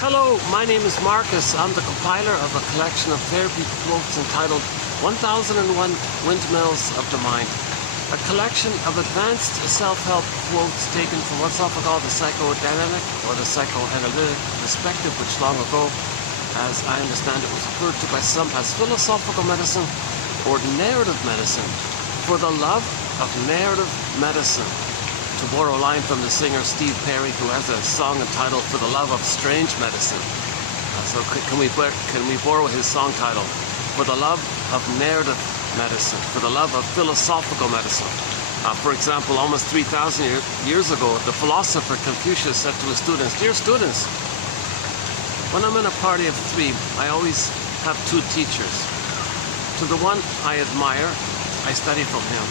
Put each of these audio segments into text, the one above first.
Hello, my name is Marcus. I'm the compiler of a collection of therapy quotes entitled 1001 Windmills of the Mind. A collection of advanced self-help quotes taken from what's often called the psychodynamic or the psychoanalytic perspective, which long ago, as I understand it, was referred to by some as philosophical medicine or narrative medicine, for the love of narrative medicine. To borrow a line from the singer Steve Perry, who has a song entitled For the Love of Strange Medicine. So can we borrow his song title? For the Love of Narrative Medicine, for the love of philosophical medicine. For example, almost 3,000 years ago, the philosopher Confucius said to his students, "Dear students, when I'm in a party of three, I always have two teachers. To the one I admire, I study from him,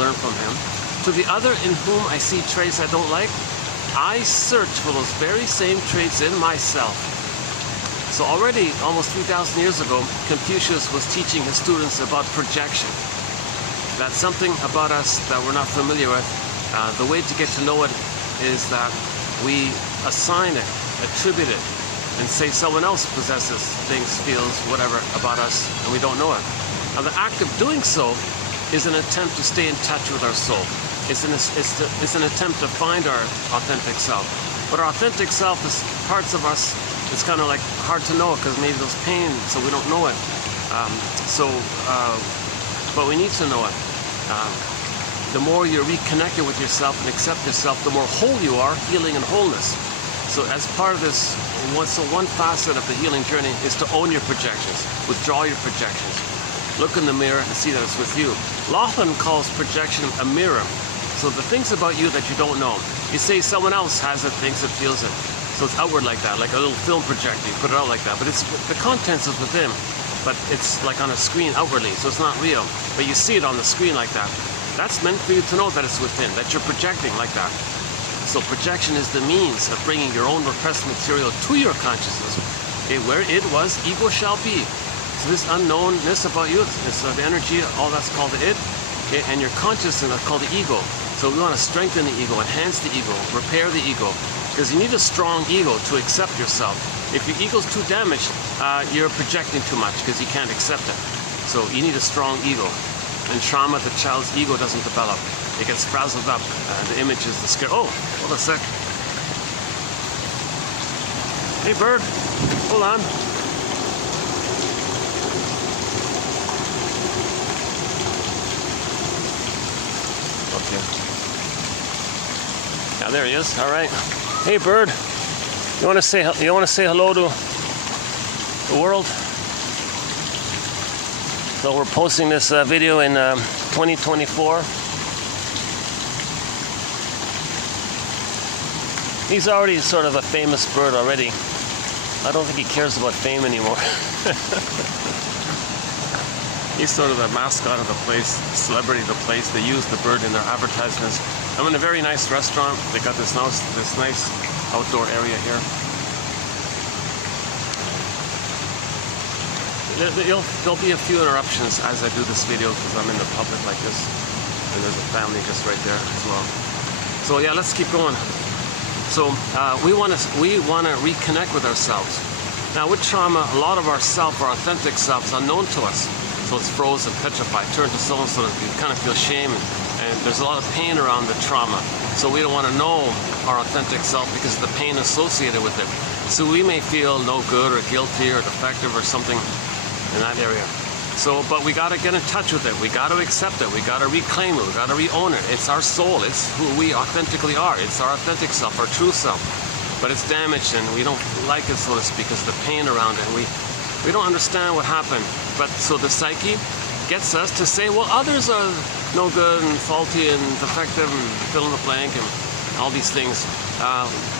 learn from him. To the other in whom I see traits I don't like, I search for those very same traits in myself." So already, almost 3,000 years ago, Confucius was teaching his students about projection. That's something about us that we're not familiar with. The way to get to know it is that we assign it, attribute it, and say someone else possesses things, feels, whatever about us, and we don't know it. Now the act of doing so is an attempt to stay in touch with our soul. It's an attempt to find our authentic self. But our authentic self is parts of us, it's kind of like hard to know because maybe there's pain, so we don't know it. But we need to know it. The more you're reconnected with yourself and accept yourself, the more whole you are, healing and wholeness. So as part of this, one facet of the healing journey is to own your projections, withdraw your projections. Look in the mirror and see that it's with you. Lain calls projection a mirror. So the things about you that you don't know, you say someone else has it, thinks it, feels it. So it's outward like that, like a little film projector, you put it out like that. But it's the contents is within, but it's like on a screen outwardly, so it's not real. But you see it on the screen like that. That's meant for you to know that it's within, that you're projecting like that. So projection is the means of bringing your own repressed material to your consciousness. Okay, where it was, ego shall be. So this unknownness about you, it's the energy, all that's called the id, okay, and your consciousness, that's called the ego. So we want to strengthen the ego, enhance the ego, repair the ego, because you need a strong ego to accept yourself. If your ego's too damaged, you're projecting too much because you can't accept it. So you need a strong ego. In trauma, the child's ego doesn't develop. It gets frazzled up, and the image is the scare. Oh, hold a sec. Hey, bird, hold on. Okay. Now there he is. All right. Hey, bird. You want to say hello to the world? So we're posting this video in 2024. He's already sort of a famous bird already. I don't think he cares about fame anymore. He's sort of the mascot of the place, the celebrity of the place. They use the bird in their advertisements. I'm in a very nice restaurant. They got this nice outdoor area here. There'll be a few interruptions as I do this video because I'm in the public like this, and there's a family just right there as well. So yeah, let's keep going. So we want to reconnect with ourselves. Now with trauma, a lot of our authentic self is unknown to us. So it's frozen, petrified, turned to so-and-so. You kind of feel shame, and there's a lot of pain around the trauma. So we don't want to know our authentic self because of the pain associated with it. So we may feel no good or guilty or defective or something in that area. So, but we got to get in touch with it. We got to accept it. We got to reclaim it. We got to re-own it. It's our soul. It's who we authentically are. It's our authentic self, our true self. But it's damaged, and we don't like it, so to speak, because of the pain around it. And we don't understand what happened. But so the psyche gets us to say, well, others are no good and faulty and defective and fill in the blank and all these things.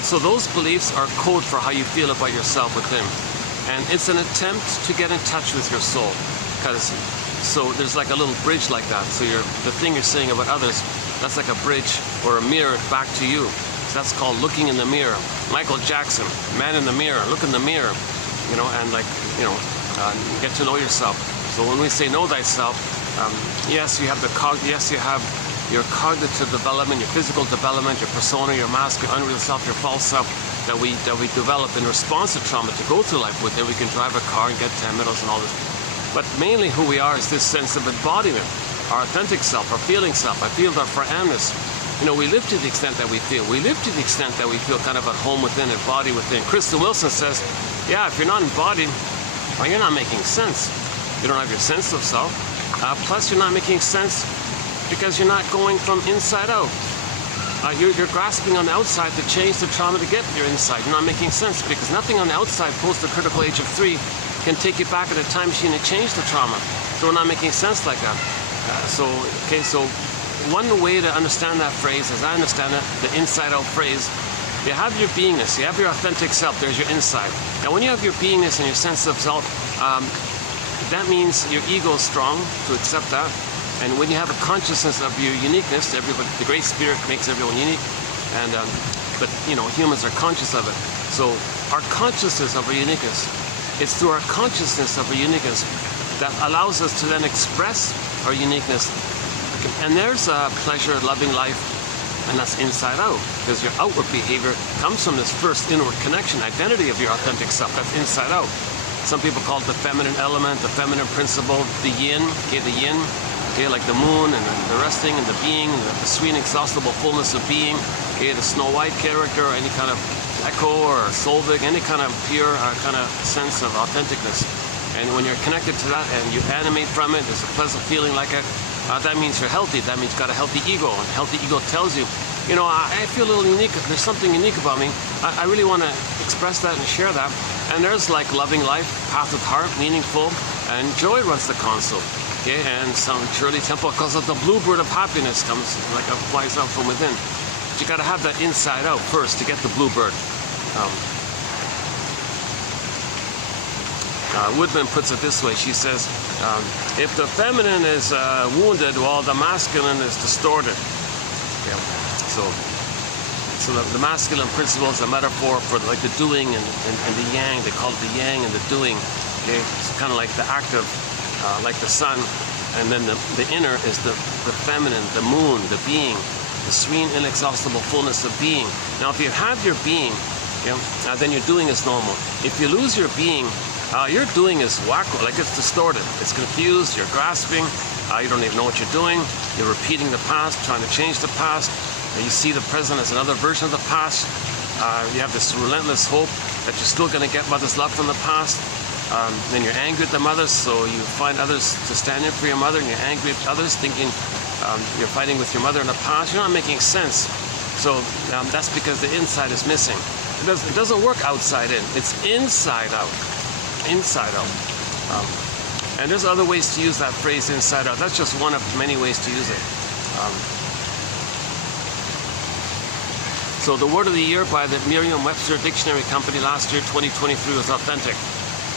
So those beliefs are code for how you feel about yourself within. And it's an attempt to get in touch with your soul. So there's like a little bridge like that. So the thing you're saying about others, that's like a bridge or a mirror back to you. So that's called looking in the mirror. Michael Jackson, man in the mirror, look in the mirror, and get to know yourself. So when we say know thyself, yes, you have your cognitive development, your physical development, your persona, your mask, your unreal self, your false self. that we develop in response to trauma to go through life with. Then we can drive a car and get 10 medals and all this. But mainly who we are is this sense of embodiment, our authentic self, our feeling self. I feel that for amness. You know, we live to the extent that we feel. We live to the extent that we feel kind of at home within, embodied within. Kristen Wilson says, yeah, if you're not embodied, well, you're not making sense. You don't have your sense of self. Plus, you're not making sense because you're not going from inside out. You're grasping on the outside to change the trauma to get your inside. You're not making sense because nothing on the outside post the critical age of 3 can take you back at a time machine and change the trauma. So we're not making sense like that. So one way to understand that phrase, as I understand it, the inside-out phrase, you have your beingness, you have your authentic self, there's your inside. Now when you have your beingness and your sense of self, that means your ego is strong to accept that. And when you have a consciousness of your uniqueness, everybody, the Great Spirit makes everyone unique, and but you know, humans are conscious of it. So our consciousness of our uniqueness, it's through our consciousness of our uniqueness that allows us to then express our uniqueness. And there's pleasure, loving life, and that's inside out, because your outward behavior comes from this first inward connection, identity of your authentic self. That's inside out. Some people call it the feminine element, the feminine principle, the yin, okay, the yin, okay, like the moon and the resting and the being, the sweet, inexhaustible fullness of being, okay, the Snow White character, any kind of echo or Solvig, any kind of pure kind of sense of authenticness. And when you're connected to that and you animate from it, there's a pleasant feeling like it. That means you're healthy. That means you've got a healthy ego. And a healthy ego tells you, you know, I feel a little unique. There's something unique about me. I really want to express that and share that. And there's like loving life, path of heart, meaningful, and joy runs the console. Okay, and some Shirley Temple calls it the bluebird of happiness, comes like a flies out from within. But you got to have that inside out first to get the bluebird. Woodman puts it this way. She says, if the feminine is wounded while the masculine is distorted. Okay. So the masculine principle is a metaphor for like the doing and the yang. They call it the yang and the doing. Okay, it's kind of like the active, like the sun, and then the inner is the feminine, the moon, the being, the serene, inexhaustible fullness of being. Now, if you have your being, you know, then your doing is normal. If you lose your being, your doing is wacko, like it's distorted. It's confused, you're grasping, you don't even know what you're doing, you're repeating the past, trying to change the past, and you see the present as another version of the past. You have this relentless hope that you're still going to get mother's love from the past. Then you're angry at the mothers, so you find others to stand in for your mother, and you're angry at others, thinking you're fighting with your mother in the past. You're not making sense. So that's because the inside is missing. It doesn't work outside in, it's inside out. Inside out. And there's other ways to use that phrase inside out. That's just one of many ways to use it. So the word of the year by the Merriam-Webster Dictionary Company last year, 2023, was authentic.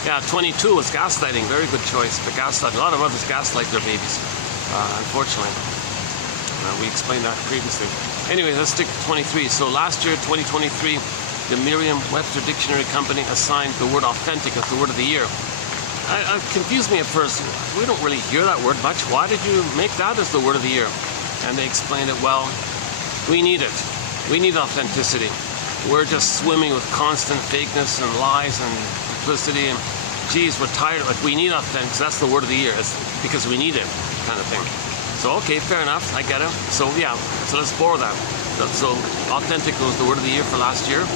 Yeah, 22 was gaslighting. Very good choice. But gaslighting, a lot of others gaslight their babies, unfortunately. We explained that previously. Anyway, let's stick to 23. So last year, 2023, the Merriam-Webster Dictionary Company assigned the word authentic as the word of the year. It confused me at first. We don't really hear that word much. Why did you make that as the word of the year? And they explained it, well, we need it. We need authenticity. We're just swimming with constant fakeness and lies and duplicity. And geez, we're tired. Like, we need authentic. That's the word of the year. It's because we need it, kind of thing. So, okay, fair enough. I get it. So, yeah. So let's borrow that. So authentic was the word of the year for last year.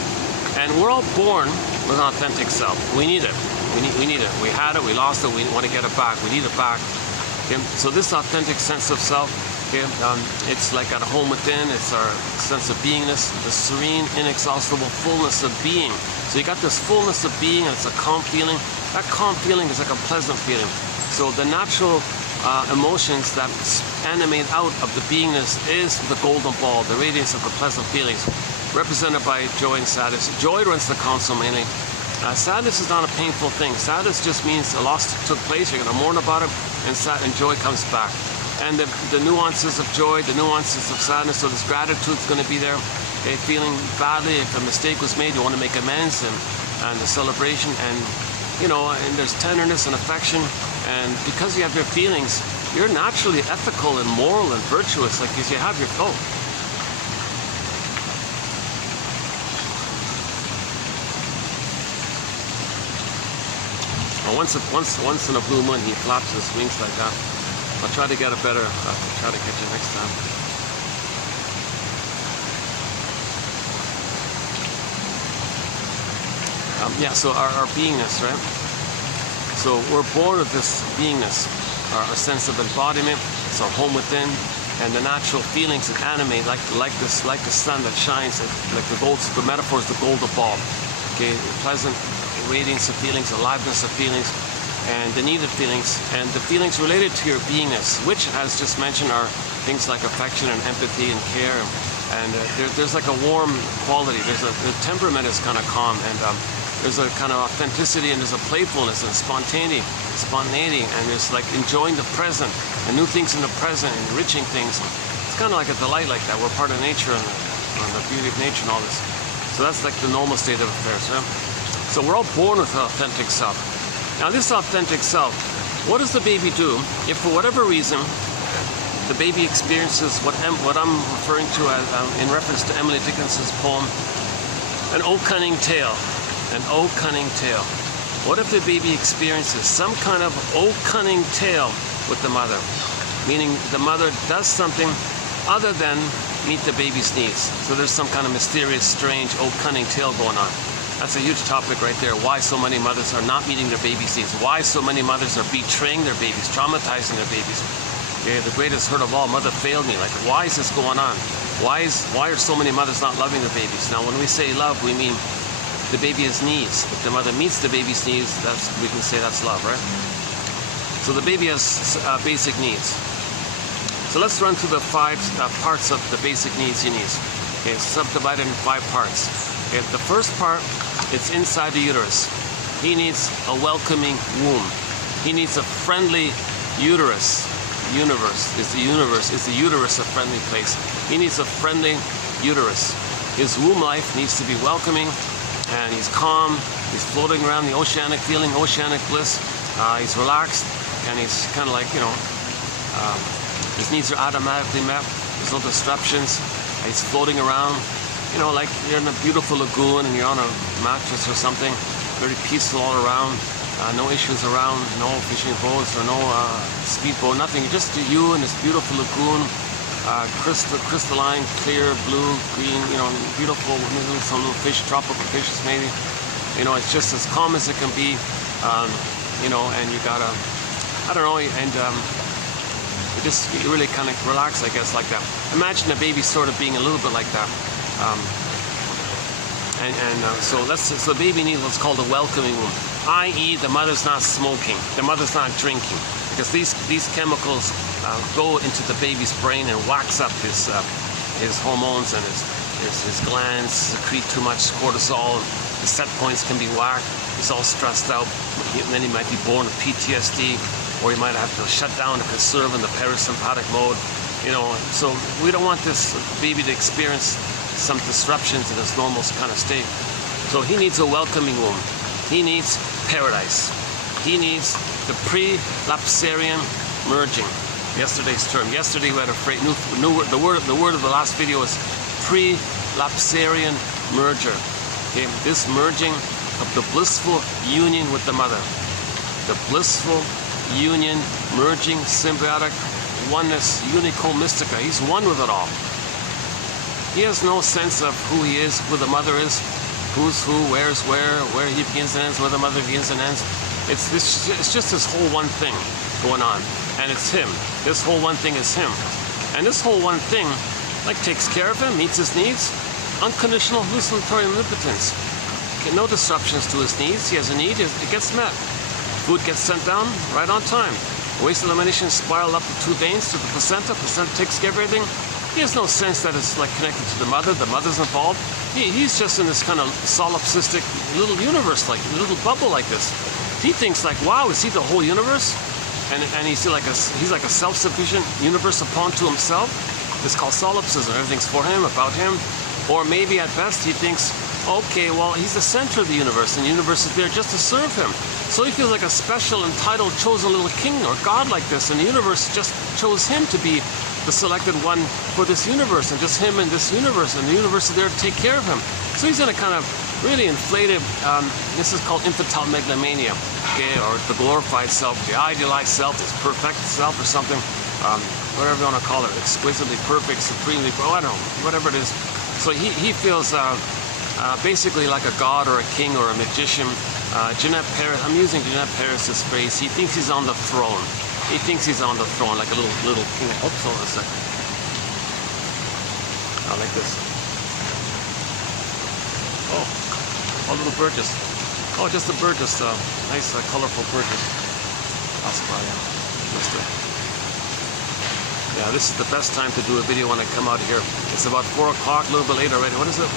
And we're all born with an authentic self. We need it. We need it. We had it. We lost it. We want to get it back. We need it back. Okay? So this authentic sense of self, okay, it's like at home within. It's our sense of beingness, the serene, inexhaustible fullness of being. So you got this fullness of being, and it's a calm feeling. That calm feeling is like a pleasant feeling. So the natural emotions that animate out of the beingness is the golden ball, the radiance of the pleasant feelings, represented by joy and sadness. Joy runs the console mainly. Sadness is not a painful thing. Sadness just means a loss took place. You're going to mourn about it, and joy comes back. And the nuances of joy, the nuances of sadness. So this gratitude is going to be there. Okay, feeling badly if a mistake was made, you want to make amends, and the celebration, and you know, and there's tenderness and affection. And because you have your feelings, you're naturally ethical and moral and virtuous, like because you have your But once in a blue moon, he flaps his wings like that. I'll try to get a better, I'll try to catch it next time. Yeah, so our beingness, right? So we're born with this beingness, our sense of embodiment, it's our home within, and the natural feelings that animate, like the sun that shines, like the metaphor is the gold of bulb. Okay, pleasant radiance of feelings, aliveness of feelings, and the needed feelings, and the feelings related to your beingness, which, as just mentioned, are things like affection and empathy and care, and there's like a warm quality. The temperament is kind of calm, and there's a kind of authenticity, and there's a playfulness and spontaneity, and there's like enjoying the present and new things in the present, enriching things. It's kind of like a delight like that. We're part of nature and the beauty of nature and all this. So that's like the normal state of affairs, right? So we're all born with an authentic self. Now this authentic self, what does the baby do if for whatever reason the baby experiences what I'm referring to as, in reference to Emily Dickinson's poem, an oh cunning tale, an oh cunning tale. What if the baby experiences some kind of oh cunning tale with the mother, meaning the mother does something other than meet the baby's needs. So there's some kind of mysterious, strange, oh cunning tale going on. That's a huge topic right there. Why so many mothers are not meeting their baby's needs. Why so many mothers are betraying their babies, traumatizing their babies. Okay, the greatest hurt of all, mother failed me. Like, why is this going on? Why are so many mothers not loving their babies? Now, when we say love, we mean the baby has needs. If the mother meets the baby's needs, we can say that's love, right? So the baby has basic needs. So let's run through the 5 parts of the basic needs he needs. Okay, it's subdivided in 5 parts. Okay, the first part, it's inside the uterus. He needs a welcoming womb. He needs a friendly uterus. Is the uterus a friendly place? He needs a friendly uterus. His womb life needs to be welcoming, and he's calm. He's floating around the oceanic feeling, oceanic bliss. He's relaxed, and he's kind of like, his needs are automatically met. There's no disruptions. He's floating around, like you're in a beautiful lagoon and you're on a mattress or something. Very peaceful all around. No issues around, no fishing boats or no speedboat, nothing. Just you and this beautiful lagoon, crystalline, clear, blue, green, beautiful, some little fish, tropical fishes maybe. It's just as calm as it can be, and you gotta, I don't know, and you really kind of relax, I guess, like that. Imagine a baby sort of being a little bit like that. So the baby needs what's called a welcoming womb, i.e. the mother's not smoking, the mother's not drinking, because these chemicals go into the baby's brain and wax up his hormones, and his glands secrete too much cortisol. The set points can be whacked. He's all stressed out. And then he might be born with PTSD, or he might have to shut down to conserve in the parasympathetic mode. So we don't want this baby to experience some disruptions in his normal kind of state. So he needs a welcoming womb. He needs paradise. He needs the pre-lapsarian merging. Yesterday's term. Yesterday we had a phrase, the word of the last video is pre-lapsarian merger. Okay, this merging of the blissful union with the mother. The blissful union, merging, symbiotic, oneness, unico mystica. He's one with it all. He has no sense of who he is, who the mother is, who's who, where's where he begins and ends, where the mother begins and ends. It's just this whole one thing going on, and it's him. This whole one thing is him, and this whole one thing, takes care of him, meets his needs, unconditional hallucinatory omnipotence. Okay, no disruptions to his needs. He has a need, it gets met. Food gets sent down right on time. Waste elimination spiral up the 2 veins to the placenta. Placenta takes care of everything. He has no sense that it's connected to the mother's involved. He's just in this kind of solipsistic little universe, like a little bubble like this. He thinks wow, is he the whole universe? And he's like a self-sufficient universe upon to himself. It's called solipsism. Everything's for him, about him. Or maybe at best he thinks, okay, well, he's the center of the universe, and the universe is there just to serve him. So he feels like a special, entitled, chosen little king or god like this, and the universe just chose him to be the selected one for this universe, and just him in this universe, and the universe is there to take care of him. So he's in a kind of really inflated, this is called infantile megalomania. okay, or the glorified self, the idealized self, this perfect self or something, whatever you want to call it, exquisitely perfect, supremely, I don't know, whatever it is. So he feels basically like a god or a king or a magician. Jeanette Paris, I'm using Jeanette Paris' phrase, he thinks he's on the throne. He thinks he's on the throne, like a little king. Oops, hold on a second. I like this. Oh, little birches. Oh, just a birches, nice, colorful birches. That's probably, yeah, this is the best time to do a video when I come out here. It's about 4 o'clock, a little bit late already. What is it?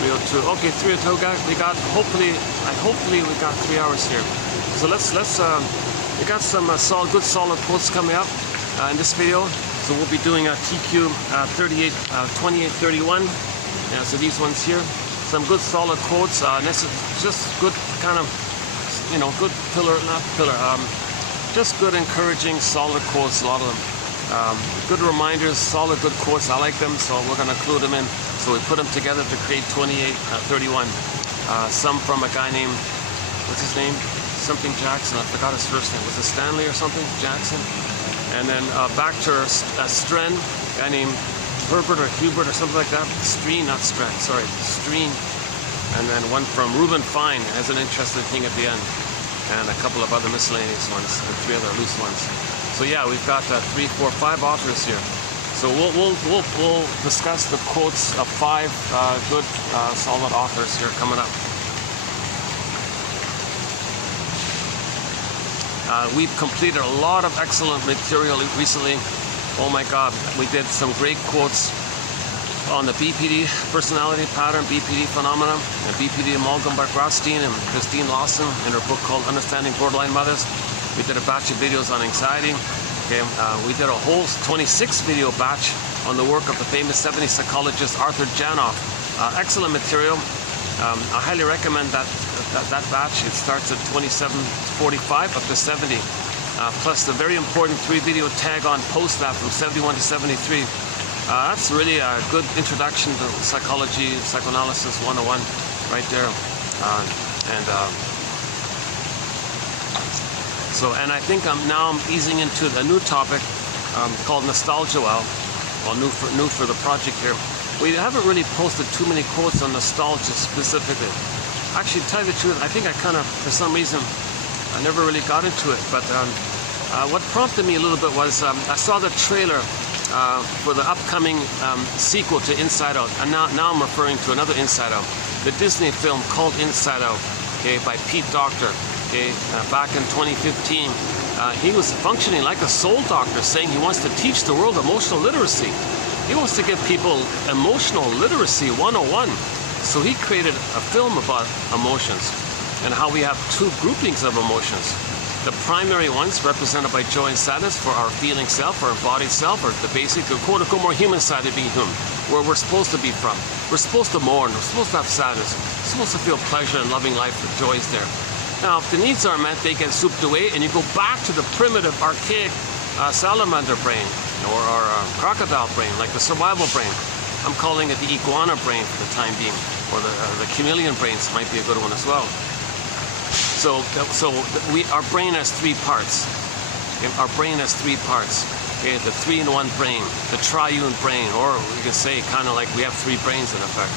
3:02. Okay, 3:02. We got hopefully we got 3 hours here. So let's we got some good solid quotes coming up in this video. So we'll be doing a TQ 38, 28, 31. Yeah, so these ones here. Some good solid quotes. Just good kind of, good just good encouraging solid quotes. A lot of them. Good reminders, solid good quotes. I like them, so we're going to include them in. So we put them together to create 28, 31. Some from a guy named, what's his name? Something Jackson. I forgot his first name. Was it Stanley or something? Jackson. And then back to Stren, a guy named Herbert or Hubert or something like that. Streen, not Stren. Sorry, Streen. And then one from Reuben Fine has an interesting thing at the end, and a couple of other miscellaneous ones, and 3 other loose ones. So yeah, we've got 3, 4, 5 authors here. So we'll discuss the quotes of 5 good solid authors here coming up. We've completed a lot of excellent material recently. Oh my God, we did some great quotes on the BPD personality pattern, BPD phenomenon, and BPD amalgam by Rothstein and Christine Lawson in her book called Understanding Borderline Mothers. We did a batch of videos on anxiety. Okay, we did a whole 26 video batch on the work of the famous 70s psychologist Arthur Janoff. Excellent material. I highly recommend that batch. It starts at 27:45 up to 70. Plus the very important 3 video tag on post that from 71 to 73. That's really a good introduction to psychology, psychoanalysis 101 right there. And I think I'm easing into the new topic called nostalgia. Well, new for the project here. We haven't really posted too many quotes on nostalgia specifically. Actually, to tell you the truth, I think I kind of, for some reason, I never really got into it. But what prompted me a little bit was I saw the trailer for the upcoming sequel to Inside Out. And now I'm referring to another Inside Out, the Disney film called Inside Out, okay, by Pete Docter. Okay, back in 2015, he was functioning like a soul doctor, saying he wants to teach the world emotional literacy. He wants to give people emotional literacy 101. So he created a film about emotions and how we have 2 groupings of emotions. The primary ones represented by joy and sadness for our feeling self, our embodied self, or the basic, or quote-unquote, more human side of being human, where we're supposed to be from. We're supposed to mourn, we're supposed to have sadness, we're supposed to feel pleasure and loving life, the joys there. Now, if the needs aren't met, they get souped away, and you go back to the primitive, archaic salamander brain, or crocodile brain, like the survival brain. I'm calling it the iguana brain for the time being, or the chameleon brains might be a good one as well. So our brain has 3 parts. Okay? Our brain has 3 parts. Okay? The 3-in-1 brain, the triune brain, or you can say kind of like we have 3 brains in effect.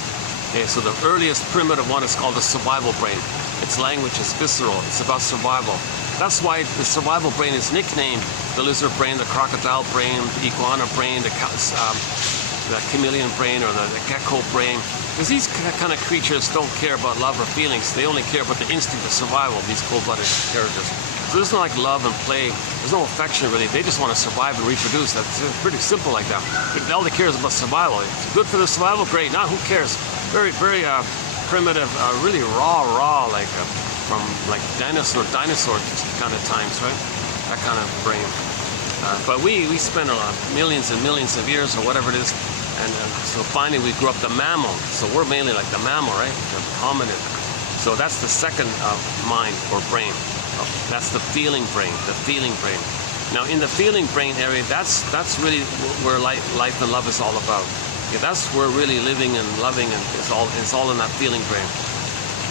Okay? So the earliest primitive one is called the survival brain. Its language is visceral. It's about survival. That's why the survival brain is nicknamed the lizard brain, the crocodile brain, the iguana brain, the chameleon brain, or the gecko brain. Because these kind of creatures don't care about love or feelings. They only care about the instinct of survival, these cold-blooded characters. So there's no like love and play. There's no affection really. They just want to survive and reproduce. That's pretty simple like that. All they care is about survival. It's good for the survival, great. Now who cares? Very, very primitive, really raw, like from like dinosaur kind of times, right? That kind of brain. But we spend millions and millions of years or whatever it is. And so finally we grew up the mammal. So we're mainly like the mammal, right? The hominid. So that's the second mind or brain. That's the feeling brain, Now in the feeling brain area, that's really where life and love is all about. Yeah, that's where really living and loving and it's all in that feeling brain.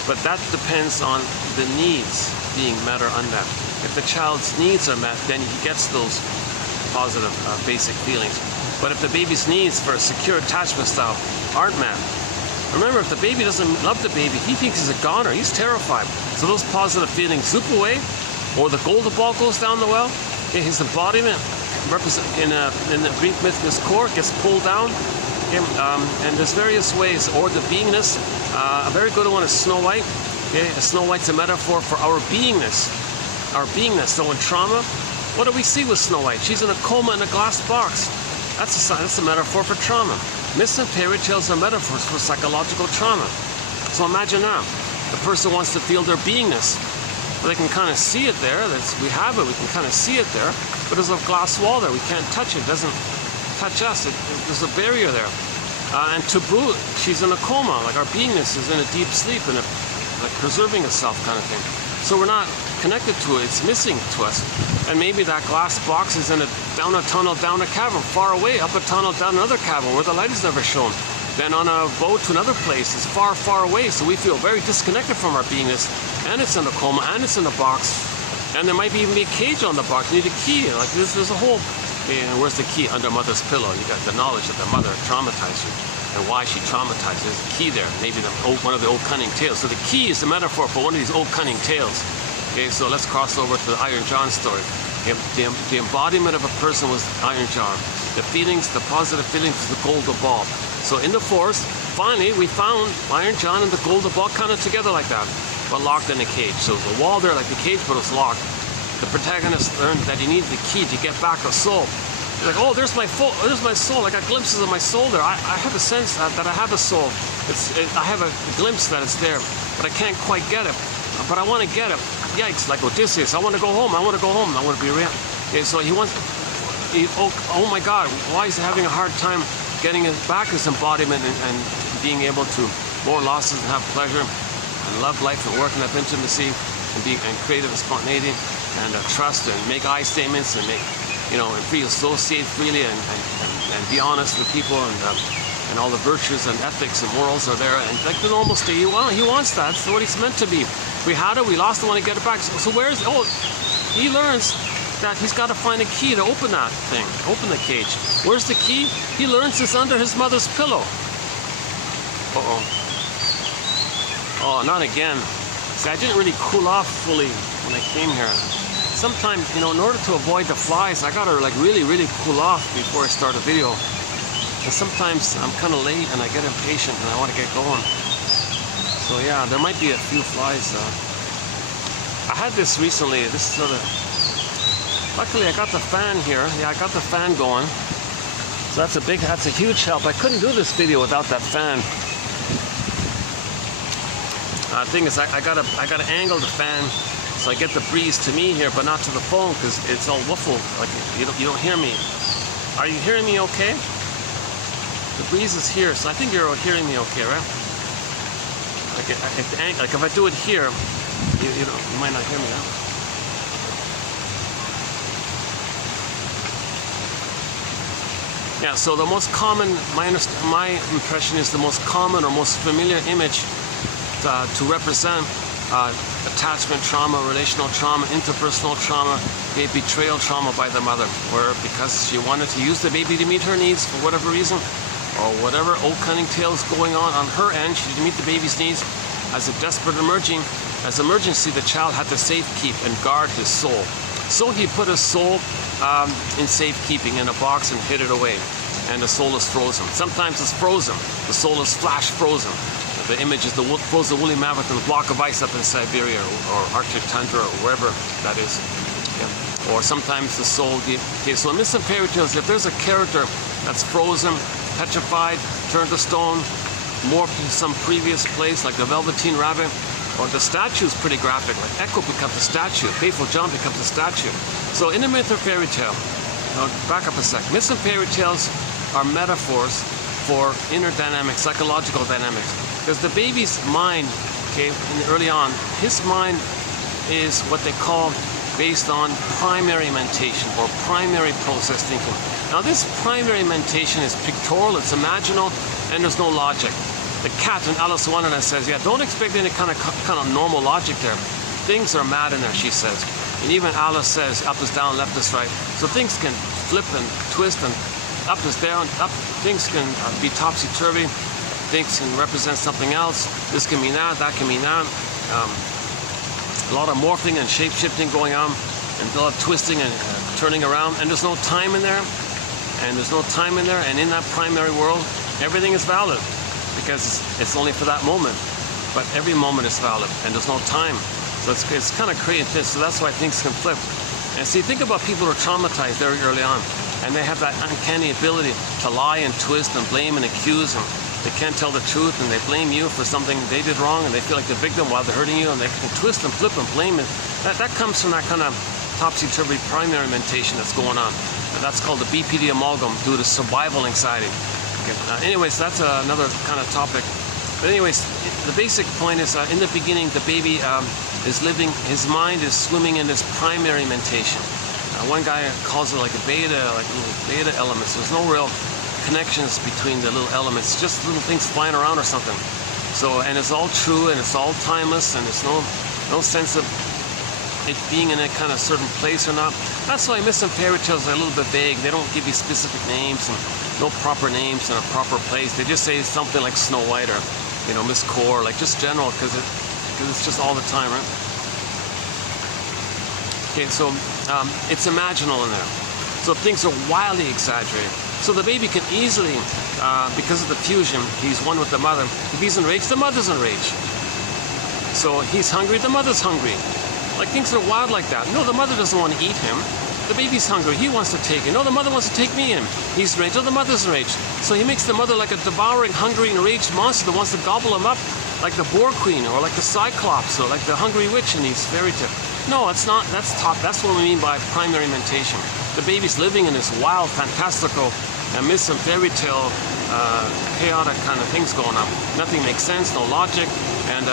But that depends on the needs being met or unmet. If the child's needs are met, then he gets those positive basic feelings. But if the baby's needs for a secure attachment style aren't met, remember, if the baby doesn't love the baby, he thinks he's a goner, he's terrified. So those positive feelings zoop away, or the golden ball goes down the well. His embodiment in the Greek mythos core gets pulled down. And there's various ways, or the beingness. A very good one is Snow White. Okay, Snow White's a metaphor for our beingness. Our beingness. So in trauma, what do we see with Snow White? She's in a coma in a glass box. That's a metaphor for trauma. Myths and fairy tales are metaphors for psychological trauma. So imagine now, the person wants to feel their beingness. Well, they can kind of see it there. We have it. We can kind of see it there. But there's a glass wall there. We can't touch it. It doesn't touch us. There's a barrier there. And taboo, she's in a coma. Like our beingness is in a deep sleep and like preserving itself kind of thing. So we're not connected to it. It's missing to us. And maybe that glass box is down a tunnel, down a cavern, far away, up a tunnel, down another cavern where the light is never shown. Then on a boat to another place, it's far, far away. So we feel very disconnected from our beingness. And it's in a coma, and it's in a box. And there might even be a cage on the box. You need a key. Like there's a whole. And where's the key? Under mother's pillow. You got the knowledge that the mother traumatized you and why she traumatized. There's a key there. Maybe one of the old cunning tales. So the key is the metaphor for one of these old cunning tales. Okay, so let's cross over to the Iron John story. The embodiment of a person was Iron John. The feelings, the positive feelings, was the golden ball. So in the forest, finally we found Iron John and the golden ball kind of together like that, but locked in a cage. So the wall there like the cage, but it's locked. The protagonist learned that he needed the key to get back a soul. He's like, oh, there's my soul. I got glimpses of my soul there. I have a sense that I have a soul. I have a glimpse that it's there, but I can't quite get it. But I want to get it. Yikes, like Odysseus. I want to go home. I want to go home. I want to be real. Okay, so oh my God, why is he having a hard time getting back his embodiment and being able to mourn losses and have pleasure and love life and work and have intimacy and creative and spontaneity and trust and make I statements and and free associate freely and be honest with people and all the virtues and ethics and morals are there, and like the normal state. He wants that. That's what he's meant to be. We had it, we lost it, want to get it back. So he learns that he's got to find a key to open that thing, open the cage. Where's the key? He learns it's under his mother's pillow. Oh, not again. See, I didn't really cool off fully when I came here. Sometimes, in order to avoid the flies, I gotta like really, really cool off before I start a video. And sometimes I'm kind of late and I get impatient and I want to get going. So yeah, there might be a few flies. I had this recently. This sort of. Luckily, I got the fan here. Yeah, I got the fan going. So that's a huge help. I couldn't do this video without that fan. The thing is, I gotta angle the fan so I get the breeze to me here, but not to the phone because it's all woofled. Like you don't hear me. Are you hearing me okay? The breeze is here, so I think you're hearing me okay, right? Like if I do it here, you might not hear me now. Yeah, so the most common, my impression is the most common or most familiar image to represent attachment trauma, relational trauma, interpersonal trauma, betrayal trauma by the mother, where because she wanted to use the baby to meet her needs for whatever reason, or whatever old cunning tale is going on her end, she didn't meet the baby's needs. As a desperate emergency, the child had to safekeep and guard his soul. So he put his soul in safekeeping in a box and hid it away. And the soul is frozen. Sometimes it's frozen. The soul is flash frozen. The image is the frozen woolly mammoth in a block of ice up in Siberia or Arctic tundra or wherever that is. Yeah. Or sometimes the soul. Okay, so in myths and fairy tales, if there's a character that's frozen, petrified, turned to stone, morphed in some previous place, like the Velveteen Rabbit, or the statue is pretty graphic, like Echo becomes a statue, Faithful John becomes a statue. So in a myth or fairy tale, now back up a sec, myths and fairy tales are metaphors for inner dynamics, psychological dynamics. Because the baby's mind, okay, early on, his mind is what they call based on primary mentation or primary process thinking. Now this primary mentation is pictorial, it's imaginal, and there's no logic. The cat in Alice in Wonderland says, yeah, don't expect any kind of normal logic there. Things are mad in there, she says. And even Alice says, up is down, left is right. So things can flip and twist, and up is down, up. Things can be topsy-turvy. Things can represent something else. This can mean that can mean that. A lot of morphing and shape-shifting going on, and a lot of twisting and turning around. And there's no time in there. And there's no time in there. And in that primary world, everything is valid, because it's only for that moment. But every moment is valid, and there's no time. So it's kind of creative. So that's why things can flip. And see, think about people who are traumatized very early on, and they have that uncanny ability to lie and twist and blame and accuse, and they can't tell the truth, and they blame you for something they did wrong, and they feel like the victim while they're hurting you, and they can twist and flip and blame. And that comes from that kind of topsy-turvy primary mentation that's going on. And that's called the BPD amalgam due to survival anxiety. Okay. Anyways, that's another kind of topic. But anyways, the basic point is, in the beginning, the baby is living, his mind is swimming in this primary mentation. One guy calls it like a beta, like little beta elements. There's no real connections between the little elements, just little things flying around or something. So, and it's all true, and it's all timeless, and there's no sense of it being in a kind of certain place or not. That's why myths and fairy tales are a little bit vague. They don't give you specific names, and no proper names in a proper place. They just say something like Snow White, or Miss Core, like just general, because it's just all the time, right? Okay, so it's imaginal in there. So things are wildly exaggerated. So the baby can easily, because of the fusion, he's one with the mother. If he's enraged, the mother's enraged. So he's hungry, the mother's hungry. Like, things are wild like that. No, the mother doesn't want to eat him. The baby's hungry, he wants to take it. No, the mother wants to take me in. He's enraged, oh, the mother's enraged. So he makes the mother like a devouring, hungry, enraged monster that wants to gobble him up, like the Boar Queen, or like the Cyclops, or like the Hungry Witch in these fairy tales. No, it's not. That's what we mean by primary mentation. The baby's living in this wild, fantastical, myths and fairy tale, chaotic kind of things going on. Nothing makes sense, no logic, and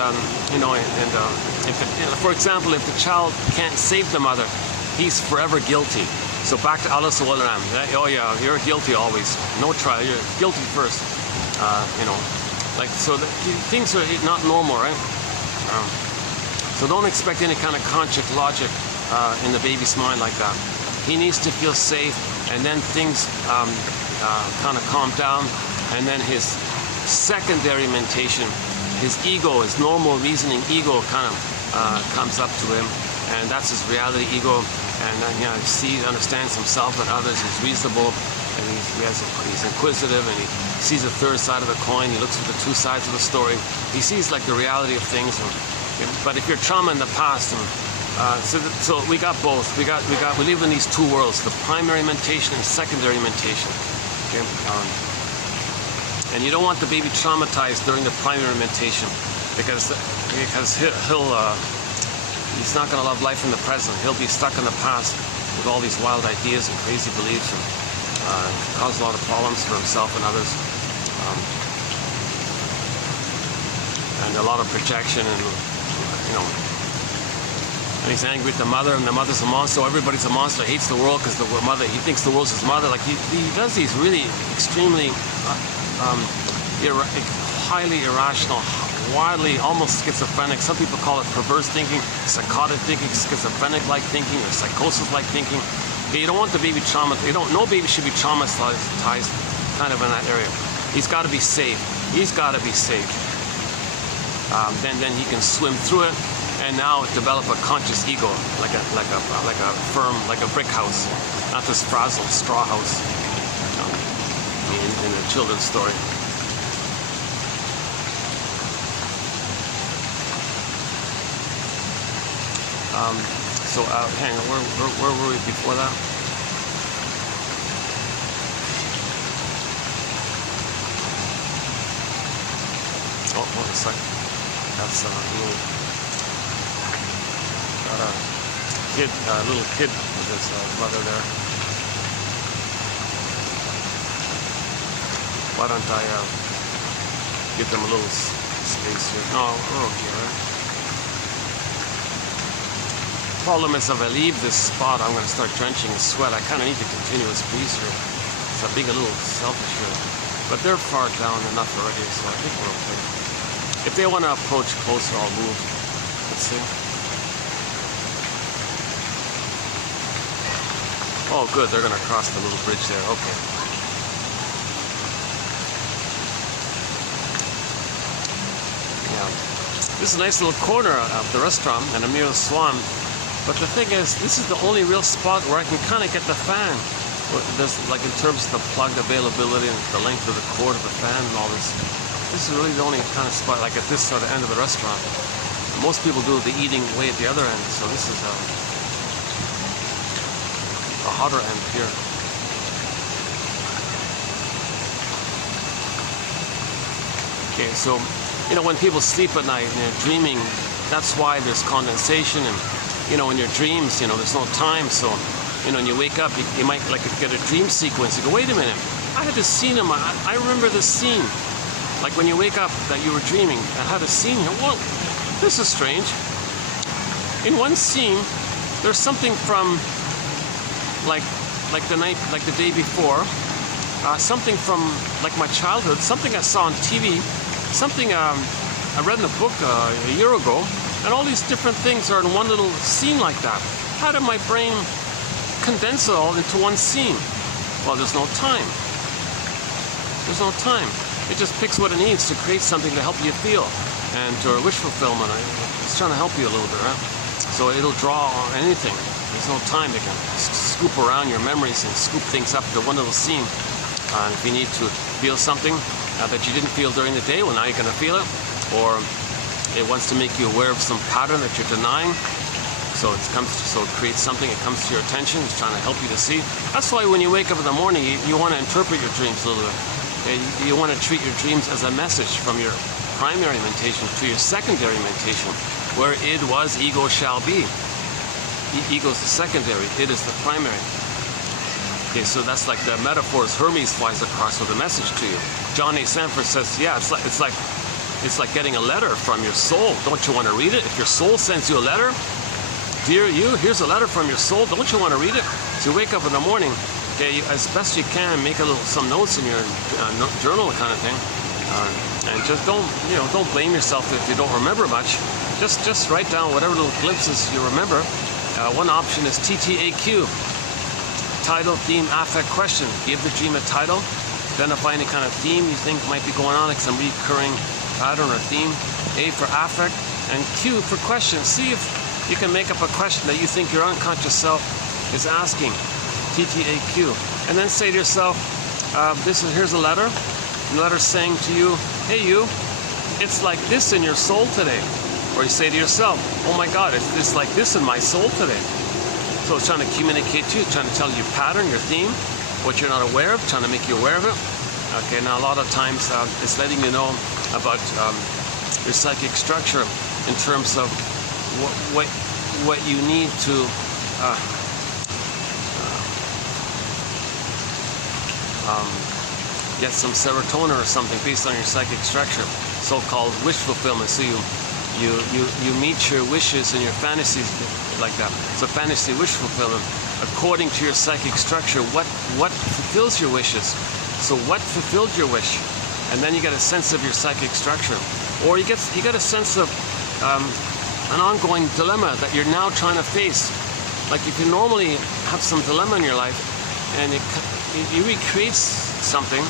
for example, if the child can't save the mother, he's forever guilty. So back to Alice in Wonderland. Oh yeah, you're guilty always. No trial. You're guilty first. So things are not normal, right? So don't expect any kind of conscious logic in the baby's mind like that. He needs to feel safe, and then things kind of calm down, and then his secondary mentation, his ego, his normal reasoning ego kind of comes up to him, and that's his reality ego. And he understands himself and others. He's reasonable, and he's inquisitive, and he sees a third side of the coin. He looks at the two sides of the story. He sees like the reality of things. But if you're trauma in the past, so we got both. We live in these two worlds: the primary mentation and secondary mentation. Okay. And you don't want the baby traumatized during the primary mentation, because he's not going to love life in the present. He'll be stuck in the past with all these wild ideas and crazy beliefs, and cause a lot of problems for himself and others. And a lot of projection, and and he's angry at the mother, and the mother's a monster. So everybody's a monster. Hates the world because he thinks the world's his mother. Like he does these really extremely highly irrational, wildly, almost schizophrenic. Some people call it perverse thinking, psychotic thinking, schizophrenic-like thinking, or psychosis-like thinking. You don't want the baby traumatized. No baby should be traumatized kind of in that area. He's got to be safe. He's got to be safe. Then he can swim through it, and now develop a conscious ego, like a firm, like a brick house, not this frazzled straw house in a children's story. Hang on, where were we before that? Oh, hold on a second. That's got a little kid with his mother there. Why don't I give them a little space here? No, we're okay, right? Problem is, if I leave this spot, I'm going to start drenching in sweat. I kind of need the continuous breeze here. So I'm being a little selfish here. But they're far down enough already, so I think we're okay. If they want to approach closer, I'll move. Let's see. Oh, good. They're going to cross the little bridge there. Okay. Yeah. This is a nice little corner of the restaurant, and I'm near the Swan. But the thing is, this is the only real spot where I can kind of get the fan. There's, like, in terms of the plug availability and the length of the cord of the fan and all this. This is really the only kind of spot, like at this sort of end of the restaurant. Most people do the eating way at the other end, so this is a hotter end here. Okay, so, you know, when people sleep at night and they're dreaming, that's why there's condensation, and, you know, in your dreams, you know, there's no time, so, you know, when you wake up, you might like get a dream sequence. You go, wait a minute, I had this scene in my, I remember this scene. Like when you wake up that you were dreaming, I had a scene here. Well, this is strange. In one scene, there's something from like the night, like the day before, something from like my childhood, something I saw on TV, something I read in a book a year ago, and all these different things are in one little scene like that. How did my brain condense it all into one scene? Well, there's no time. There's no time. It just picks what it needs to create something to help you feel. And to wish fulfillment, it's trying to help you a little bit, right? So it'll draw on anything. There's no time. It can scoop around your memories and scoop things up to one little scene. And if you need to feel something that you didn't feel during the day, well, now you're going to feel it. Or it wants to make you aware of some pattern that you're denying. So it creates something, it comes to your attention, it's trying to help you to see. That's why when you wake up in the morning, you want to interpret your dreams a little bit. You want to treat your dreams as a message from your primary mentation to your secondary mentation, where id was, ego shall be. Ego is the secondary, id is the primary. Okay, so that's like the metaphors Hermes flies across with a message to you. John A. Sanford says, yeah, it's like getting a letter from your soul. Don't you want to read it? If your soul sends you a letter, dear you, here's a letter from your soul. Don't you want to read it? So you wake up in the morning, okay, as best you can, make some notes in your journal kind of thing, and just don't blame yourself if you don't remember much. Just write down whatever little glimpses you remember. One option is TTAQ, title, theme, affect, question. Give the dream a title. Identify any kind of theme you think might be going on, like some recurring pattern or theme. A for affect, and Q for question. See if you can make up a question that you think your unconscious self is asking. TTAQ. And then say to yourself, here's a letter. The letter's saying to you, hey you, it's like this in your soul today. Or you say to yourself, oh my God, it's like this in my soul today. So it's trying to communicate to you, trying to tell you your pattern, your theme, what you're not aware of, trying to make you aware of it. Okay, now a lot of times it's letting you know about your psychic structure in terms of what you need to get some serotonin or something based on your psychic structure, so-called wish fulfillment. So you meet your wishes and your fantasies like that. So fantasy wish fulfillment, according to your psychic structure, what fulfills your wishes. So what fulfilled your wish? And then you get a sense of your psychic structure. Or you get a sense of an ongoing dilemma that you're now trying to face. Like if you normally have some dilemma in your life, and it recreates something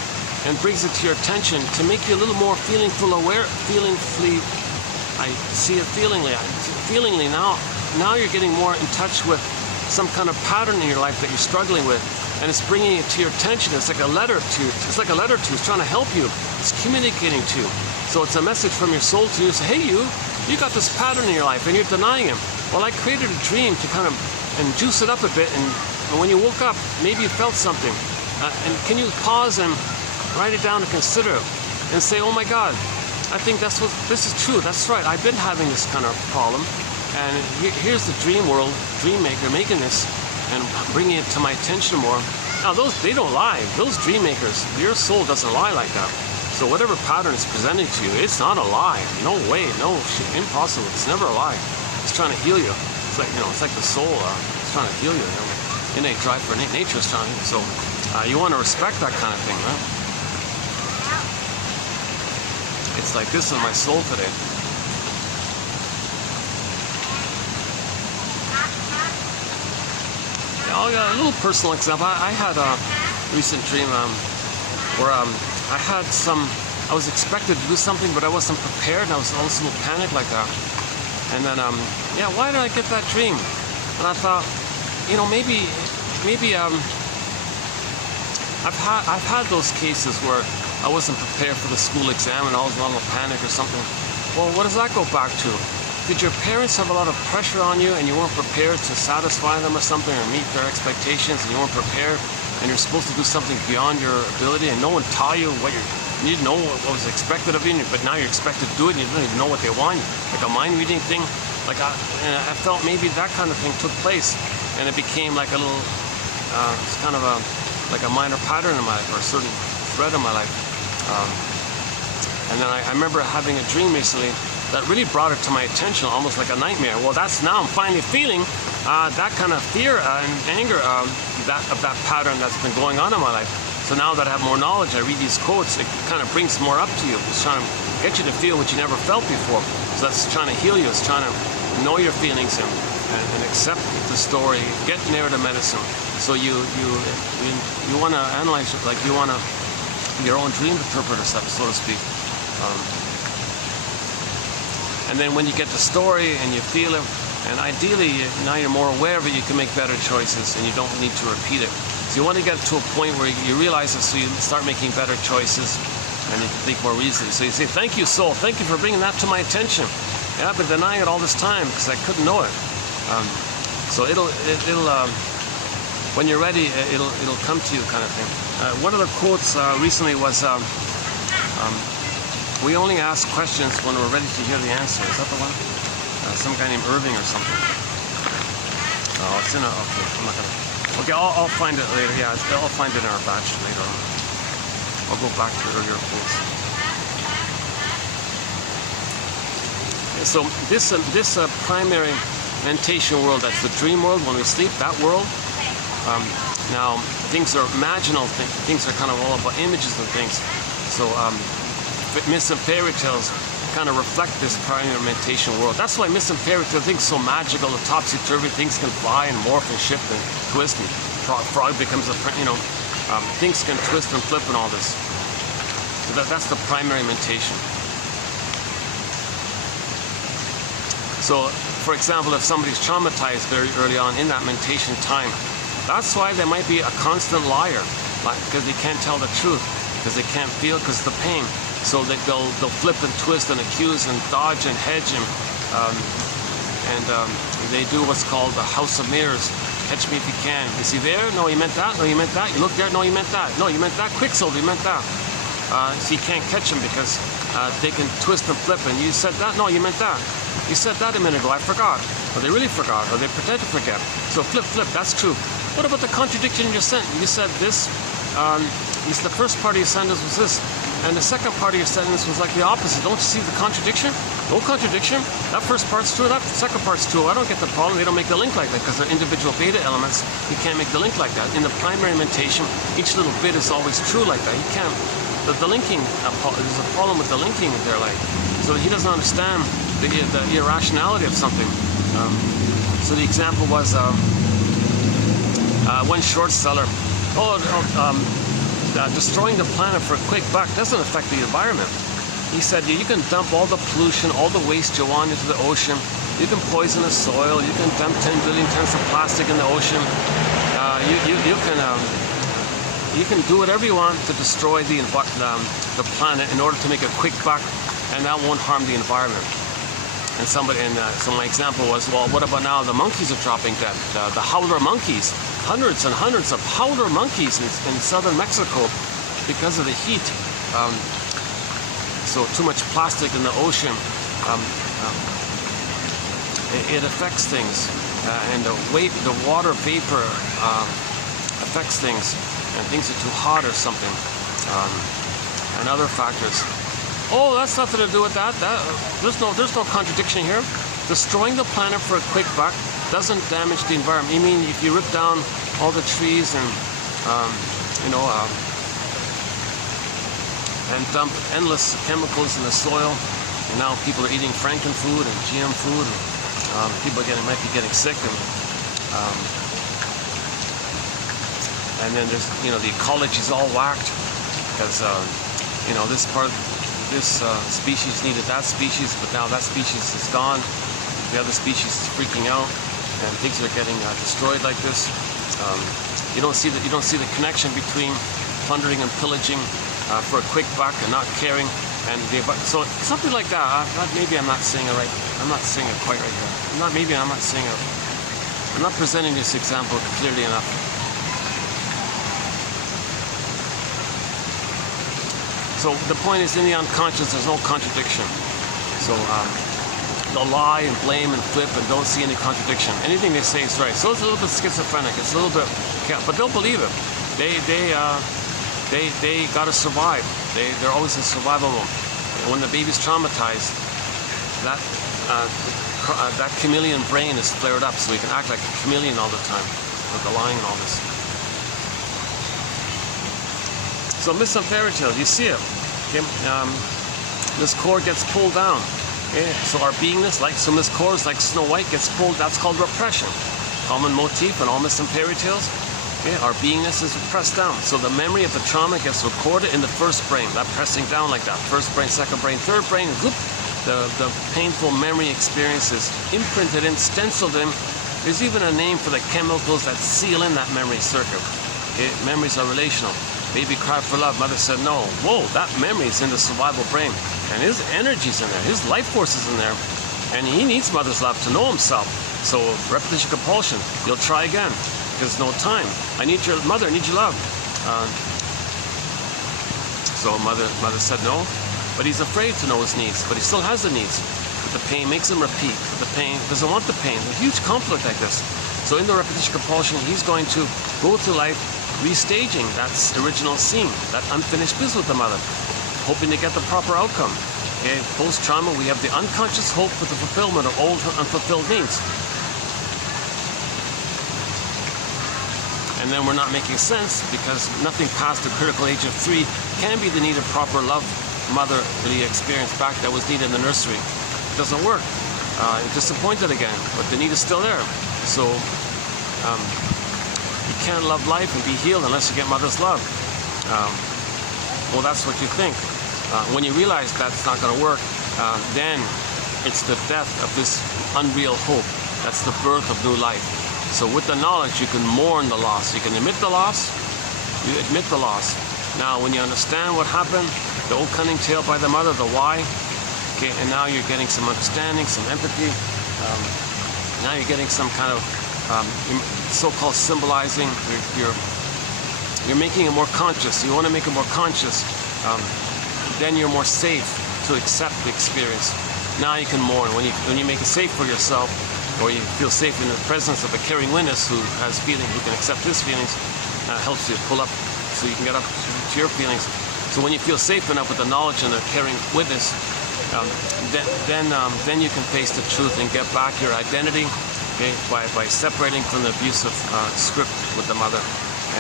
and brings it to your attention to make you a little more feelingly aware, I see it feelingly now you're getting more in touch with some kind of pattern in your life that you're struggling with, and it's bringing it to your attention. It's like a letter to you. It's trying to help you. It's communicating to you. So it's a message from your soul to you. Say, hey you got this pattern in your life and you're denying it. Well, I created a dream to kind of and juice it up a bit, and when you woke up, maybe you felt something. And can you pause and write it down and consider it and say, oh my God, I think this is true. That's right. I've been having this kind of problem, and here's the dream world, dream maker making this and bringing it to my attention more. Now they don't lie. Those dream makers, your soul doesn't lie like that. So whatever pattern is presenting to you, it's not a lie. No way, no shit, impossible. It's never a lie. It's trying to heal you. It's like it's like the soul. It's trying to heal you. Innate drive for nature is trying to. So you want to respect that kind of thing, right? It's like this in my soul today. Yeah, I'll got a little personal example. I had a recent dream where I was expected to do something, but I wasn't prepared, and I was almost a little panicked like that. And then, yeah, why did I get that dream? And I thought, you know, maybe I've had those cases where I wasn't prepared for the school exam and I was in a little panic or something. Well, what does that go back to? Did your parents have a lot of pressure on you and you weren't prepared to satisfy them or something or meet their expectations, and you weren't prepared and you're supposed to do something beyond your ability, and no one taught you what you didn't know what was expected of you, but now you're expected to do it and you don't even know what they want, like a mind reading thing. Like I felt maybe that kind of thing took place, and it became like a little, it's kind of like a minor pattern in my life, or a certain thread in my life. And then I remember having a dream recently that really brought it to my attention, almost like a nightmare. Well, now I'm finally feeling that kind of fear and anger of that pattern that's been going on in my life. So now that I have more knowledge, I read these quotes, it kind of brings more up to you. It's trying to get you to feel what you never felt before. So that's trying to heal you. It's trying to know your feelings and accept the story, get narrative medicine. So you want to analyze it, like you want to your own dream interpreter, so to speak. And then when you get the story and you feel it, and ideally now you're more aware of it, you can make better choices and you don't need to repeat it. So you want to get to a point where you realize it, so you start making better choices and you can think more easily. So you say, thank you, soul, thank you for bringing that to my attention. Yeah, I've been denying it all this time because I couldn't know it. So it'll when you're ready, it'll come to you, kind of thing. One of the quotes recently was, we only ask questions when we're ready to hear the answer. Is that the one? Some guy named Irving or something. Oh, it's in a, okay, I'm not gonna, okay, I'll find it later. Yeah, I'll find it in our batch later on. I'll go back to the earlier quotes. So this primary mentation world, that's the dream world when we sleep, that world. Now, things are imaginal, things are kind of all about images and things. So myths and fairy tales kind of reflect this primary mentation world. That's why myths and fairy tales, things so magical, the topsy-turvy, things can fly and morph and shift and twist, and frog becomes a, things can twist and flip and all this. So that's the primary mentation. So, for example, if somebody's traumatized very early on in that mentation time, that's why they might be a constant liar, because they can't tell the truth, because they can't feel, because of the pain. So they'll flip and twist and accuse and dodge and hedge, and they do what's called the house of mirrors. Catch me if you can. Is he there? No, he meant that. No, you meant that. You look there. No, you meant that. No, you meant that. Quicksilver, you meant that. So you can't catch them because they can twist and flip. And you said that. No, you meant that. You said that a minute ago. I forgot. Or they really forgot. Or they pretend to forget. So flip. That's true. What about the contradiction in your sentence? You said this. The first part of your sentence was this, and the second part of your sentence was like the opposite. Don't you see the contradiction? No contradiction. That first part's true, that second part's true. I don't get the problem. They don't make the link like that because they're individual beta elements. You can't make the link like that. In the primary mentation, each little bit is always true like that. You can't. The linking, there's a problem with the linking there, like. So he doesn't understand the irrationality of something. So the example was one short seller. Destroying the planet for a quick buck doesn't affect the environment. He said you can dump all the pollution, all the waste you want into the ocean. You can poison the soil. You can dump 10 billion tons of plastic in the ocean. You can do whatever you want to destroy the planet in order to make a quick buck, and that won't harm the environment. And so my example was, well, what about now the monkeys are dropping dead? The howler monkeys, hundreds and hundreds of howler monkeys in southern Mexico because of the heat. So too much plastic in the ocean, it affects things, and the water vapor affects things, and things are too hot or something, and other factors. Oh, that's nothing to do with that. There's no contradiction here. Destroying the planet for a quick buck doesn't damage the environment. You mean if you rip down all the trees and and dump endless chemicals in the soil. And now people are eating frankenfood and GM food. And, people might be getting sick. And then there's, the ecology is all whacked because, this species needed that species, but now that species is gone. The other species is freaking out, and things are getting destroyed like this. You don't see the connection between plundering and pillaging for a quick buck and not caring, and so something like that. Maybe I'm not saying it right. I'm not saying it quite right here. I'm not presenting this example clearly enough. So the point is, in the unconscious, there's no contradiction. So they'll lie and blame and flip and don't see any contradiction. Anything they say is right. So it's a little bit schizophrenic. It's a little bit, but they'll believe it. They got to survive. They're always in survival mode. And when the baby's traumatized, that chameleon brain is flared up, so he can act like a chameleon all the time, with the lying and all this. So myths and fairy tales, you see it. Okay? This cord gets pulled down. Okay? So our beingness, so this cord is like Snow White, gets pulled. That's called repression. Common motif in all myths and fairy tales. Okay? Our beingness is pressed down. So the memory of the trauma gets recorded in the first brain. That pressing down like that. First brain, second brain, third brain. Whoop, the painful memory experience is imprinted in, stenciled in. There's even a name for the chemicals that seal in that memory circuit. Okay? Memories are relational. Baby cried for love, mother said no. Whoa, that memory is in the survival brain. And his energy's in there, his life force is in there. And he needs mother's love to know himself. So repetition compulsion, you'll try again. There's no time. I need your mother, I need your love. So mother said no, but he's afraid to know his needs, but he still has the needs. But the pain makes him repeat. But the pain doesn't want the pain. A huge conflict like this. So in the repetition compulsion, he's going to go through life restaging that original scene, that unfinished business with the mother, hoping to get the proper outcome. Okay? Post-trauma, we have the unconscious hope for the fulfillment of old unfulfilled needs. And then we're not making sense because nothing past the critical age of 3 can be the need of proper love motherly experience back that was needed in the nursery. It doesn't work. You're disappointed again, but the need is still there. So you can't love life and be healed unless you get mother's love. Well, that's what you think. When you realize that's not going to work, then it's the death of this unreal hope. That's the birth of new life. So with the knowledge, you can mourn the loss. You can admit the loss. You admit the loss. Now, when you understand what happened, the old cunning tale by the mother, the why, okay, and now you're getting some understanding, some empathy. Now you're getting some kind of so-called symbolizing. You're making it more conscious. You want to make it more conscious. Then you're more safe to accept the experience. Now you can mourn. When you make it safe for yourself, or you feel safe in the presence of a caring witness who has feeling, who can accept his feelings, helps you pull up so you can get up to your feelings. So when you feel safe enough with the knowledge and the caring witness, then you can face the truth and get back your identity. Okay, by separating from the abusive script with the mother,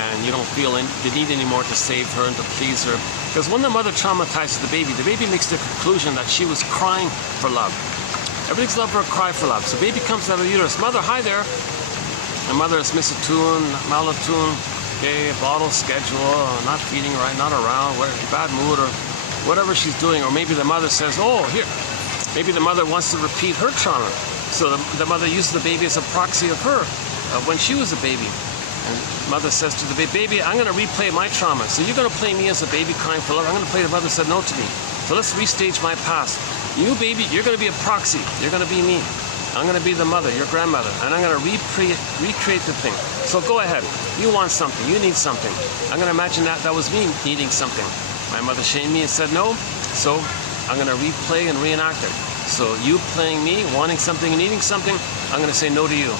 and you don't feel the need anymore to save her and to please her. Because when the mother traumatizes the baby makes the conclusion that she was crying for love. Everything's love for a cry for love. So baby comes out of the uterus, mother, hi there. And mother is misattuned, malattuned, okay, bottle schedule, not feeding right, not around, bad mood, or whatever she's doing. Or maybe the mother says, oh, here. Maybe the mother wants to repeat her trauma. So the mother uses the baby as a proxy of her, when she was a baby. And mother says to the baby, I'm going to replay my trauma. So you're going to play me as a baby crying for love. I'm going to play the mother said no to me. So let's restage my past. You, baby, you're going to be a proxy. You're going to be me. I'm going to be the mother, your grandmother. And I'm going to recreate the thing. So go ahead. You want something. You need something. I'm going to imagine that was me needing something. My mother shamed me and said no. So I'm going to replay and reenact it. So you playing me, wanting something and needing something, I'm going to say no to you.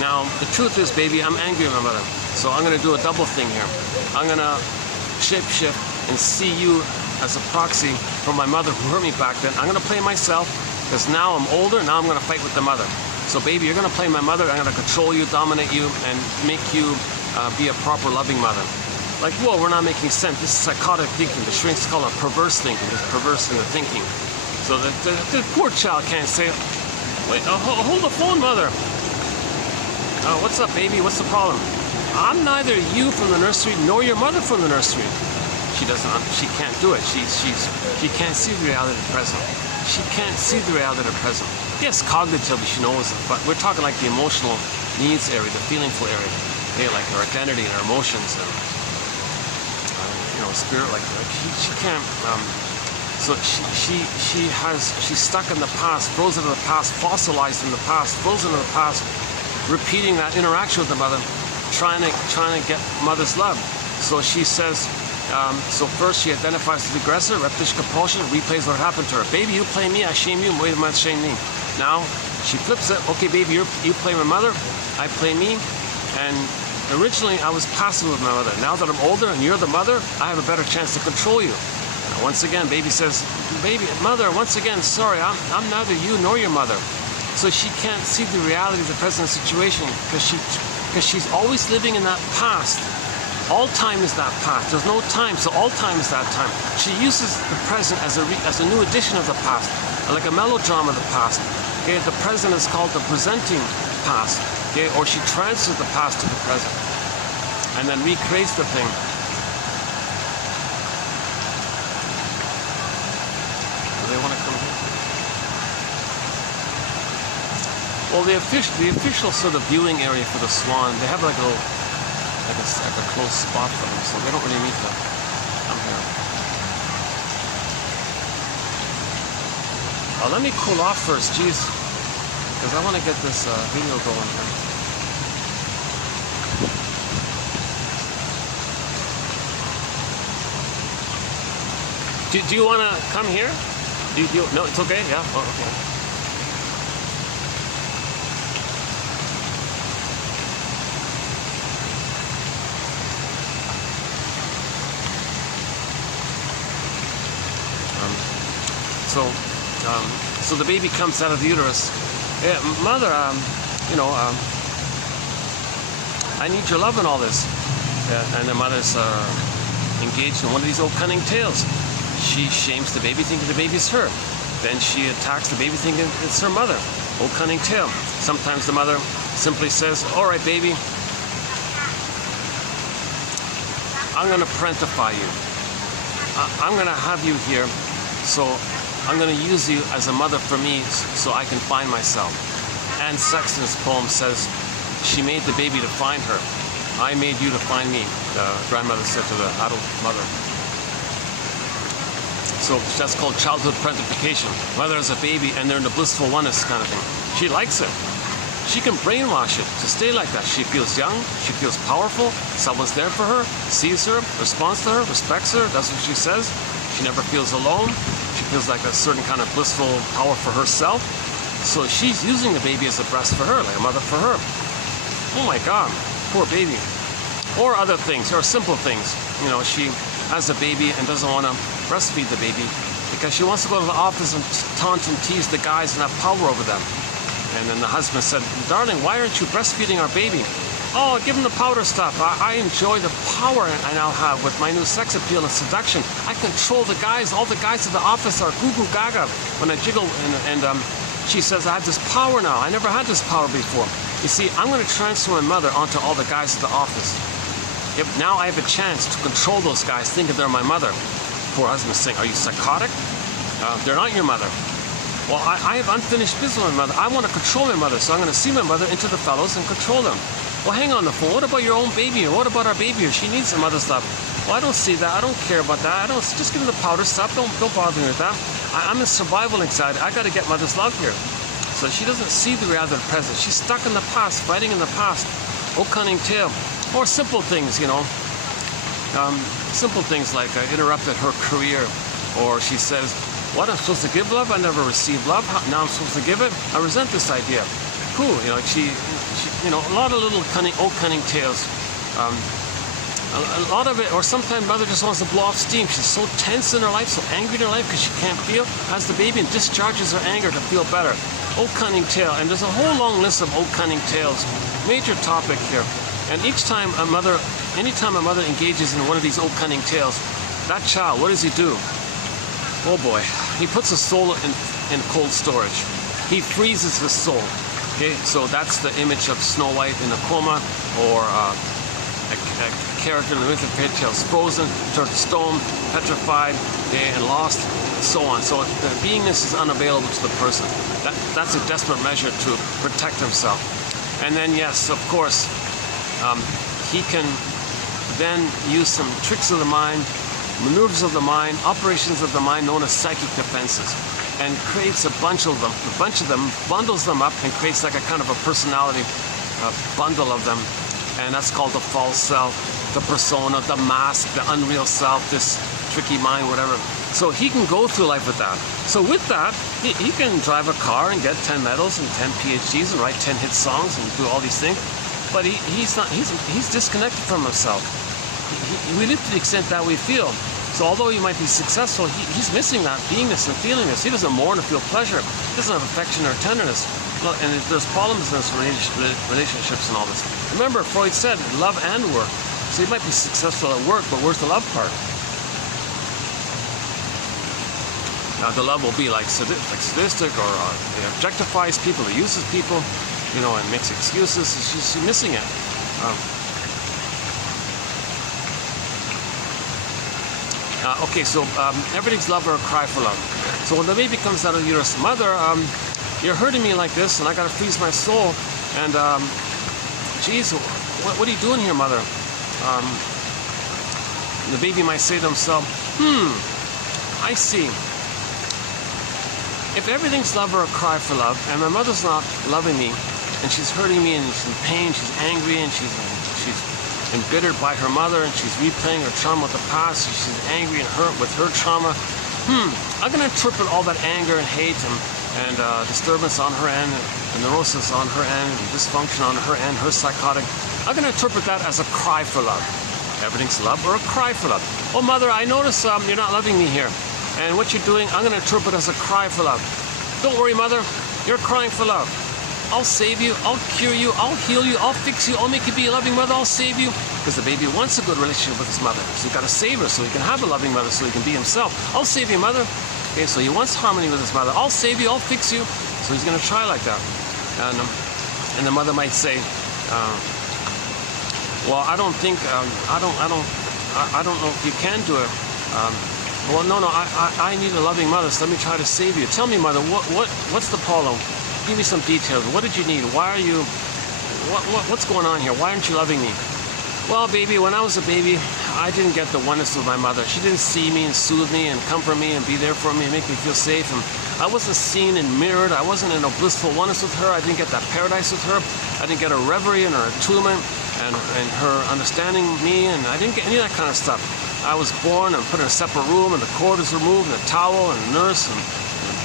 Now, the truth is, baby, I'm angry at my mother. So I'm going to do a double thing here. I'm going to shape-shift and see you as a proxy for my mother who hurt me back then. I'm going to play myself because now I'm older. Now I'm going to fight with the mother. So, baby, you're going to play my mother. I'm going to control you, dominate you, and make you be a proper loving mother. like, whoa, we're not making sense. This is psychotic thinking. The shrinks call it perverse thinking. It's perverse in the thinking. So the poor child can't say, wait, hold the phone, mother. What's up, baby? What's the problem? I'm neither you from the nursery nor your mother from the nursery. She can't do it. She can't see the reality of the present. She can't see the reality of the present. Yes, cognitively she knows it, but we're talking like the emotional needs area, the feelingful area. Okay, like her identity and her emotions and spirit. Like she can't. So she's stuck in the past, frozen in the past, fossilized in the past, frozen in the past, repeating that interaction with the mother, trying to get mother's love. So she says. So first she identifies the aggressor, repetition compulsion, replays what happened to her. Baby, you play me, I shame you, wait a minute, shame me. Now she flips it. Okay, baby, you play my mother, I play me. And originally I was passive with my mother. Now that I'm older and you're the mother, I have a better chance to control you. And once again, baby says, baby, mother, once again, sorry, I'm neither you nor your mother. So she can't see the reality of the present situation because she's always living in that past. All time is that past. There's no time, so all time is that time. She uses the present as a new edition of the past, like a melodrama of the past. Okay, the present is called the presenting past. Okay, or she transfers the past to the present, and then recreates the thing. Do they want to come here? Well, the official sort of viewing area for the swan, they have like a little. Like a close spot for them, so they don't really need to come here. Let me cool off first, geez, because I want to get this video going here. Do you want to come here? No, it's okay. Yeah. Oh, okay. So the baby comes out of the uterus. Yeah, mother, I need your love in all this. And the mother's engaged in one of these old cunning tales. She shames the baby, thinking the baby's her. Then she attacks the baby, thinking it's her mother. Old cunning tale. Sometimes the mother simply says, all right, baby, I'm going to parentify you. I'm going to have you here, so I'm going to use you as a mother for me so I can find myself. Anne Sexton's poem says, she made the baby to find her. I made you to find me, the grandmother said to the adult mother. So that's called childhood parentification. Mother has a baby and they're in the blissful oneness kind of thing. She likes it. She can brainwash it to stay like that. She feels young, she feels powerful, someone's there for her, sees her, responds to her, respects her, does what she says. She never feels alone. She feels like a certain kind of blissful power for herself. So she's using the baby as a breast for her, like a mother for her. Oh my God, poor baby. Or other things, or simple things. She has a baby and doesn't want to breastfeed the baby because she wants to go to the office and taunt and tease the guys and have power over them. And then the husband said, darling, why aren't you breastfeeding our baby? Oh, give him the powder stuff. I enjoy the power I now have with my new sex appeal and seduction. I control the guys. All the guys at the office are goo goo gaga when I jiggle. And she says, I have this power now. I never had this power before. You see, I'm going to transfer my mother onto all the guys at the office. Now I have a chance to control those guys, thinking they're my mother. Poor husband saying, are you psychotic? They're not your mother. Well, I have unfinished business with my mother. I want to control my mother, so I'm going to see my mother into the fellows and control them. Well, hang on the phone. What about your own baby? Or what about our baby? Or she needs some other stuff. Well, I don't see that. I don't care about that. Just give her the powder stuff. Don't bother me with that. I'm in survival anxiety. I got to get mother's love here. So she doesn't see the reality of the present. She's stuck in the past, fighting in the past. Oh, cunning tale. Or simple things, simple things like interrupted her career. Or she says, what, I'm supposed to give love? I never received love. Now I'm supposed to give it? I resent this idea. Cool, she a lot of little cunning tales. A lot of it, or sometimes mother just wants to blow off steam. She's so tense in her life, so angry in her life because she can't feel, has the baby and discharges her anger to feel better. Old cunning tale, and there's a whole long list of old cunning tales. Major topic here. And anytime a mother engages in one of these old cunning tales, that child, what does he do? Oh boy, he puts his soul in cold storage. He freezes his soul. Okay, so that's the image of Snow White in a coma, or a character in the myth of fairy tales, frozen, turned to stone, petrified, and lost, so on. So the beingness is unavailable to the person. That's a desperate measure to protect himself. And then, yes, of course, he can then use some tricks of the mind, maneuvers of the mind, operations of the mind known as psychic defenses, and creates a bunch of them, bundles them up, and creates like a kind of a personality bundle of them. And that's called the false self, the persona, the mask, the unreal self, this tricky mind, whatever. So he can go through life with that. So with that, he can drive a car and get 10 medals and 10 PhDs and write 10 hit songs and do all these things. But he's disconnected from himself. We live to the extent that we feel. So although he might be successful, he's missing that beingness and feelingness. He doesn't mourn or feel pleasure. He doesn't have affection or tenderness. And there's problems in his relationships and all this. Remember, Freud said love and work. So he might be successful at work, but where's the love part? Now the love will be like sadistic, or he objectifies people, he uses people, and makes excuses. She's missing it. Okay, so everything's love or a cry for love. So when the baby comes out of the uterus, mother, you're hurting me like this, and I gotta freeze my soul. And geez, what are you doing here, mother? The baby might say to himself, I see. If everything's love or a cry for love, and my mother's not loving me, and she's hurting me, and she's in pain, she's angry, and she's embittered by her mother, and she's replaying her trauma of the past, and she's angry and hurt with her trauma, I'm going to interpret all that anger and hate and disturbance on her end, and neurosis on her end, and dysfunction on her end, her psychotic. I'm going to interpret that as a cry for love. Everything's love or a cry for love. Oh, mother, I notice you're not loving me here. And what you're doing, I'm going to interpret as a cry for love. Don't worry, mother. You're crying for love. I'll save you. I'll cure you. I'll heal you. I'll fix you. I'll make you be a loving mother. I'll save you. Because the baby wants a good relationship with his mother. So you've got to save her so he can have a loving mother, so he can be himself. I'll save you, mother. Okay, so he wants harmony with his mother. I'll save you. I'll fix you. So he's going to try like that. And the mother might say, well, I don't think, I don't know if you can do it. Well, no, I need a loving mother, so let me try to save you. Tell me, mother, what's the problem? Give me some details. What did you need? Why are you, what's going on here? Why aren't you loving me? Well, baby, when I was a baby, I didn't get the oneness with my mother. She didn't see me and soothe me and comfort me and be there for me and make me feel safe. And I wasn't seen and mirrored. I wasn't in a blissful oneness with her. I didn't get that paradise with her. I didn't get her reverie and her attunement and her understanding me, and I didn't get any of that kind of stuff. I was born and put in a separate room, and the cord was removed, and a towel, and a nurse, and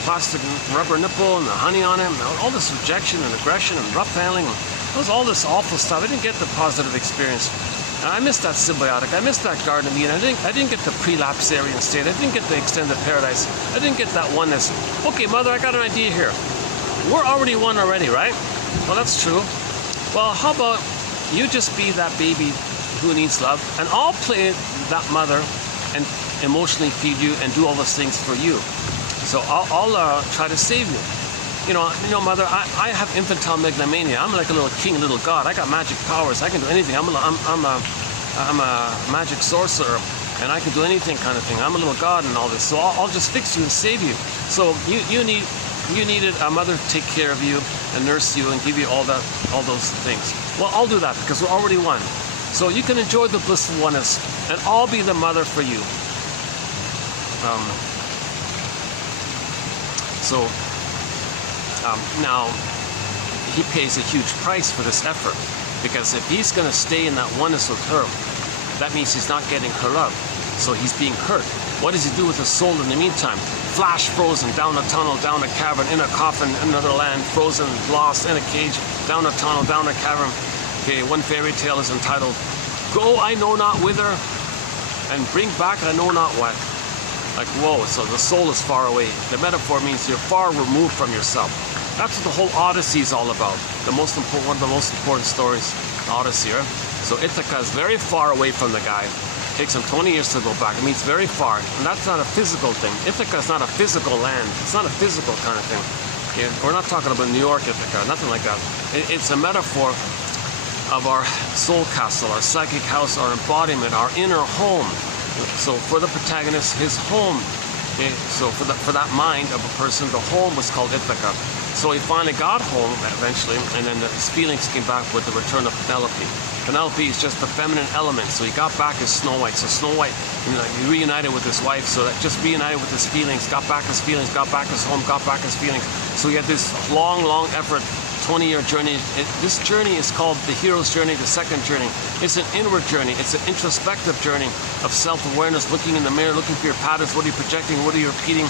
plastic rubber nipple, and the honey on it, and all this rejection and aggression and rough handling. It was all this awful stuff. I didn't get the positive experience. And I missed that symbiotic. I missed that Garden of Eden. I didn't get the prelapsarian state. I didn't get the extended paradise. I didn't get that oneness. Okay, mother, I got an idea here. We're already one already, right? Well, that's true. Well, how about you just be that baby who needs love, and I'll play that mother and emotionally feed you and do all those things for you. So I'll try to save you. You know, mother, I have infantile megalomania. I'm like a little king, a little god. I got magic powers. I can do anything. I'm a magic sorcerer, and I can do anything kind of thing. I'm a little god and all this. So I'll just fix you and save you. So you needed a mother to take care of you and nurse you and give you all those things. Well, I'll do that because we're already one. So you can enjoy the blissful oneness, and I'll be the mother for you. Now, he pays a huge price for this effort, because if he's going to stay in that oneness with her, that means he's not getting her love. So he's being hurt. What does he do with his soul in the meantime? Flash frozen, down a tunnel, down a cavern, in a coffin, in another land, frozen, lost, in a cage, down a tunnel, down a cavern. Okay, one fairy tale is entitled, Go I know not whither, and bring back I know not what. Like, whoa, so the soul is far away. The metaphor means you're far removed from yourself. That's what the whole Odyssey is all about. One of the most important stories, the Odyssey, right? So Ithaca is very far away from the guy. Takes him 20 years to go back. It means very far. And that's not a physical thing. Ithaca is not a physical land. It's not a physical kind of thing. Okay? We're not talking about New York Ithaca, nothing like that. It's a metaphor of our soul castle, our psychic house, our embodiment, our inner home. So for the protagonist, his home. Okay? So for that mind of a person, the home was called Ithaca. So he finally got home eventually, and then his feelings came back with the return of Penelope. Penelope is just the feminine element, so he got back as Snow White. So Snow White, he reunited with his wife, so that just reunited with his feelings, got back his feelings, got back his home, got back his feelings. So he had this long, long effort, 20-year journey. This journey is called the hero's journey, the second journey. It's an inward journey. It's an introspective journey of self-awareness, looking in the mirror, looking for your patterns. What are you projecting? What are you repeating?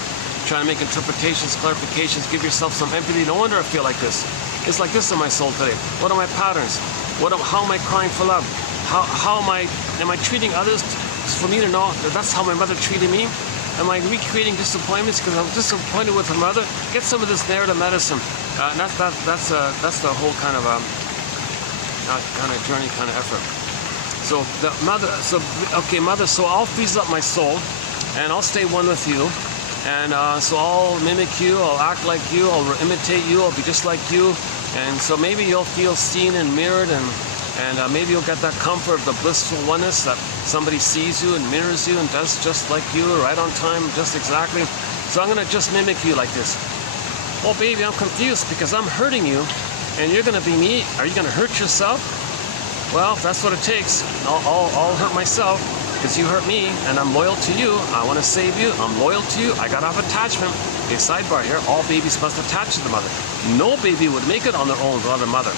Trying to make interpretations, clarifications, give yourself some empathy. No wonder I feel like this. It's like this in my soul today. What are my patterns? How am I crying for love? How am I treating others for me to know that that's how my mother treated me? Am I recreating disappointments because I was disappointed with her mother? Get some of this narrative medicine. That's the whole kind of journey, kind of effort. So the mother. So okay, mother. So I'll freeze up my soul, and I'll stay one with you. And so I'll mimic you, I'll act like you, I'll imitate you, I'll be just like you. And so maybe you'll feel seen and mirrored, and maybe you'll get that comfort of the blissful oneness that somebody sees you and mirrors you and does just like you, right on time, just exactly. So I'm going to just mimic you like this. Oh, baby, I'm confused because I'm hurting you, and you're going to be me. Are you going to hurt yourself? Well, if that's what it takes, I'll hurt myself. Because you hurt me, and I'm loyal to you. I want to save you. I'm loyal to you. I got off attachment. Okay, sidebar here. All babies must attach to the mother. No baby would make it on their own without a mother.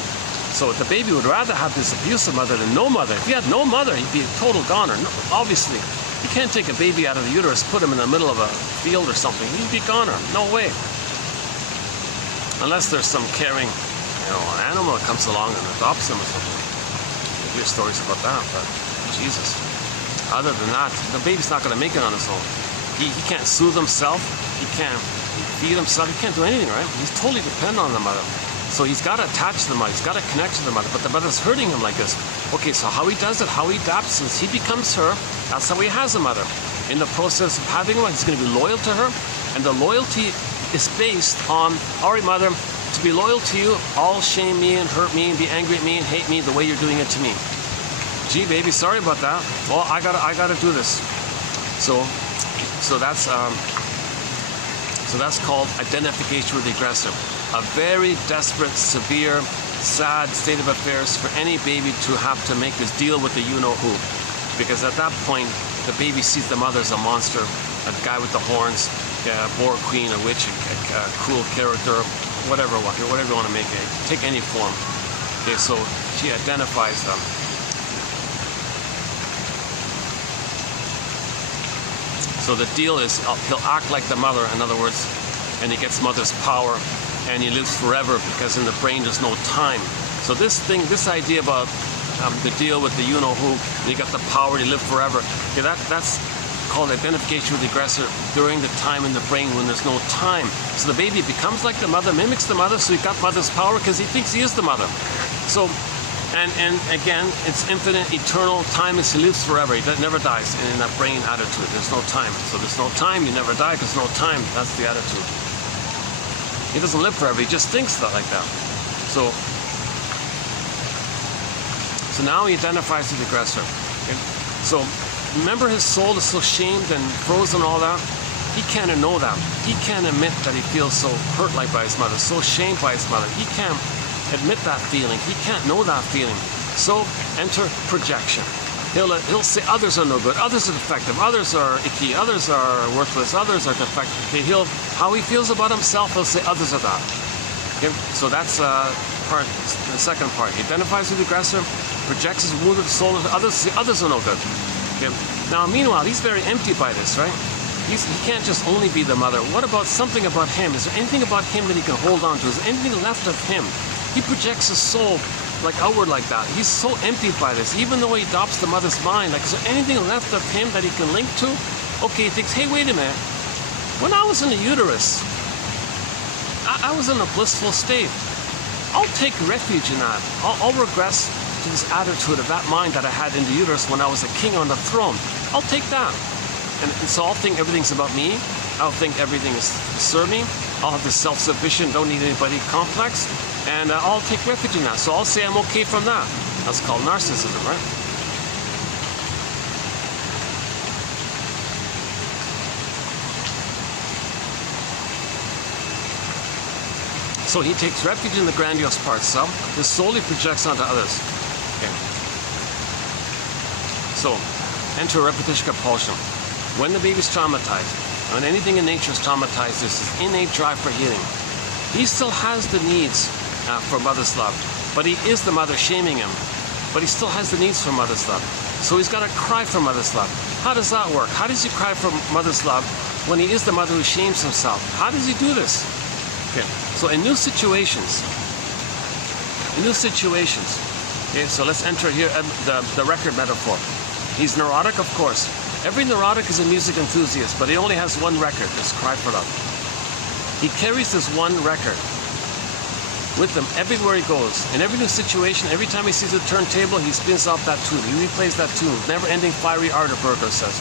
So the baby would rather have this abusive mother than no mother. If he had no mother, he'd be a total goner. No, obviously, you can't take a baby out of the uterus, put him in the middle of a field or something. He'd be goner. No way. Unless there's some caring, animal that comes along and adopts him or something. You hear stories about that, but Jesus. Other than that, the baby's not going to make it on his own. He can't soothe himself. He can't feed himself. He can't do anything, right? He's totally dependent on the mother. So he's got to attach to the mother. He's got to connect to the mother. But the mother's hurting him like this. Okay, so how he does it, how he adapts, since he becomes her, that's how he has a mother. In the process of having one, he's going to be loyal to her. And the loyalty is based on, all right, mother, to be loyal to you, I'll shame me and hurt me and be angry at me and hate me the way you're doing it to me. Gee, baby, sorry about that. Well, I gotta do this. So that's called identification with the aggressor. A very desperate, severe, sad state of affairs for any baby to have to make this deal with the you-know-who. Because at that point, the baby sees the mother as a monster, a guy with the horns, a boar queen, a witch, a cruel character, whatever you want to make it. Take any form. Okay, so she identifies them. So the deal is he'll act like the mother, in other words, and he gets mother's power, and he lives forever because in the brain there's no time. So this idea about the deal with the you-know-who, and he got the power to live forever, okay, that's called identification with the aggressor during the time in the brain when there's no time. So the baby becomes like the mother, mimics the mother, so he got mother's power because he thinks he is the mother. So, and again, it's infinite, eternal. Time is he lives forever. He never dies in that brain attitude. There's no time. So there's no time, you never die. There's no time. That's the attitude. He doesn't live forever. He just thinks that like that. So now he identifies with the aggressor. Okay? So remember, his soul is so shamed and frozen, all that. He can't know that. He can't admit that he feels so hurt like by his mother, so shamed by his mother. He can't admit that feeling. He can't know that feeling. So enter projection. He'll say others are no good, others are defective, others are icky, others are worthless, others are defective. Okay, how he feels about himself, he'll say others are that. Okay, so that's the second part. He identifies with the aggressor, projects his wounded soul into others, say others are no good. Okay. Now meanwhile, he's very empty by this, right? He can't just only be the mother. What about something about him? Is there anything about him that he can hold on to? Is there anything left of him? He projects his soul like outward like that. He's so emptied by this, even though he adopts the mother's mind. Like, is there anything left of him that he can link to? Okay, he thinks, hey, wait a minute. When I was in the uterus, I was in a blissful state. I'll take refuge in that. I'll regress to this attitude of that mind that I had in the uterus when I was a king on the throne. I'll take that. And so I'll think everything's about me. I'll think everything is to serve me. I'll have this self-sufficient, don't need anybody complex. And I'll take refuge in that. So I'll say I'm okay from that. That's called narcissism, right? So he takes refuge in the grandiose parts. So this solely projects onto others. Okay. So, enter repetition compulsion. When the baby's traumatized, when anything in nature is traumatized, there's this innate drive for healing. He still has the needs for mother's love, but he is the mother shaming him. But he still has the needs for mother's love. So he's got to cry for mother's love. How does that work? How does he cry for mother's love when he is the mother who shames himself? How does he do this? Okay, so in new situations, okay, so let's enter here the record metaphor. He's neurotic, of course. Every neurotic is a music enthusiast, but he only has one record, this Cry for Love. He carries this one record with him everywhere he goes. In every new situation, every time he sees a turntable, he spins off that tune. He replays that tune. Never-ending fiery art, Burger says.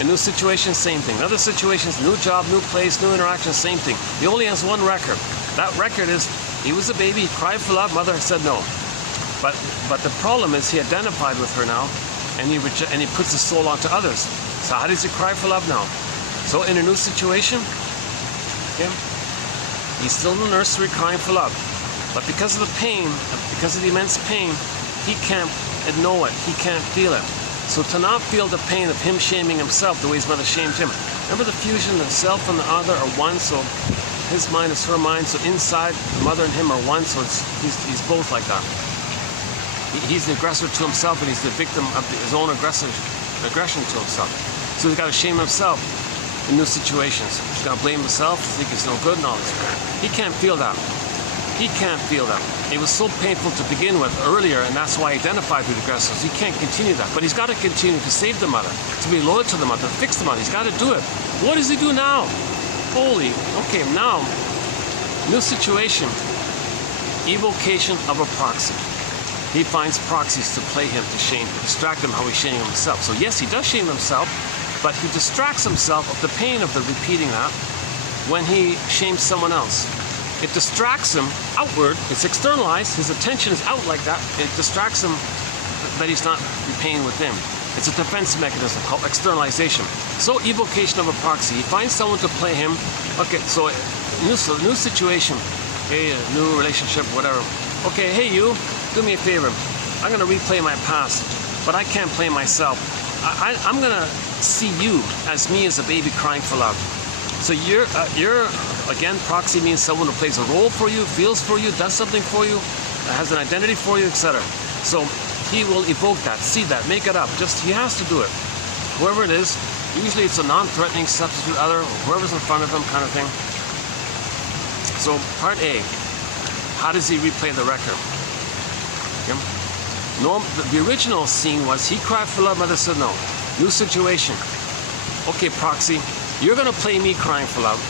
In new situations, same thing. In other situations, new job, new place, new interaction, same thing. He only has one record. That record is, he was a baby, he cried for love, mother said no. But the problem is he identified with her now, and he puts his soul onto others. So how does he cry for love now? So in a new situation, okay, he's still in the nursery crying for love. But because of the pain, because of the immense pain, he can't know it, he can't feel it. So to not feel the pain of him shaming himself the way his mother shamed him. Remember the fusion, the self and the other are one, so his mind is her mind, so inside the mother and him are one, so he's both like that. He's the aggressor to himself, and he's the victim of his own aggression to himself. So he's got to shame himself in new situations. He's got to blame himself, think he's no good and all this. He can't feel that. He can't feel that. It was so painful to begin with earlier, and that's why he identified with aggressors. He can't continue that. But he's got to continue to save the mother, to be loyal to the mother, to fix the mother. He's got to do it. What does he do now? Holy, okay, now, new situation, evocation of a proxy. He finds proxies to play him, to shame, to distract him how he's shaming himself. So yes, he does shame himself, but he distracts himself of the pain of the repeating that when he shames someone else. It distracts him outward, it's externalized, his attention is out like that, it distracts him that he's not in pain within. It's a defense mechanism called externalization. So evocation of a proxy, he finds someone to play him. Okay, so new situation, okay, a new relationship, whatever. Okay, hey you, do me a favor. I'm gonna replay my past, but I can't play myself. I'm gonna see you as me as a baby crying for love. So you're again, proxy means someone who plays a role for you, feels for you, does something for you, has an identity for you, etc. So he will evoke that, see that, make it up. Just he has to do it. Whoever it is, usually it's a non-threatening substitute other, or whoever's in front of him, kind of thing. So part A, how does he replay the record? Okay. The original scene was he cried for love, mother said no. New situation. Okay, proxy, you're gonna play me crying for love.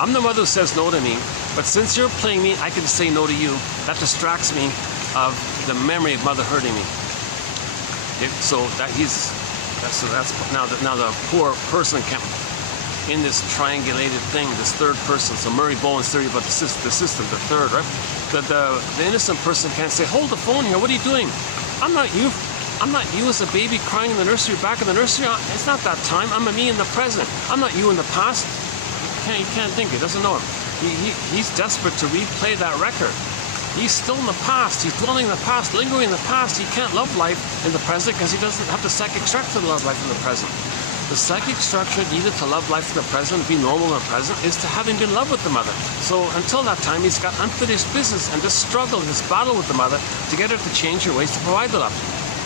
I'm the mother who says no to me, but since you're playing me, I can say no to you. That distracts me of the memory of mother hurting me. Okay, so that's now the poor person can, in this triangulated thing, this third person. So Murray Bowen's theory about the system, the third, right? The innocent person can't say, hold the phone here, what are you doing? I'm not you as a baby crying in the nursery, back in the nursery. It's not that time. I'm a me in the present. I'm not you in the past. You can't think. He doesn't know him. He's desperate to replay that record. He's still in the past. He's dwelling in the past, lingering in the past. He can't love life in the present because he doesn't have the psychic structure to love life in the present. The psychic structure needed to love life in the present, be normal in the present, is to having been in love with the mother. So until that time, he's got unfinished business and this struggle, this battle with the mother to get her to change her ways to provide the love.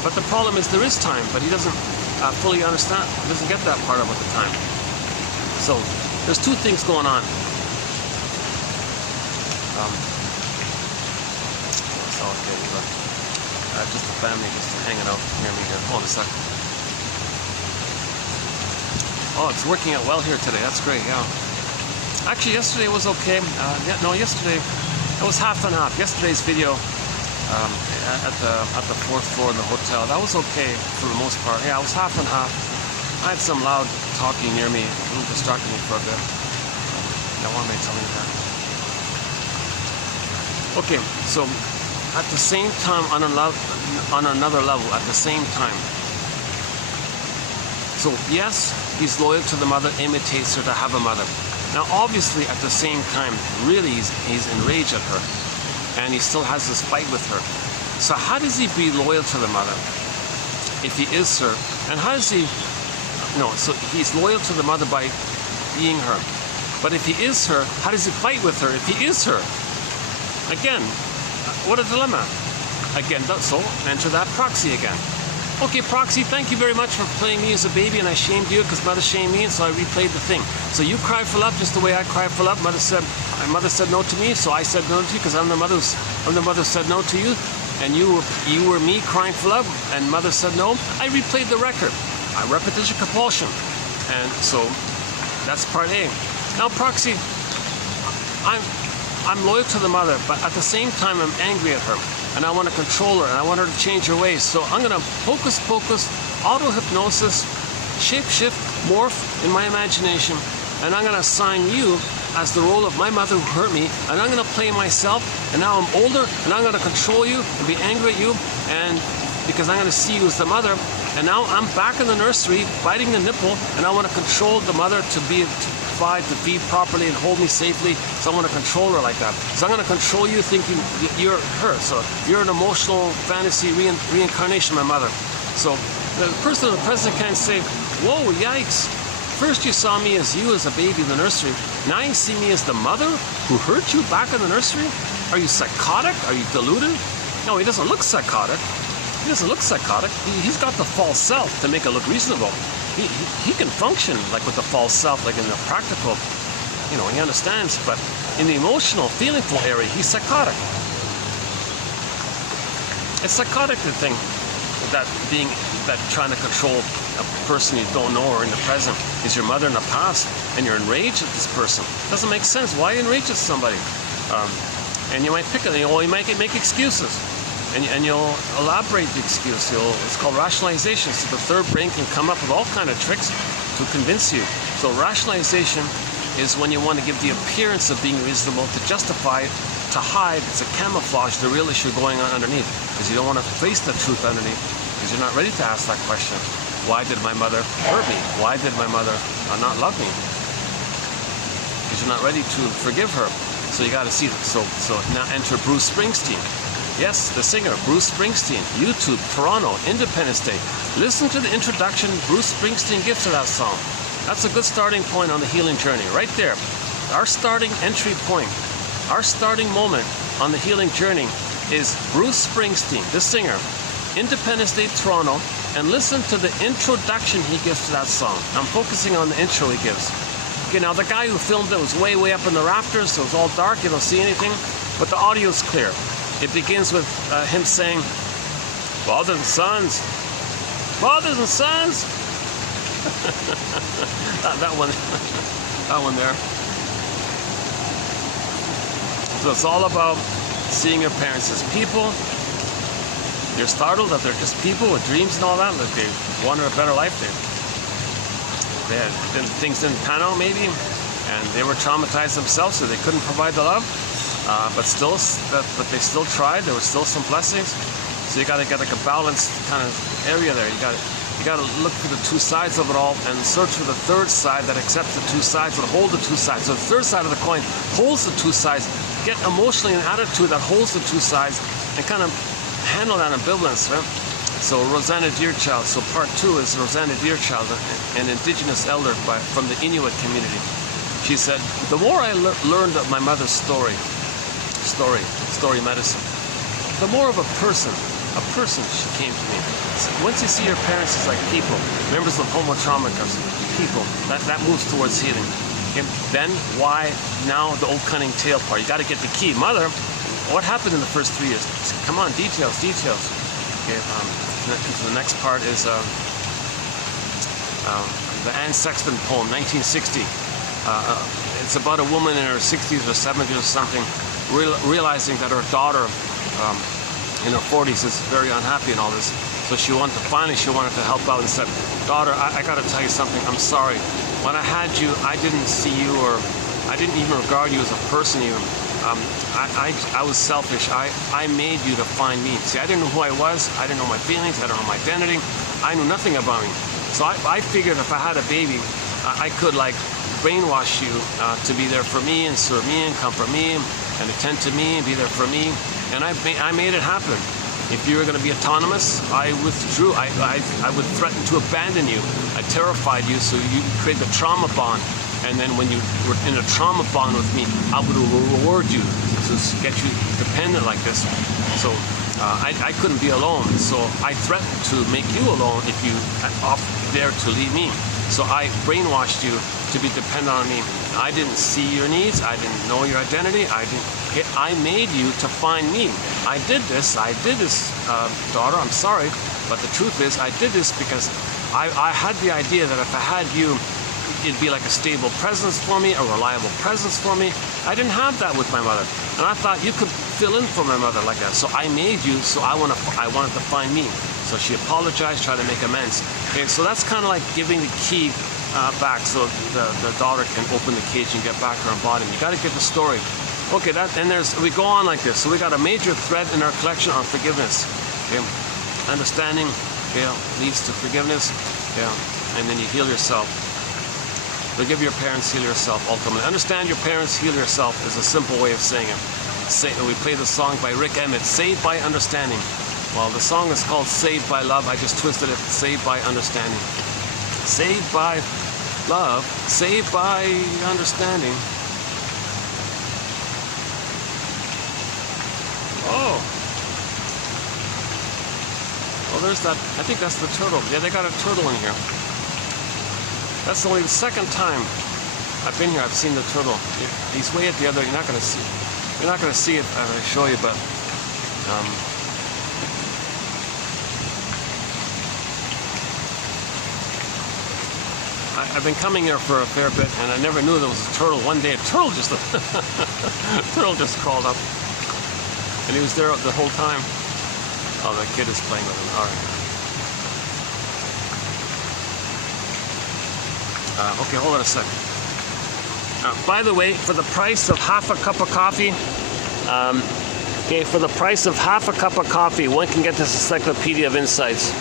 But the problem is there is time, but he doesn't fully understand. He doesn't get that part of it, the time. So there's two things going on. Just the family just hanging out near me here. Hold on a sec. Oh, it's working out well here today. That's great, yeah. Actually, yesterday was okay. Yesterday It was half and half. Yesterday's video at the fourth floor in the hotel, that was okay for the most part. Yeah, it was half and half. I had some loud talking near me, it distracted me for a bit. I want to make something there. Okay, so at the same time, on another level, at the same time. So yes, he's loyal to the mother, imitates her to have a mother. Now obviously at the same time, really he's enraged at her, and he still has this fight with her. So how does he be loyal to the mother if he is her? And how does he, so he's loyal to the mother by being her. But if he is her, how does he fight with her if he is her? Again, what a dilemma. Again, so enter that proxy again. Okay, proxy, thank you very much for playing me as a baby, and I shamed you because mother shamed me, and so I replayed the thing. So you cried for love just the way I cried for love. My mother said no to me, so I said no to you because I'm the mother who said no to you, and you were me crying for love, and mother said no. I replayed the record. Repetition compulsion, and so that's part A. Now proxy, I'm loyal to the mother, but at the same time I'm angry at her, and I want to control her, and I want her to change her ways. So I'm gonna focus, auto-hypnosis, shape-shift, morph in my imagination, and I'm gonna assign you as the role of my mother who hurt me, and I'm gonna play myself, and now I'm older, and I'm gonna control you and be angry at you, and because I'm gonna see you as the mother, and now I'm back in the nursery biting the nipple, and I want to control the mother to feed properly and hold me safely. So I want to control her like that. So I'm going to control you thinking you're her. So you're an emotional fantasy reincarnation of my mother. So the person in the present can't say, whoa, yikes. First you saw me as you as a baby in the nursery. Now you see me as the mother who hurt you back in the nursery? Are you psychotic? Are you deluded? No, he doesn't look psychotic. He doesn't look psychotic. He's got the false self to make it look reasonable. He can function like with the false self, like in the practical, he understands, but in the emotional, feelingful area, he's psychotic. It's psychotic, the thing, that trying to control a person you don't know or in the present is your mother in the past, and you're enraged at this person. Doesn't make sense. Why are you enraged at somebody? And you might pick it, you might make excuses. And you'll elaborate the excuse. It's called rationalization. So the third brain can come up with all kind of tricks to convince you. So rationalization is when you want to give the appearance of being reasonable, to justify, to hide. It's a camouflage, the real issue going on underneath, because you don't want to face the truth underneath, because you're not ready to ask that question. Why did my mother hurt me? Why did my mother not love me? Because you're not ready to forgive her. So you got to see that. So now enter Bruce Springsteen. Yes, the singer, Bruce Springsteen, YouTube, Toronto, Independence Day. Listen to the introduction Bruce Springsteen gives to that song. That's a good starting point on the healing journey, right there. Our starting entry point, our starting moment on the healing journey is Bruce Springsteen, the singer, Independence Day, Toronto, and listen to the introduction he gives to that song. I'm focusing on the intro he gives. Okay, now the guy who filmed it was way up in the rafters, so it's all dark, you don't see anything, but the audio is clear. It begins with him saying, fathers and sons, fathers and sons. that one there. So it's all about seeing your parents as people. You're startled that they're just people with dreams and all that, that they wanted a better life. Things didn't pan out maybe, and they were traumatized themselves, so they couldn't provide the love. But they still tried. There were still some blessings. So you got to get like a balanced kind of area there. You got to look for the two sides of it all and search for the third side that accepts the two sides, that hold the two sides. So the third side of the coin holds the two sides. Get emotionally an attitude that holds the two sides and kind of handle that ambivalence, right? So Rosanna Deerchild. So part 2 is Rosanna Deerchild, an indigenous elder from the Inuit community. She said, the more I learned of my mother's story medicine, the more of a person she came to me. So once you see your parents as like people, members of Homo Traumacus, people, that moves towards healing. Okay? Then why now the old cunning tale part? You got to get the key. Mother, what happened in the first 3 years? Come on, details. Okay, the next part is the Anne Sexton poem, 1960. it's about a woman in her 60s or 70s or something, realizing that her daughter in her 40s is very unhappy and all this. So she wanted to help out and said, daughter, I got to tell you something. I'm sorry. When I had you, I didn't see you, or I didn't even regard you as a person even. I was selfish. I made you to find me. See, I didn't know who I was. I didn't know my feelings. I didn't know my identity. I knew nothing about me. So I figured if I had a baby, I could like brainwash you to be there for me and serve me and comfort me and attend to me and be there for me. And I made it happen. If you were going to be autonomous, I withdrew. I would threaten to abandon you. I terrified you, so you create the trauma bond. And then when you were in a trauma bond with me, I would reward you to get you dependent like this. So I couldn't be alone. So I threatened to make you alone if you dare to leave me. So I brainwashed you to be dependent on me. I didn't see your needs. I didn't know your identity. I made you to find me. I did this, daughter, I'm sorry, but the truth is I did this because I had the idea that if I had you, it'd be like a stable presence for me, a reliable presence for me. I didn't have that with my mother. And I thought you could fill in for my mother like that. So I made you, so I wanted to find me. So she apologized, tried to make amends. Okay, so that's kind of like giving the key back so the daughter can open the cage and get back her embodiment. You got to get the story. Okay, we go on like this. So we got a major thread in our collection on forgiveness. Okay, understanding, okay, leads to forgiveness. Yeah, and then you heal yourself. Forgive your parents, heal yourself. Ultimately, understand your parents, heal yourself is a simple way of saying it. We play the song by Rick Emmett, "Saved by Understanding." Well, the song is called "Saved by Love." I just twisted it. Saved by understanding. Saved by love. Saved by understanding. Oh, well, there's that. I think that's the turtle. Yeah, they got a turtle in here. That's only the second time I've been here. I've seen the turtle. He's way at the other. You're not going to see. You're not going to see it as I show you, but I've been coming here for a fair bit, and I never knew there was a turtle. One day, a turtle just crawled up, and he was there the whole time. Oh, the kid is playing with him. All right. Okay, hold on a sec. By the way, for the price of half a cup of coffee, for the price of half a cup of coffee, one can get this Encyclopedia of Insights.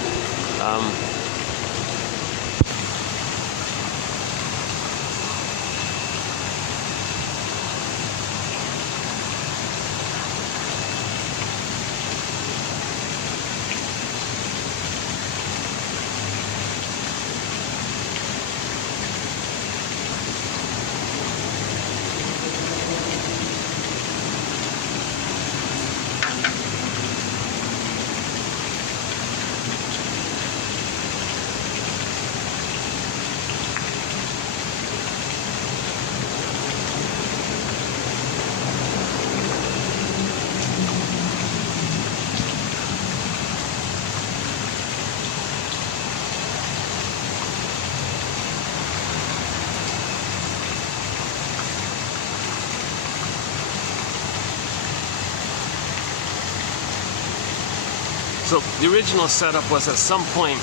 So the original setup was at some point,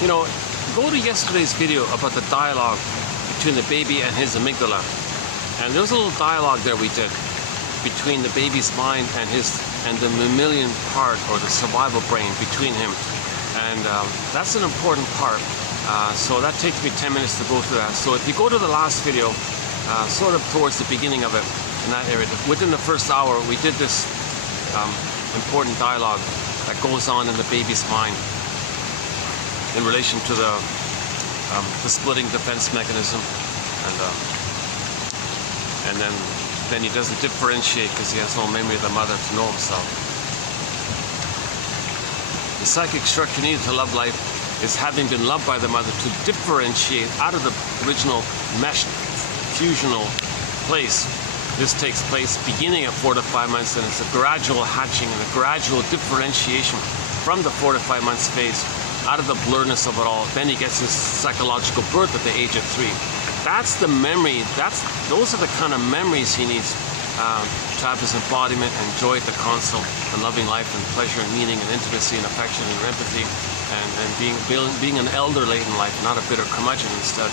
go to yesterday's video about the dialogue between the baby and his amygdala. And there was a little dialogue there we did between the baby's mind and the mammalian part, or the survival brain between him. And that's an important part. So that takes me 10 minutes to go through that. So if you go to the last video, sort of towards the beginning of it, in that area, within the first hour, we did this important dialogue that goes on in the baby's mind in relation to the splitting defense mechanism, and then he doesn't differentiate because he has no memory of the mother to know himself. The psychic structure needed to love life is having been loved by the mother to differentiate out of the original meshed fusional place. This takes place beginning at 4 to 5 months, and it's a gradual hatching and a gradual differentiation from the 4 to 5 months phase out of the blurriness of it all. Then he gets his psychological birth at the age of 3. that's the memory. Those are the kind of memories he needs to have his embodiment and joy at the console, and loving life and pleasure and meaning and intimacy and affection and empathy, and being an elder-laden life, not a bitter curmudgeon instead.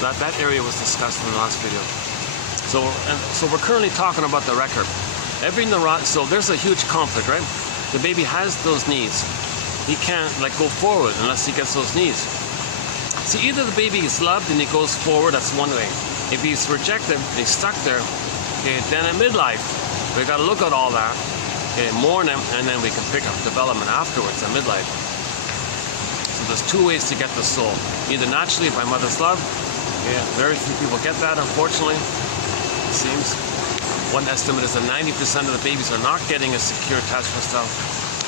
So that area was discussed in the last video. So we're currently talking about the record. So there's a huge conflict, right? The baby has those needs. He can't go forward unless he gets those needs. So either the baby is loved and he goes forward, that's one way. If he's rejected and he's stuck there, okay, then at midlife, we got to look at all that, okay, mourn him, and then we can pick up development afterwards at midlife. So there's two ways to get the soul. Either naturally by mother's love. Yeah, very few people get that, unfortunately, it seems. One estimate is that 90% of the babies are not getting a secure attachment style,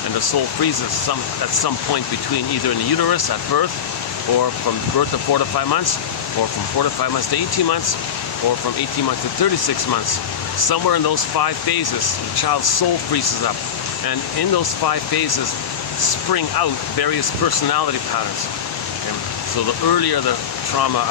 and the soul freezes at some point between either in the uterus at birth, or from birth to 4 to 5 months, or from 4 to 5 months to 18 months, or from 18 months to 36 months. Somewhere in those 5 phases, the child's soul freezes up. And in those 5 phases spring out various personality patterns. Okay? So the earlier the trauma,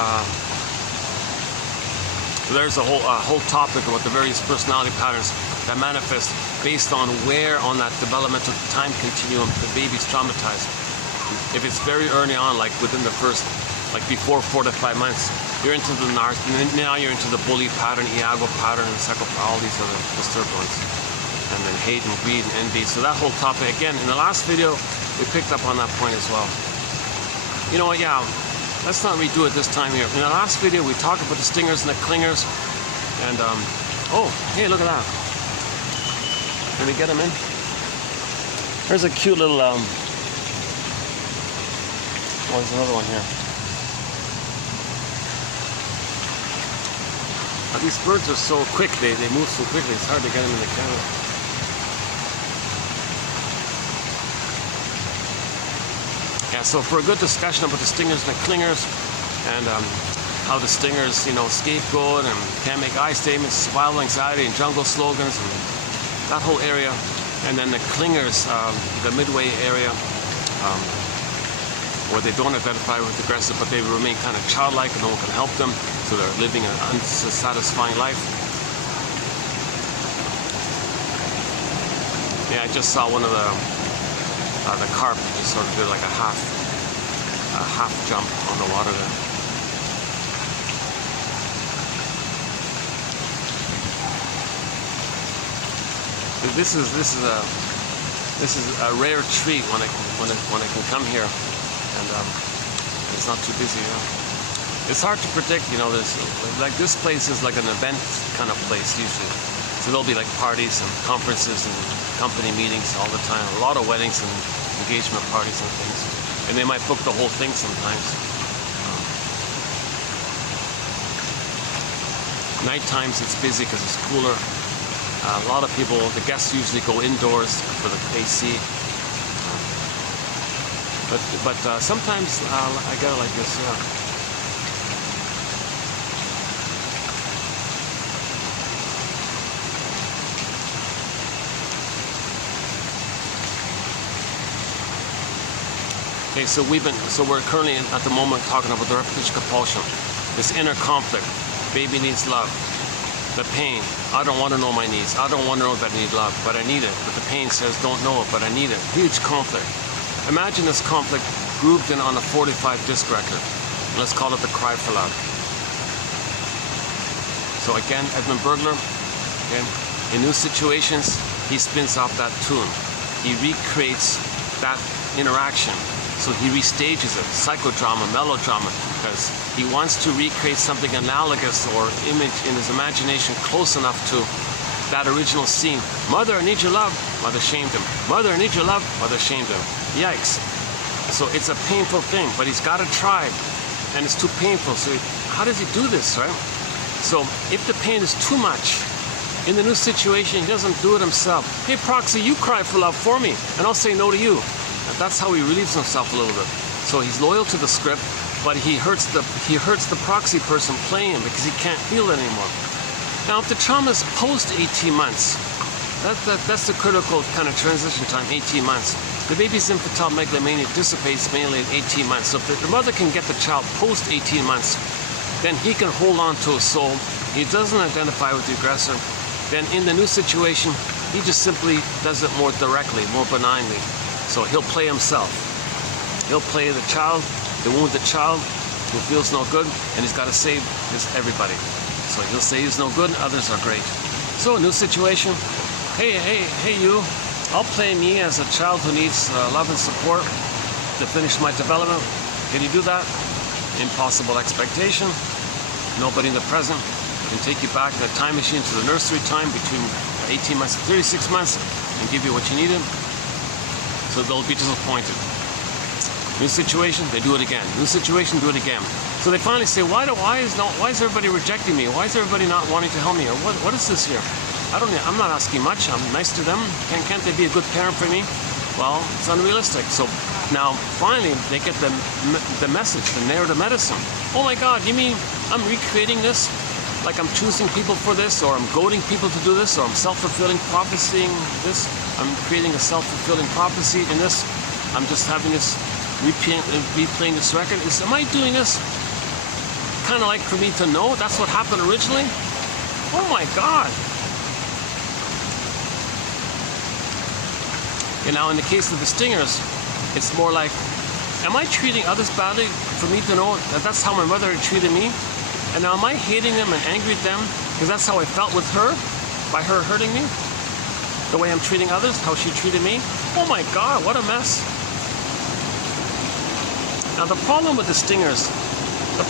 there's a whole topic about the various personality patterns that manifest based on where on that developmental time continuum the baby's traumatized. If it's very early on, like within the first, like before 4 to 5 months, you're into the now you're into the bully pattern, Iago pattern, and all these other disturbed ones. And then hate and greed and envy. So that whole topic, again, in the last video, we picked up on that point as well. You know what, yeah, let's not redo it this time here. In the last video, we talked about the stingers and the clingers. And, oh, hey, look at that. Can we get them in? There's a cute little, oh, there's another one here. These birds are so quick, they move so quickly, it's hard to get them in the camera. Yeah, so for a good discussion about the stingers and the clingers, and how the stingers, scapegoat and can't make I statements, survival anxiety and jungle slogans, and that whole area, and then the clingers, the midway area, where they don't identify with aggressive, but they remain kind of childlike and no one can help them, so they're living an unsatisfying life. Yeah, I just saw one of the carp just sort of did like a half jump on the water there. This is a rare treat when I can come here. And it's not too busy. It's hard to predict, there's like this place is like an event kind of place usually. So there'll be like parties and conferences and company meetings all the time, a lot of weddings and engagement parties and things. And they might book the whole thing sometimes. Night times it's busy because it's cooler. A lot of people, the guests usually go indoors for the AC. But sometimes I get it like this, yeah. Okay, so we're currently at the moment talking about the repetition compulsion, this inner conflict. Baby needs love. The pain. I don't want to know my needs. I don't want to know that I need love, but I need it. But the pain says don't know it, but I need it. Huge conflict. Imagine this conflict grooved in on a 45 disc record. Let's call it the cry for love. So again, Edmund Burglar, okay, in new situations, he spins off that tune. He recreates that interaction. So he restages it, psychodrama, melodrama, because he wants to recreate something analogous or image in his imagination close enough to that original scene. Mother, I need your love. Mother shamed him. Mother, I need your love. Mother shamed him. Yikes. So it's a painful thing, but he's got to try, and it's too painful. So how does he do this, right? So if the pain is too much, in the new situation, he doesn't do it himself. Hey, proxy, you cry for love for me, and I'll say no to you. And that's how he relieves himself a little bit. So he's loyal to the script, but he hurts the proxy person playing him because he can't feel it anymore. Now, if the trauma is post 18 months, that's the critical kind of transition time, 18 months. The baby's infantile megalomania dissipates mainly at 18 months. So if the mother can get the child post 18 months, then he can hold on to his soul. He doesn't identify with the aggressor. Then in the new situation, he just simply does it more directly, more benignly. So he'll play himself. He'll play the child, the wounded child who feels no good, and he's got to save everybody. So he'll say he's no good and others are great. So new situation. Hey you. I'll play me as a child who needs love and support to finish my development. Can you do that? Impossible expectation. Nobody in the present can take you back in a time machine to the nursery time between 18 months and 36 months and give you what you needed. So they'll be disappointed. New situation, they do it again. New situation, do it again. So they finally say, why is everybody rejecting me? Why is everybody not wanting to help me? Or what is this here? I'm not asking much. I'm nice to them. Can't they be a good parent for me? Well, it's unrealistic. So now finally they get the message, the narrative medicine. Oh my God, you mean I'm recreating this? Like I'm choosing people for this, or I'm goading people to do this, or I'm self-fulfilling prophesying this. I'm creating a self-fulfilling prophecy in this. I'm just having this replaying this record. Am I doing this kind of like for me to know that's what happened originally? Oh my God. And now in the case of the stingers, it's more like, am I treating others badly for me to know that that's how my mother treated me? And now am I hating them and angry at them because that's how I felt with her, by her hurting me? The way I'm treating others, how she treated me? Oh my God, what a mess. Now the problem with the stingers, the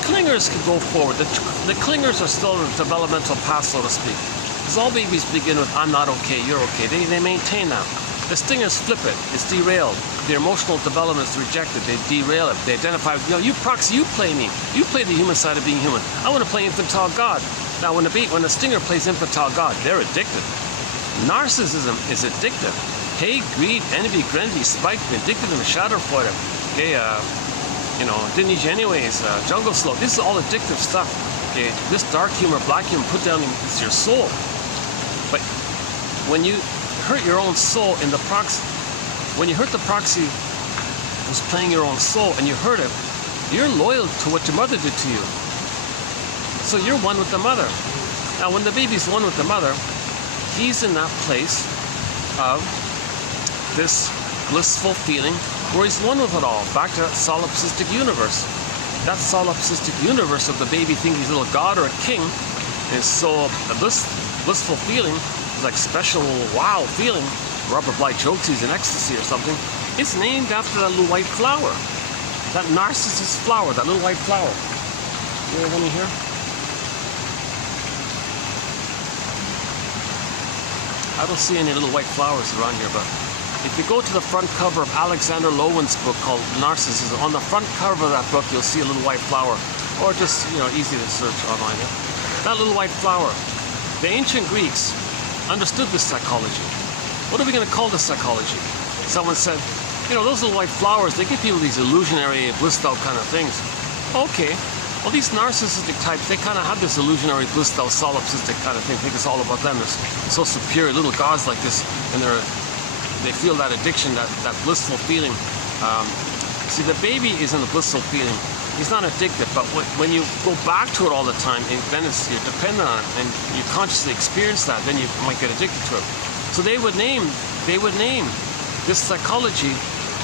clingers can go forward. The clingers are still in a developmental path, so to speak. Because all babies begin with, I'm not okay, you're okay. They maintain that. The stingers flip it. It's derailed. Their emotional development is rejected. They derail it. They identify, you proxy, you play me. You play the human side of being human. I want to play infantile God. Now when the stinger plays infantile God, they're addicted. Narcissism is addictive. Hate, greed, envy, grenvy, spite, vindictiveness, schadenfreude. Okay, didn't need you anyways. Jungle slow. This is all addictive stuff. Okay, this dark humor, black humor, put down is your soul. But when you hurt your own soul in the proxy, when you hurt the proxy who's playing your own soul and you hurt it, you're loyal to what your mother did to you. So you're one with the mother. Now when the baby's one with the mother, he's in that place of this blissful feeling where he's one with it all. Back to that solipsistic universe. That solipsistic universe of the baby thinking he's a little god or a king is so a blissful feeling. It's like special wow feeling. Robert Bly jokes he's in ecstasy or something. It's named after that little white flower. That narcissus flower, that little white flower. You have any here? I don't see any little white flowers around here, but if you go to the front cover of Alexander Lowen's book called Narcissism, on the front cover of that book you'll see a little white flower, or just, easy to search online. That little white flower. The ancient Greeks understood this psychology. What are we going to call this psychology? Someone said, those little white flowers, they give people these illusionary, blissed out kind of things. Okay. Well, these narcissistic types, they kind of have this illusionary, blissed out, solipsistic kind of thing. Think it's all about them. They're so superior, little gods like this, and they feel that addiction, that blissful feeling. See, the baby is in a blissful feeling. He's not addicted, but when you go back to it all the time, then you're dependent on it, and you consciously experience that, then you might get addicted to it. So they would name this psychology,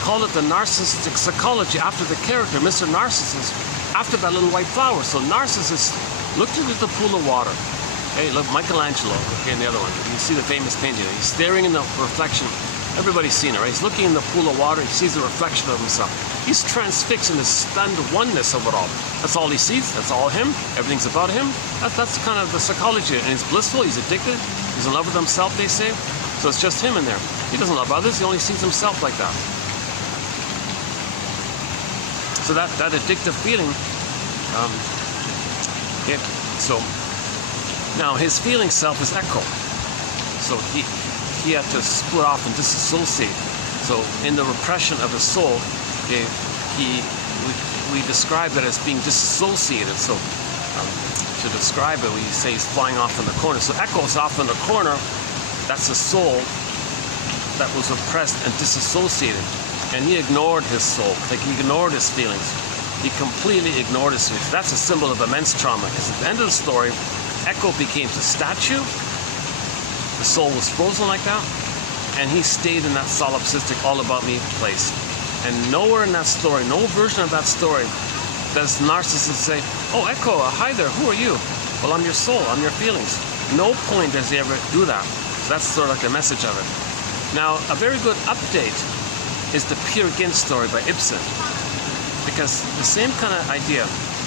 call it the narcissistic psychology, after the character, Mr. Narcissus, after that little white flower. So Narcissus looked into the pool of water. Hey, look, Michelangelo, okay, and the other one. You see the famous painting. He's staring in the reflection. Everybody's seen it, right? He's looking in the pool of water. He sees the reflection of himself. He's transfixed in the stunned oneness of it all. That's all he sees. That's all him. Everything's about him. That's kind of the psychology. And he's blissful. He's addicted. He's in love with himself, they say. So it's just him in there. He doesn't love others. He only sees himself like that. So that addictive feeling, so now his feeling self is echo. So he had to split off and disassociate. So in the repression of his soul, we describe it as being disassociated. So to describe it, we say he's flying off in the corner. So echo's off in the corner. That's the soul that was oppressed and disassociated. And he ignored his soul, like he ignored his feelings. He completely ignored his feelings. That's a symbol of immense trauma, because at the end of the story, Echo became a statue. The soul was frozen like that, and he stayed in that solipsistic all about me place. And nowhere in that story, no version of that story, does narcissist say, oh, Echo, hi there, who are you? Well, I'm your soul, I'm your feelings. No point does he ever do that. So that's sort of like the message of it. Now, a very good update is the Peer Gynt story by Ibsen, because the same kind of idea.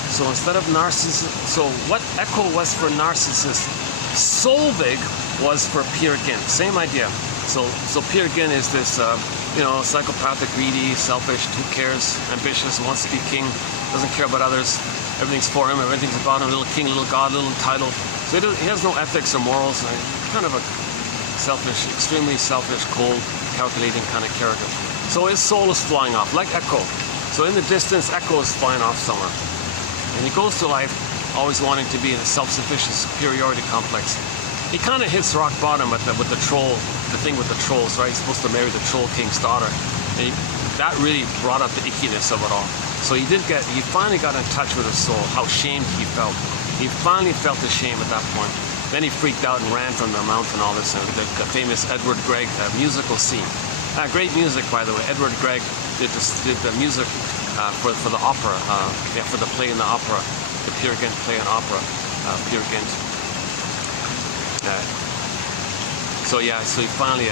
So instead of narcissist, so what Echo was for narcissist, Solvig was for Peer Gynt. Same idea. So Peer Gynt is this, psychopathic, greedy, selfish, who cares, ambitious, wants to be king, doesn't care about others. Everything's for him. Everything's about him. Little king, little god, little entitled. So he has no ethics or morals. Kind of a selfish, extremely selfish, cold, calculating kind of character. So his soul is flying off, like Echo. So in the distance, Echo is flying off somewhere. And he goes through life always wanting to be in a self-sufficient superiority complex. He kind of hits rock bottom with the troll, the thing with the trolls, right? He's supposed to marry the troll king's daughter. And that really brought up the ickiness of it all. So he finally got in touch with his soul, how shamed he felt. He finally felt the shame at that point. Then he freaked out and ran from the mountain, all this, and the famous Edward Grieg musical scene. Great music, by the way. Edward Grieg did the music for the opera, for the play in the opera, the Peer Gynt play in opera, Peer Gynt. So he finally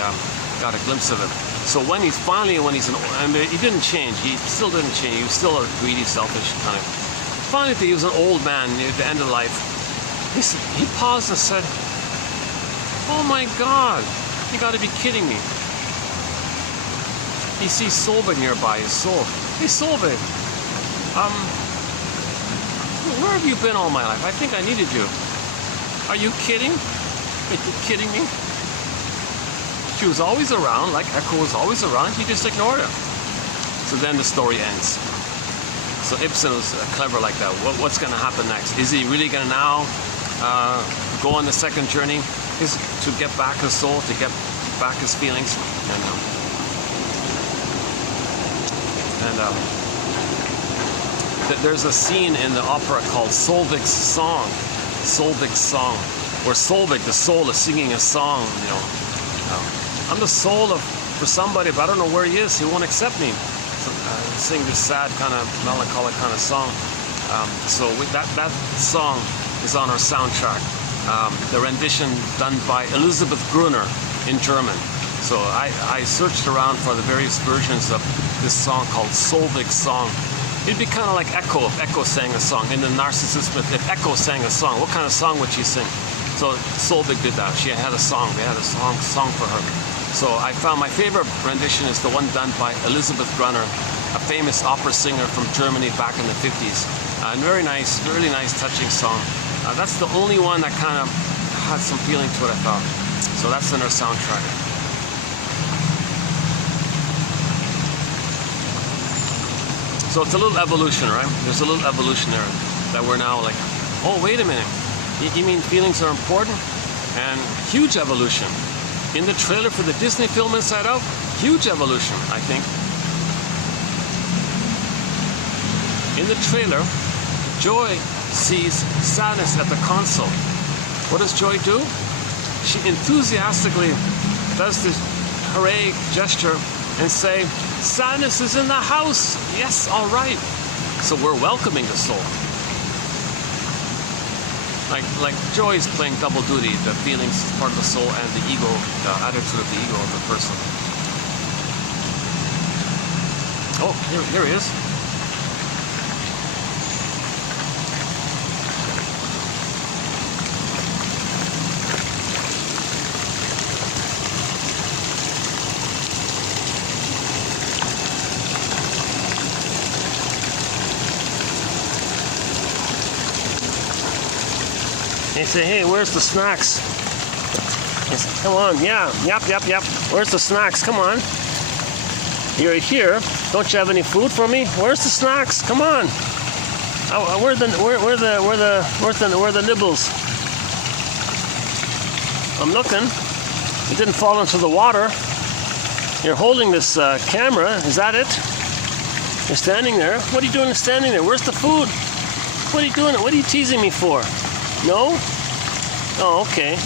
got a glimpse of it. So when he's he didn't change. He still didn't change. He was still a greedy, selfish kind of. Finally, he was an old man near the end of life. He paused and said, "Oh my God, you got to be kidding me!" He sees Solvig nearby. His soul. Hey, Solvig. Where have you been all my life? I think I needed you. Are you kidding? Are you kidding me? She was always around, like Echo was always around. He just ignored her. So then the story ends. So Ibsen was clever like that. What's going to happen next? Is he really going to now go on the second journey? Is to get back his soul, to get back his feelings? There's a scene in the opera called Solvig's Song. Solvig's Song, where Solvig, the soul, is singing a song. I'm the soul for somebody, but I don't know where he is. He won't accept me. So, sing this sad kind of melancholic kind of song. That song is on our soundtrack. The rendition done by Elisabeth Gruner in German. So I searched around for the various versions of this song called Solvig's Song. It'd be kind of like Echo if Echo sang a song. In the Narcissist myth, if Echo sang a song, what kind of song would she sing? So Solvig did that. She had a song. They had a song for her. So I found my favorite rendition is the one done by Elisabeth Gruner, a famous opera singer from Germany back in the 50s. And very nice, really nice, touching song. That's the only one that kind of had some feeling to it, I thought. So that's in our soundtrack. So it's a little evolution, right? There's a little evolution there that we're now like, oh, wait a minute. You mean feelings are important? And huge evolution. In the trailer for the Disney film Inside Out, huge evolution, I think. In the trailer, Joy sees sadness at the console. What does Joy do? She enthusiastically does this hooray gesture and say, sadness is in the house. Yes, all right. So we're welcoming the soul. Like Joy is playing double duty. The feelings is part of the soul and the ego, the attitude of the ego of the person. Oh, here he is. They say, hey, where's the snacks? Say, come on, yeah, yep. Where's the snacks? Come on. You're here. Don't you have any food for me? Where's the snacks? Come on. Where the nibbles? I'm looking. It didn't fall into the water. You're holding this camera. Is that it? You're standing there. What are you doing standing there? Where's the food? What are you doing? What are you teasing me for? No? Oh, okay.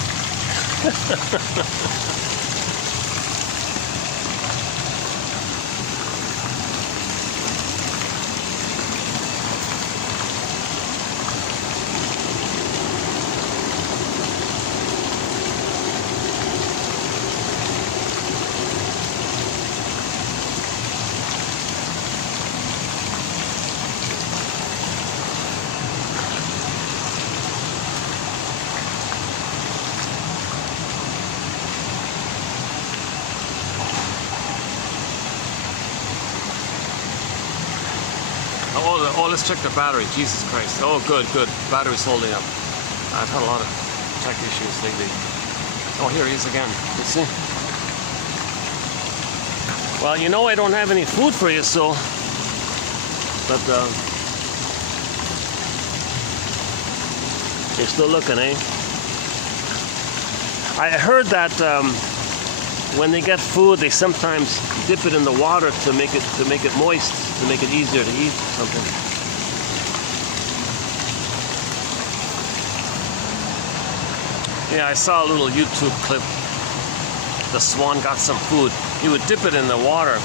Oh, let's check the battery. Jesus Christ. Oh, good, good. Battery's holding up. I've had a lot of tech issues lately. Oh, here he is again. You see? Well, you know I don't have any food for you, so... But, you're still looking, eh? I heard that when they get food, they sometimes dip it in the water to make it moist, to make it easier to eat something. Yeah, I saw a little YouTube clip. The swan got some food. He would dip it in the water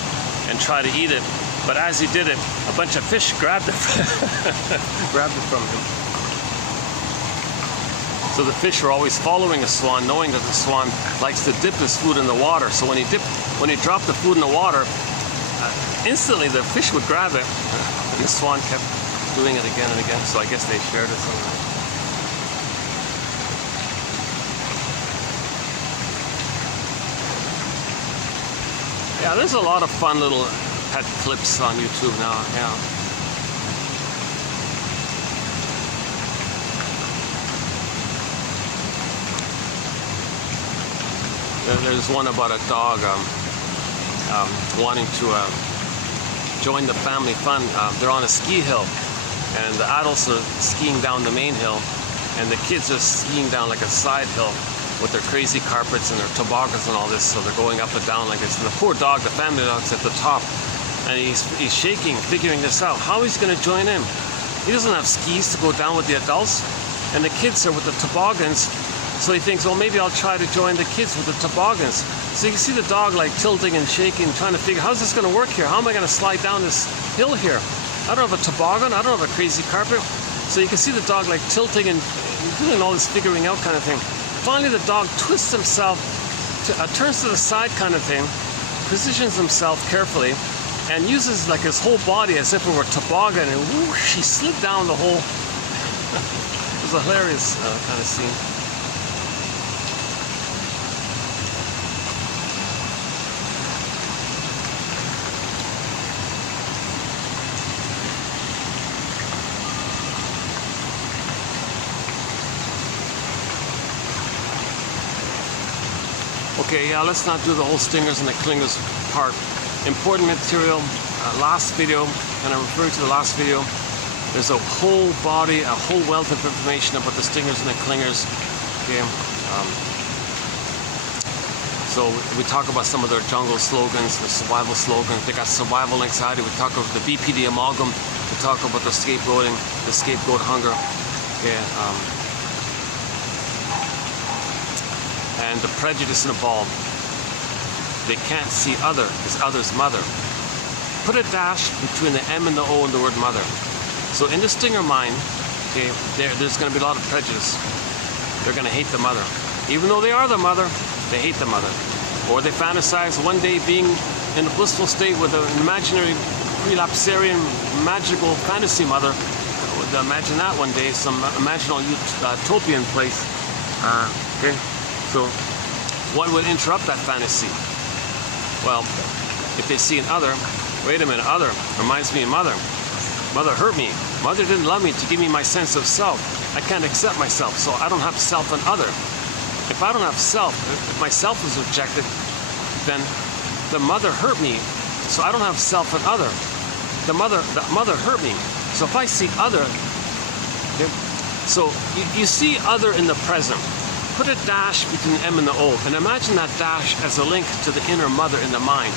and try to eat it, but as he did it, a bunch of fish grabbed it, grabbed it from him. So the fish are always following a swan, knowing that the swan likes to dip his food in the water. So when he dropped the food in the water, instantly the fish would grab it, and the swan kept doing it again and again. So I guess they shared it somehow. Yeah, there's a lot of fun little pet clips on YouTube now. Yeah. There's one about a dog wanting to join the family fun. They're on a ski hill, and the adults are skiing down the main hill, and the kids are skiing down like a side hill with their crazy carpets and their toboggans and all this, so they're going up and down like this. And the poor dog, the family dog's at the top, and he's shaking, figuring this out. How he's going to join in? He doesn't have skis to go down with the adults, and the kids are with the toboggans. So he thinks, well, maybe I'll try to join the kids with the toboggans. So you can see the dog like tilting and shaking, trying to figure, how's this going to work here? How am I going to slide down this hill here? I don't have a toboggan. I don't have a crazy carpet. So you can see the dog like tilting and doing all this figuring out kind of thing. Finally, the dog twists himself, turns to the side kind of thing, positions himself carefully, and uses like his whole body as if it were a toboggan, and whoosh, he slid down the whole. It was a hilarious kind of scene. Okay, yeah, let's not do the whole stingers and the clingers part. Important material, last video, and I'm referring to the last video. There's a whole body, a whole wealth of information about the stingers and the clingers. Okay, so we talk about some of their jungle slogans, the survival slogans. They got survival anxiety. We talk about the BPD amalgam. We talk about the scapegoating, the scapegoat hunger. Okay, and the prejudice in a ball. They can't see other as other's mother. Put a dash between the M and the O in the word mother. So in the stinger mind, okay, there's going to be a lot of prejudice. They're going to hate the mother. Even though they are the mother, they hate the mother. Or they fantasize one day being in a blissful state with an imaginary prelapsarian magical fantasy mother. Imagine that one day, some imaginal utopian place. Okay. So, what would interrupt that fantasy? Well, if they see an other, wait a minute, other reminds me of mother. Mother hurt me. Mother didn't love me to give me my sense of self. I can't accept myself, so I don't have self and other. If I don't have self, if my self is rejected, then the mother hurt me, so I don't have self and other. The mother hurt me, so if I see other, okay, so you see other in the present. put a dash between the M and the O, and imagine that dash as a link to the inner mother in the mind.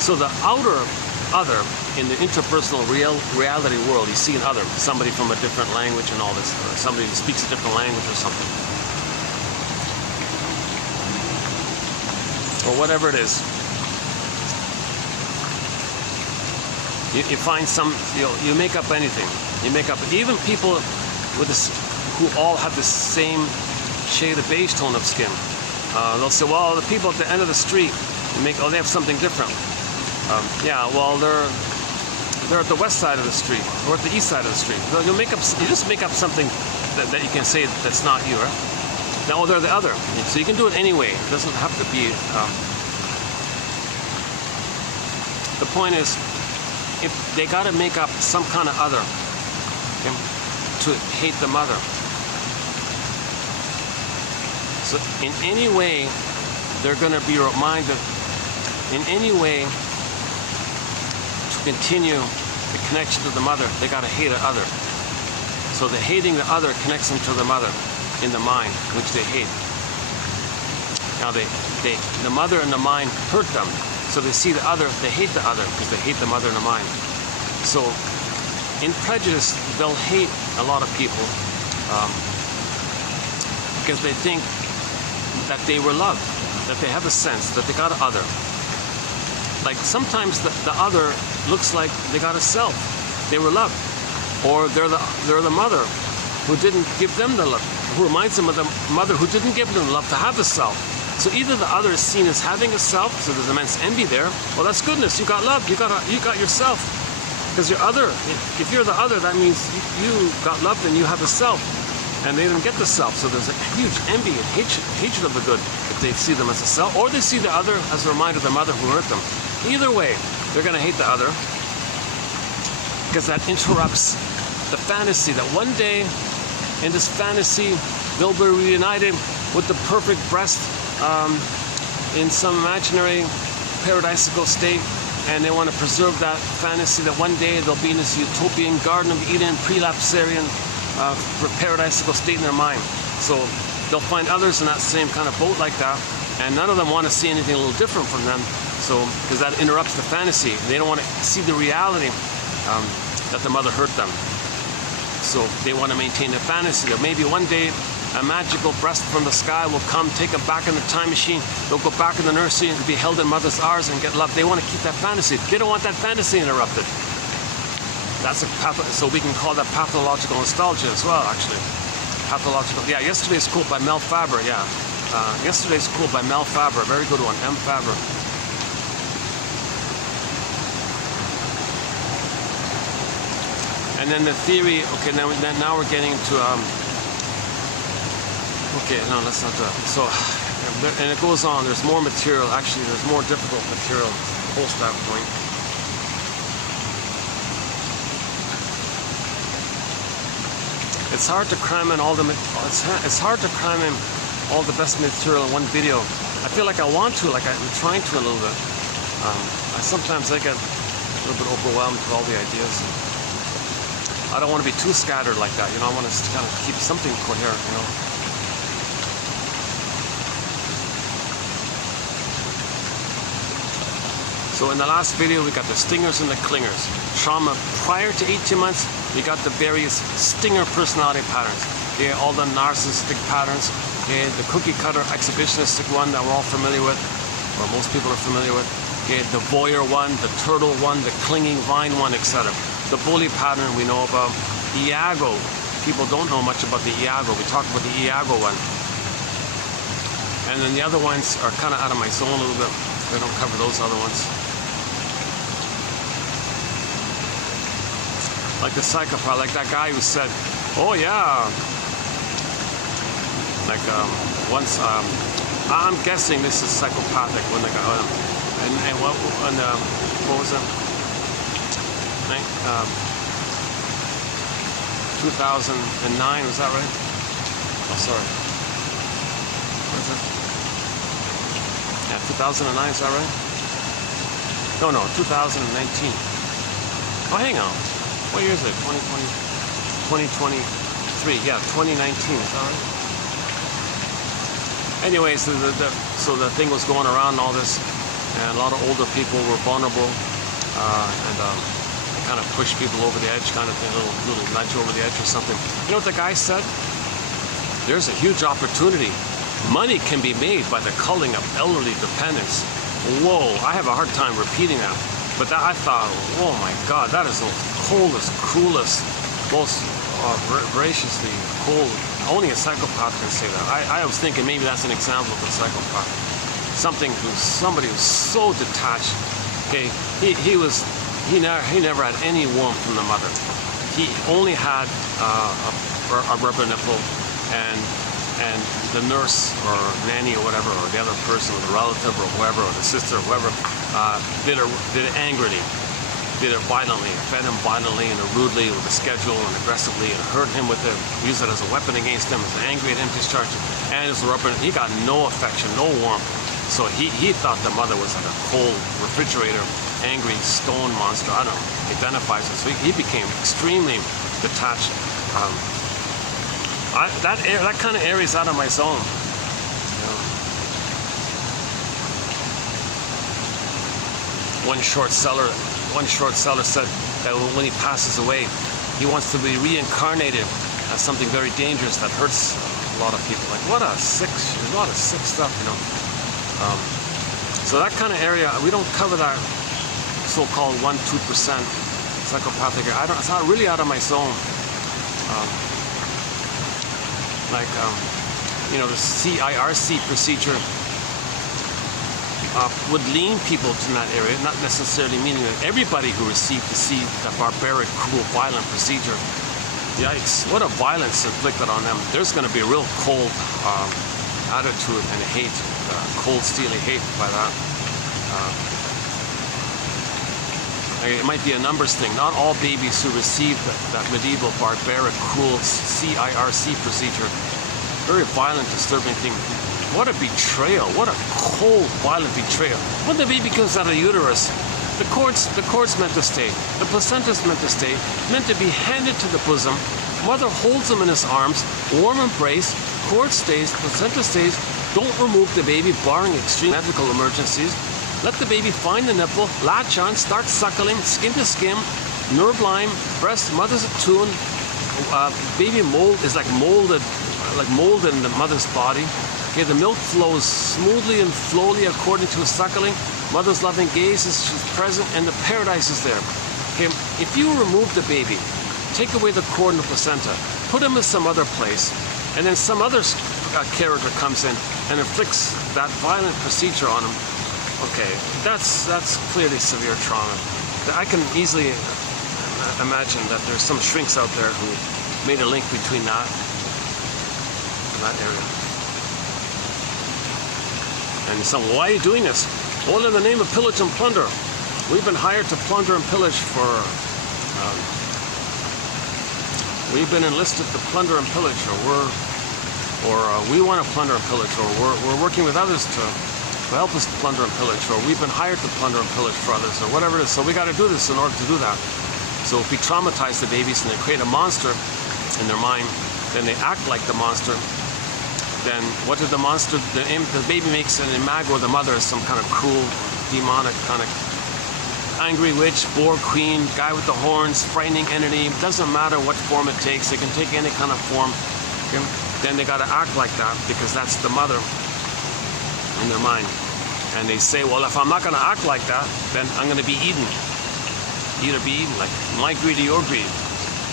So the outer other in the interpersonal reality world, you see an other, somebody from a different language and all this, or somebody who speaks a different language or something. Or whatever it is. You find some, you make up anything. You make up, even people with this, who all have the same shade of beige tone of skin. They'll say, well, the people at the end of the street, they have something different. Yeah, well, they're at the west side of the street, or at the east side of the street. You just make up something that you can say that's not you, right? Now, they're the other. So you can do it anyway. It doesn't have to be. The point is, if they got to make up some kind of other, okay, to hate the mother. So in any way, they're going to be reminded, in any way, to continue the connection to the mother, they got to hate the other. So the hating the other connects them to the mother in the mind, which they hate. Now the mother and the mind hurt them. So they see the other, they hate the other because they hate the mother and the mind. So in prejudice, they'll hate a lot of people because they think that they were loved, that they have a sense that they got an other. Like sometimes the other looks like they got a self, they were loved, or they're the mother who didn't give them the love, who reminds them of the mother who didn't give them the love to have the self. So either the other is seen as having a self, so there's immense envy there. Well, that's goodness. You got love. You got yourself. Because you're other. If you're the other, that means you got loved and you have a self, and they didn't get the self. So there's a huge envy and hatred of the good if they see them as a self, or they see the other as a reminder of the mother who hurt them. Either way, they're going to hate the other because that interrupts the fantasy that one day in this fantasy they'll be reunited with the perfect breast. In some imaginary paradisical state, and they want to preserve that fantasy that one day they'll be in this utopian Garden of Eden, prelapsarian, paradisical state in their mind. So they'll find others in that same kind of boat like that, and none of them want to see anything a little different from them. So because that interrupts the fantasy, they don't want to see the reality that the mother hurt them. So they want to maintain the fantasy that maybe one day a magical breast from the sky will come, take them back in the time machine. They'll go back in the nursery and be held in mother's arms and get love. They want to keep that fantasy. They don't want that fantasy interrupted. That's so we can call that pathological nostalgia as well, actually. Pathological. Yeah, Yesterday's Quote by Mel Faber. Yeah, Yesterday's Quote by Mel Faber. Very good one, M. Faber. And then the theory. Okay, now we're getting to. Okay, no, let's not do that. So, and it goes on. There's more material. Actually, there's more difficult material post that point. It's hard to cram in all the. It's hard to cram in all the best material in one video. I feel like I want to, like I'm trying to a little bit. Sometimes I get a little bit overwhelmed with all the ideas. I don't want to be too scattered like that. You know, I want to kind of keep something coherent. You know. So in the last video, we got the stingers and the clingers. Trauma prior to 18 months, we got the various stinger personality patterns. Okay, all the narcissistic patterns. Okay, the cookie cutter exhibitionistic one that we're all familiar with, or most people are familiar with. Okay, the voyeur one, the turtle one, the clinging vine one, etc. The bully pattern we know about. Iago. People don't know much about the Iago. We talked about the Iago one. And then the other ones are kind of out of my zone a little bit. We don't cover those other ones. Like the psychopath, like that guy who said, oh yeah, like once, I'm guessing this is psychopathic when the guy, and what was it? 2009, was that right? Oh, sorry. What is it? Yeah, 2009, is that right? No, 2019. Oh, hang on. What year is it? 2023. Yeah, 2019. Is that right? Anyways, so the thing was going around and all this, and a lot of older people were vulnerable, and it kind of pushed people over the edge, kind of thing, a little nudge over the edge or something. You know what the guy said? There's a huge opportunity. Money can be made by the culling of elderly dependents. Whoa, I have a hard time repeating that. But that, I thought, oh my God, that is the coldest, cruelest, most voraciously cold. Only a psychopath can say that. I was thinking maybe that's an example of a psychopath. Somebody who's so detached. Okay, he never had any warmth from the mother. He only had a rubber nipple, and the nurse or nanny or whatever, or the other person, or the relative or whoever, or the sister or whoever, did it angrily, did it violently, fed him violently and rudely with a schedule and aggressively, and hurt him with it, used it as a weapon against him, was angry at him, discharged him, and his rubber, he got no affection, no warmth. So he thought the mother was like a cold refrigerator, angry stone monster. I don't know, identifies it. So he became extremely detached. That kind of area is out of my zone. You know. One short seller said that when he passes away, he wants to be reincarnated as something very dangerous that hurts a lot of people. Like, what a lot of sick stuff, you know. So that kind of area, we don't cover that so-called 1-2% psychopathic area. It's not really out of my zone. You know, the CIRC procedure would lean people to that area, not necessarily meaning that everybody who received the barbaric, cruel, violent procedure, yikes, what a violence inflicted on them. There's going to be a real cold attitude and hate, cold, steely hate by that. It might be a numbers thing. Not all babies who received that medieval, barbaric, cruel CIRC procedure, very violent, disturbing thing. What a betrayal! What a cold, violent betrayal. When the baby comes out of the uterus, the cord's meant to stay. The placenta's meant to stay, meant to be handed to the bosom. Mother holds him in his arms, warm embrace, cord stays, placenta stays. Don't remove the baby, barring extreme medical emergencies. Let the baby find the nipple, latch on, start suckling, skin to skin, nerve line, breast, mother's attuned. Baby mold is like molded in the mother's body. Okay, the milk flows smoothly and slowly according to his suckling. Mother's loving gaze is present, and the paradise is there. Okay, if you remove the baby, take away the cord and the placenta, put him in some other place, and then some other character comes in and inflicts that violent procedure on him. Okay, that's clearly severe trauma. I can easily imagine that there's some shrinks out there who made a link between that and that area. And so, why are you doing this? All in the name of pillage and plunder. We've been hired to plunder and pillage for. We've been enlisted to plunder and pillage, or we want to plunder and pillage, or we're working with others to help us plunder and pillage, or we've been hired to plunder and pillage for others, or whatever it is. So we got to do this in order to do that. So if we traumatize the babies and they create a monster in their mind, then they act like the monster. Then what did the monster? The baby makes an imago of the mother as some kind of cruel, demonic, kind of angry witch, boar queen, guy with the horns, frightening entity. It doesn't matter what form it takes. It can take any kind of form. Okay? Then they got to act like that because that's the mother in their mind. And they say, well, if I'm not going to act like that, then I'm going to be eaten. Either be eaten, like my greed or your greed.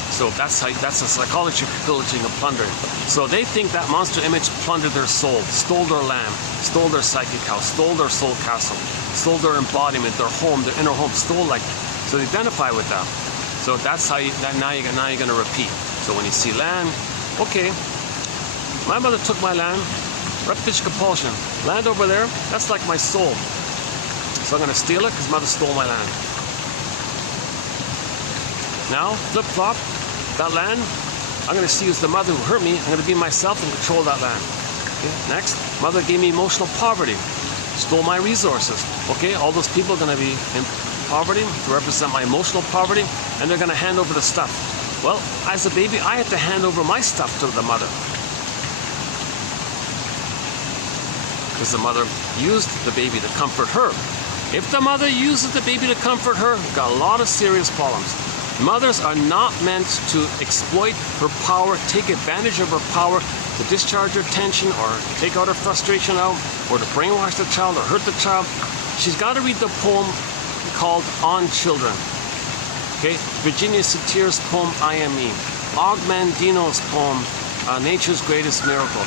So that's a psychology of pillaging and plundering. So they think that monster image plundered their soul, stole their land, stole their psychic house, stole their soul castle, stole their embodiment, their home, their inner home, stole like. So they identify with that. So that's how now you're going to repeat. So when you see land, okay, my mother took my land. Repetition compulsion. Land over there, that's like my soul. So I'm going to steal it because mother stole my land. Now, flip-flop, that land, I'm going to see as the mother who hurt me. I'm going to be myself and control that land. Okay? Next, mother gave me emotional poverty. Stole my resources. Okay, all those people are going to be in poverty to represent my emotional poverty, and they're going to hand over the stuff. Well, as a baby, I had to hand over my stuff to the mother. because the mother used the baby to comfort her. If the mother uses the baby to comfort her, got a lot of serious problems. Mothers are not meant to exploit her power, take advantage of her power to discharge her tension or take out her frustration out, or to brainwash the child or hurt the child. She's got to read the poem called On Children. Okay, Virginia Satir's poem I Am Me, Og Mandino's poem Nature's Greatest Miracle,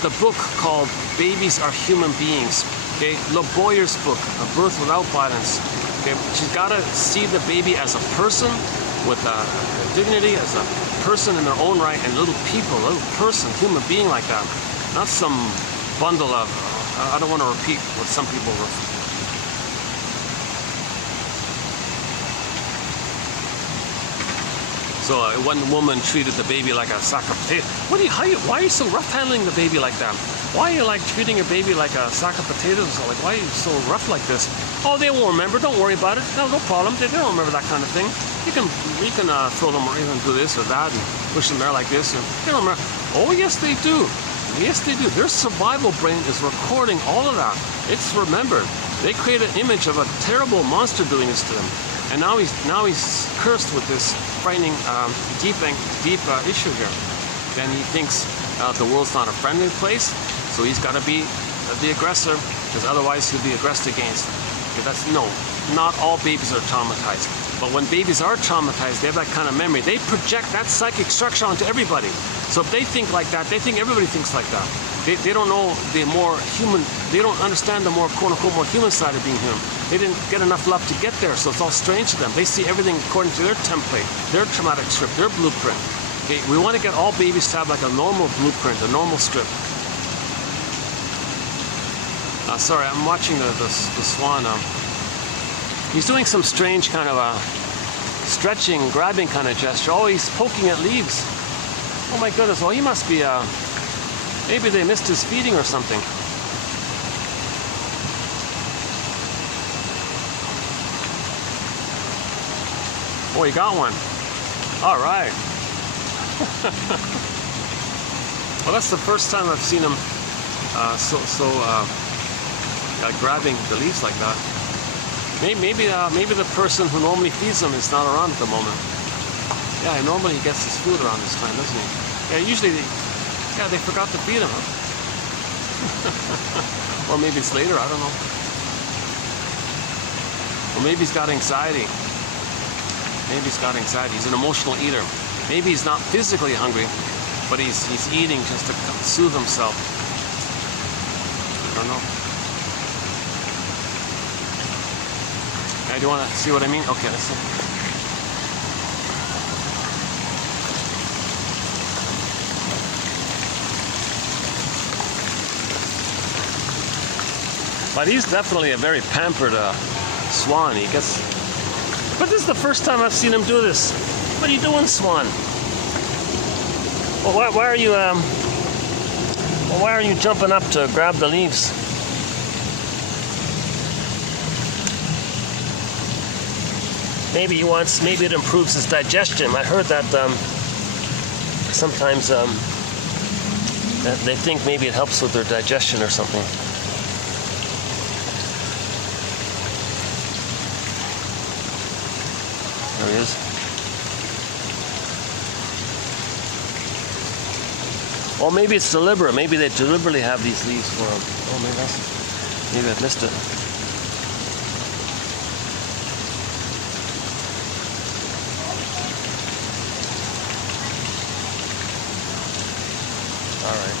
the book called Babies Are Human Beings. Okay, Le Boyer's book, A Birth Without Violence. Okay, she's got to see the baby as a person with dignity, as a person in their own right, and little people, a little person, human being like that. Not some bundle of, I don't want to repeat what some people refer. So one woman treated the baby like a sack of potatoes. Why are you so rough handling the baby like that? Why are you like treating a baby like a sack of potatoes? Like, why are you so rough like this? Oh, they won't remember. Don't worry about it. No problem. They don't remember that kind of thing. You can throw them or even do this or that and push them there like this. And they don't remember. Oh, yes, they do. Yes, they do. Their survival brain is recording all of that. It's remembered. They create an image of a terrible monster doing this to them. And now he's cursed with this frightening, deep issue here. Then he thinks the world's not a friendly place, so he's got to be the aggressor, because otherwise he'll be aggressed against. Okay, no, not all babies are traumatized. But when babies are traumatized, they have that kind of memory. They project that psychic structure onto everybody. So if they think like that, they think everybody thinks like that. They don't know the more human, they don't understand the more quote-unquote more human side of being human. They didn't get enough love to get there, so it's all strange to them. They see everything according to their template, their traumatic script, their blueprint. Okay, we want to get all babies to have like a normal blueprint, a normal script. Sorry, I'm watching the swan. He's doing some strange kind of stretching, grabbing kind of gesture. Oh, he's poking at leaves. Oh my goodness, well he must be, maybe they missed his feeding or something. Oh, he got one. All right. Well, that's the first time I've seen him grabbing the leaves like that. Maybe the person who normally feeds him is not around at the moment. Yeah, normally he gets his food around this time, doesn't he? Yeah, usually they forgot to feed him, huh? Or maybe it's later, I don't know. Or maybe he's got anxiety. Maybe he's got anxiety. He's an emotional eater. Maybe he's not physically hungry, but he's eating just to soothe himself. I don't know. Do you want to see what I mean? Okay, let's see. But he's definitely a very pampered swan. He gets. But this is the first time I've seen him do this. What are you doing, swan? Well, why are you why are you jumping up to grab the leaves? Maybe he wants. Maybe it improves his digestion. I heard that sometimes that they think maybe it helps with their digestion or something. There he is. Or maybe it's deliberate. Maybe they deliberately have these leaves for him. Oh, maybe I've missed it. All right.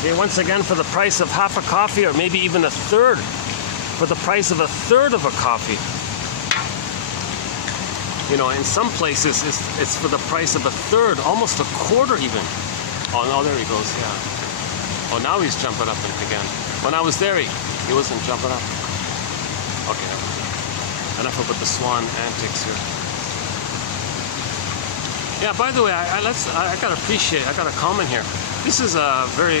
Okay, once again, for the price of half a coffee, or maybe even a third, for the price of a third of a coffee. You know, in some places, it's for the price of a third, almost a quarter even. Oh, no, there he goes, yeah. Oh, now he's jumping up again. When I was there, he wasn't jumping up. Okay. enough about the swan antics here. Yeah, by the way, I gotta comment here. This is a very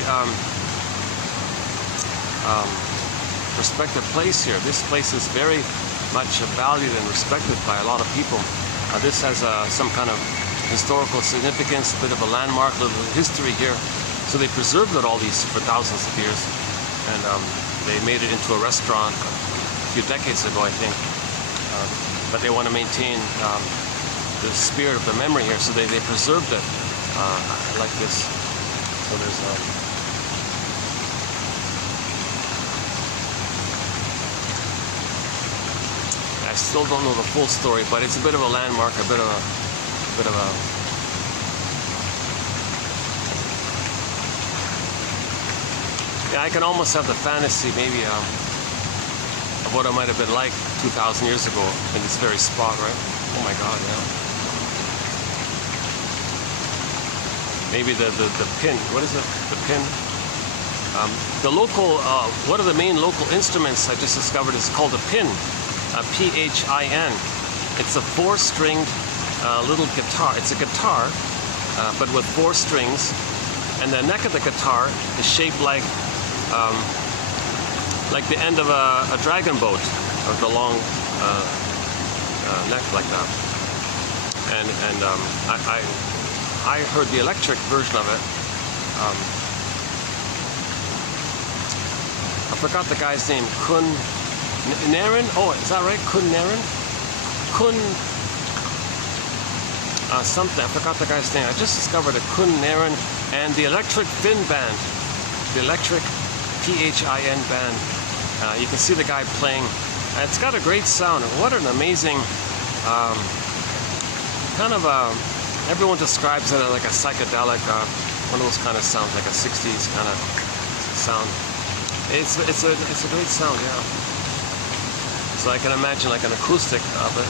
respected place here. This place is very much valued and respected by a lot of people. This has some kind of historical significance, a bit of a landmark, a little history here. So they preserved it all these for thousands of years, and they made it into a restaurant a few decades ago, I think. But they want to maintain the spirit of the memory here, so they preserved it like this. So there's I still don't know the full story, but it's a bit of a landmark, a bit of a yeah, I can almost have the fantasy maybe of what it might have been like 2,000 years ago in this very spot, right? Oh my God, yeah. Maybe the pin, what is it? The pin? The local, one of the main local instruments I just discovered is called a pin, P-H-I-N. It's a 4-stringed little guitar. It's a guitar, but with 4 strings, and the neck of the guitar is shaped like the end of a dragon boat, or the long neck like that. And I heard the electric version of it. I forgot the guy's name. Kun Naren? Oh, is that right? Kun Naren? Kun something. I forgot the guy's name. I just discovered a Kun Naren and the Electric Fin Band. The Electric P-H-I-N band. You can see the guy playing. It's got a great sound. What an amazing kind of everyone describes it like a psychedelic, one of those kind of sounds, like a 60s kind of sound. It's a great sound, yeah. So I can imagine like an acoustic of it.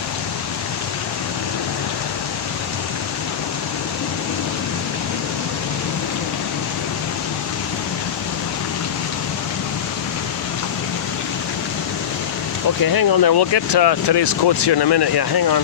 Okay, hang on there. We'll get to today's quotes here in a minute. Yeah, hang on.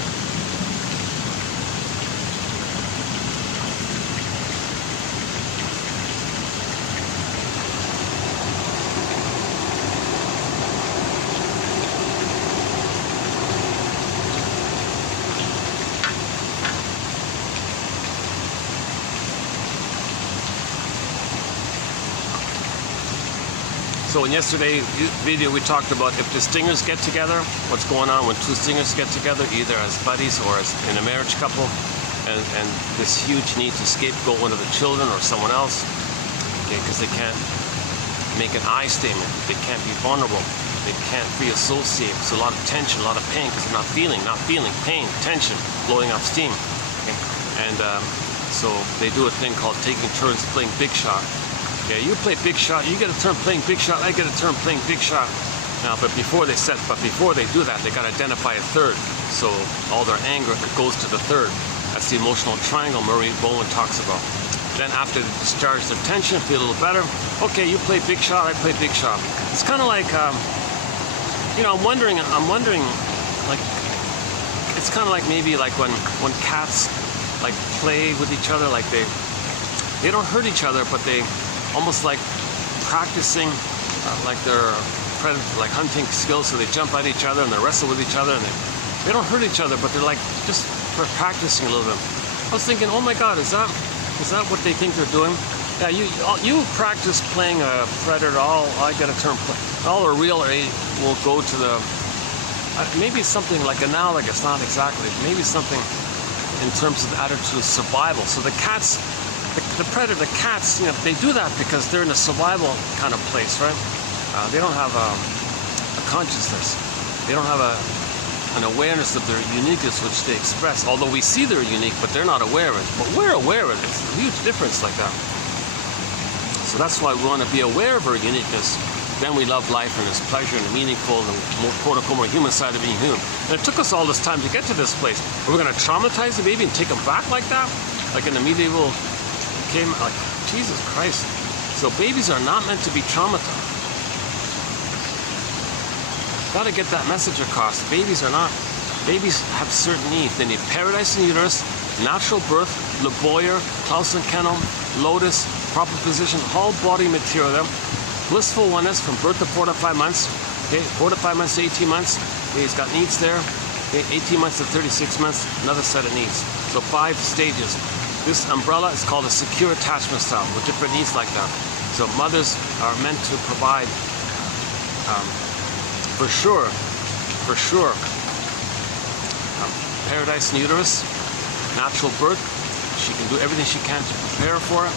So in yesterday's video we talked about if the stingers get together, what's going on when 2 stingers get together, either as buddies or as in a marriage couple, and this huge need to scapegoat one of the children or someone else, okay, because they can't make an I statement, they can't be vulnerable, they can't free associate. So a lot of tension, a lot of pain, because they're not feeling pain, tension, blowing off steam. Okay? And so they do a thing called taking turns playing big shot. Yeah, you play big shot, you get a turn playing big shot, I get a turn playing big shot. Now, but before they do that, they got to identify a third. So all their anger goes to the third. That's the emotional triangle Murray Bowen talks about. Then after they discharge their tension, feel a little better. Okay, you play big shot, I play big shot. It's kind of like, you know, I'm wondering, like, it's kind of like maybe like when cats like play with each other, like they don't hurt each other, but they almost like practicing like their predator, like hunting skills, so they jump at each other and they wrestle with each other, and they don't hurt each other, but they're like just practicing a little bit. I was thinking, oh my God, is that what they think they're doing? Yeah, you practice playing a predator. I get a term. All a real will go to the maybe something like analogous, not exactly. Maybe something in terms of the attitude of survival. So the cats. The predator, the cats, you know, they do that because they're in a survival kind of place, right? They don't have a consciousness. They don't have an awareness of their uniqueness, which they express. Although we see they're unique, but they're not aware of it. But we're aware of it. It's a huge difference like that. So that's why we want to be aware of our uniqueness. Then we love life and its pleasure and the meaningful and more quote-unquote more human side of being human. And it took us all this time to get to this place. We're going to traumatize the baby and take him back like that? Like in the medieval came, like, Jesus Christ. So babies are not meant to be traumatized. Gotta get that message across. Babies have certain needs. They need paradise in uterus, natural birth, laboyer, Klaus and Kennel, lotus, proper position, whole body material. Blissful oneness from birth to 4 to 5 months. Okay, 4 to 5 months to 18 months. Okay, he's got needs there. Okay, 18 months to 36 months, another set of needs. So 5 stages. This umbrella is called a secure attachment style with different needs like that. So mothers are meant to provide, for sure, paradise in uterus, natural birth. She can do everything she can to prepare for it.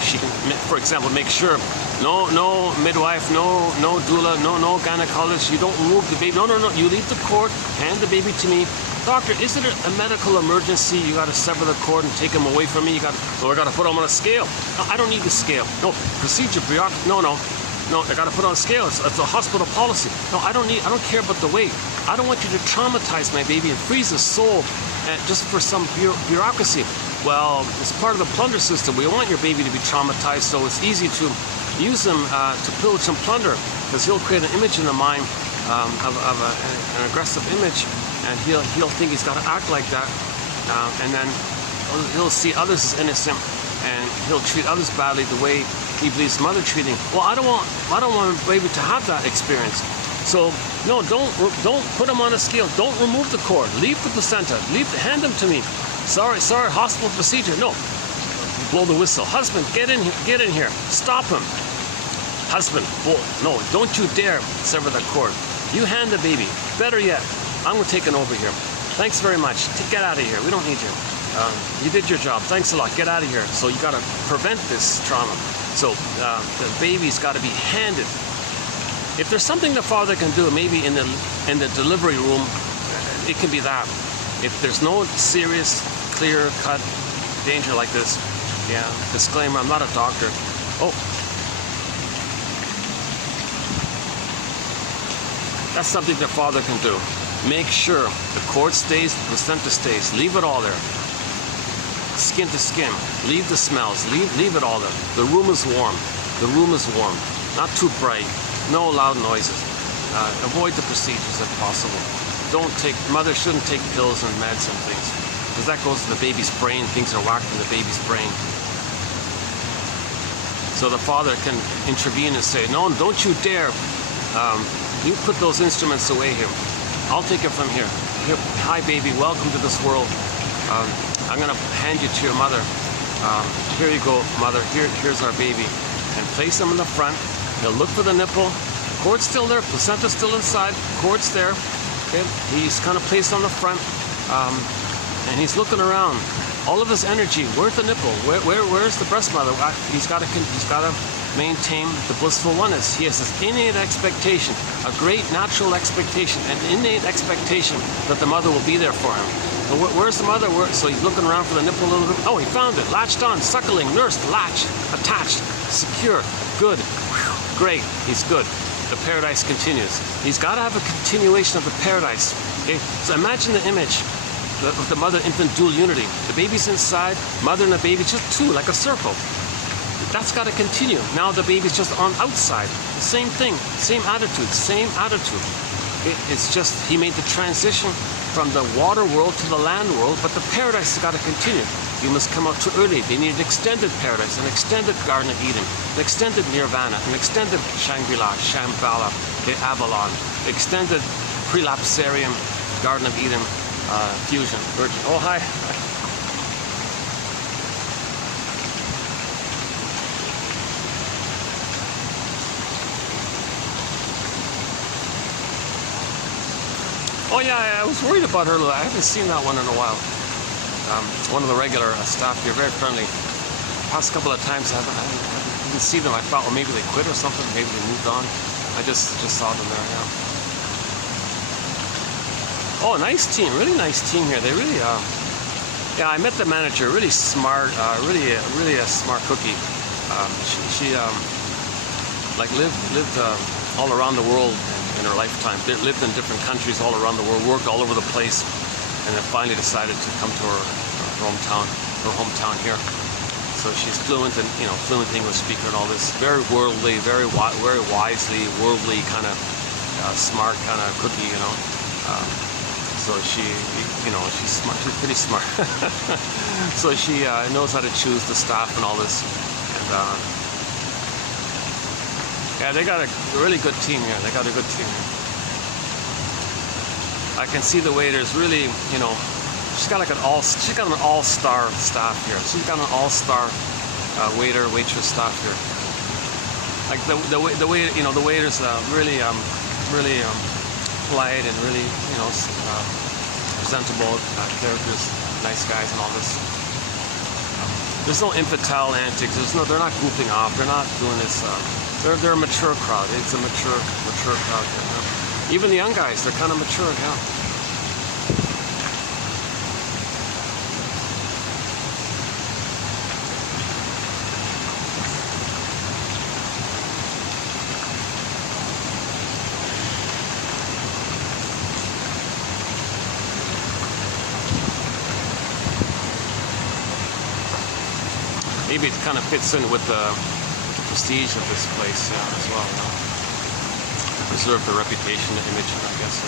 She can, for example, make sure no midwife, no doula, no gynecologist. You don't remove the baby. No. You leave the cord, hand the baby to me. Doctor, is it a medical emergency? You got to sever the cord and take him away from me. I got to put him on a scale. No, I don't need the scale. No, procedure, bureaucracy. No, I got to put on a scale. It's a hospital policy. No, I don't care about the weight. I don't want you to traumatize my baby and freeze his soul just for some bureaucracy. Well, it's part of the plunder system. We want your baby to be traumatized, so it's easy to use him to pillage and plunder, because he'll create an image in the mind of an aggressive image, and he'll think he's got to act like that, and then he'll see others as innocent, and he'll treat others badly the way he believes mother treating. Well, I don't want my baby to have that experience. So no, don't put him on a scale. Don't remove the cord. Leave the placenta. Hand him to me. Sorry, hospital procedure. No. Blow the whistle. Husband, get in here. Stop him. Husband, no, don't you dare sever the cord. You hand the baby. Better yet, I'm going to take it over here. Thanks very much. Get out of here. We don't need you. You did your job. Thanks a lot. Get out of here. So you got to prevent this trauma. So the baby's got to be handed. If there's something the father can do, maybe in the delivery room, it can be that. If there's no serious, clear-cut danger like this, yeah, disclaimer, I'm not a doctor. Oh. That's something the father can do. Make sure the cord stays, the placenta stays. Leave it all there. Skin to skin. Leave the smells. Leave it all there. The room is warm. The room is warm. Not too bright. No loud noises. Avoid the procedures if possible. Mother shouldn't take pills and meds and things, because that goes to the baby's brain. Things are whacked in the baby's brain. So the father can intervene and say, no, don't you dare. You put those instruments away here. I'll take it from here. Hi, baby. Welcome to this world. I'm going to hand you to your mother. Here you go, mother. Here's our baby. And place him in the front. He'll look for the nipple. Cord's still there. Placenta's still inside. Cord's there. Okay. He's kind of placed on the front. And he's looking around. All of his energy. Where's the nipple? Where's the breast mother? He's got to maintain the blissful oneness. He has this innate expectation, a great natural expectation, an innate expectation that the mother will be there for him. So where's the mother? So he's looking around for the nipple a little bit. Oh, he found it. Latched on, suckling, nursed, latched, attached, secure, good. Whew, great, he's good. The paradise continues. He's got to have a continuation of the paradise. Okay? So imagine the image of the mother-infant dual unity. The baby's inside, mother and the baby, just two, like a circle. That's got to continue. Now the baby's just on outside. The same thing, same attitude. It's just he made the transition from the water world to the land world, but the paradise has got to continue. You must come out too early. They need an extended paradise, an extended Garden of Eden, an extended Nirvana, an extended Shangri-La, Shambhala, the Avalon, the extended prelapsarian Garden of Eden fusion. Virgin. Oh, hi. Oh yeah, I was worried about her. I haven't seen that one in a while. One of the regular staff here, very friendly. Past couple of times I didn't see them. I thought, well, maybe they quit or something. Maybe they moved on. I just saw them there. Yeah. Oh, nice team. Really nice team here. They really. Yeah, I met the manager. Really smart. Really a smart cookie. She like lived all around the world in her lifetime. They lived in different countries all around the world, worked all over the place, and then finally decided to come to her hometown here. So she's fluent and fluent English speaker and all this. Very worldly, very wisely, worldly kind of smart kind of cookie, So she's smart. She's pretty smart. So she knows how to choose the staff and all this. And yeah, they got a really good team here. They got a good team here. I can see the waiters really, she's got an all-star staff here. She's got an all-star waiter, waitress staff here. Like the waiters really polite and really presentable characters, nice guys and all this. There's no infantile antics. They're not goofing off. They're not doing this. They're a mature crowd. It's a mature crowd here. Even the young guys, they're kind of mature, yeah. Maybe it kind of fits in with the prestige of this place, as well. Preserve the reputation, the image, I guess.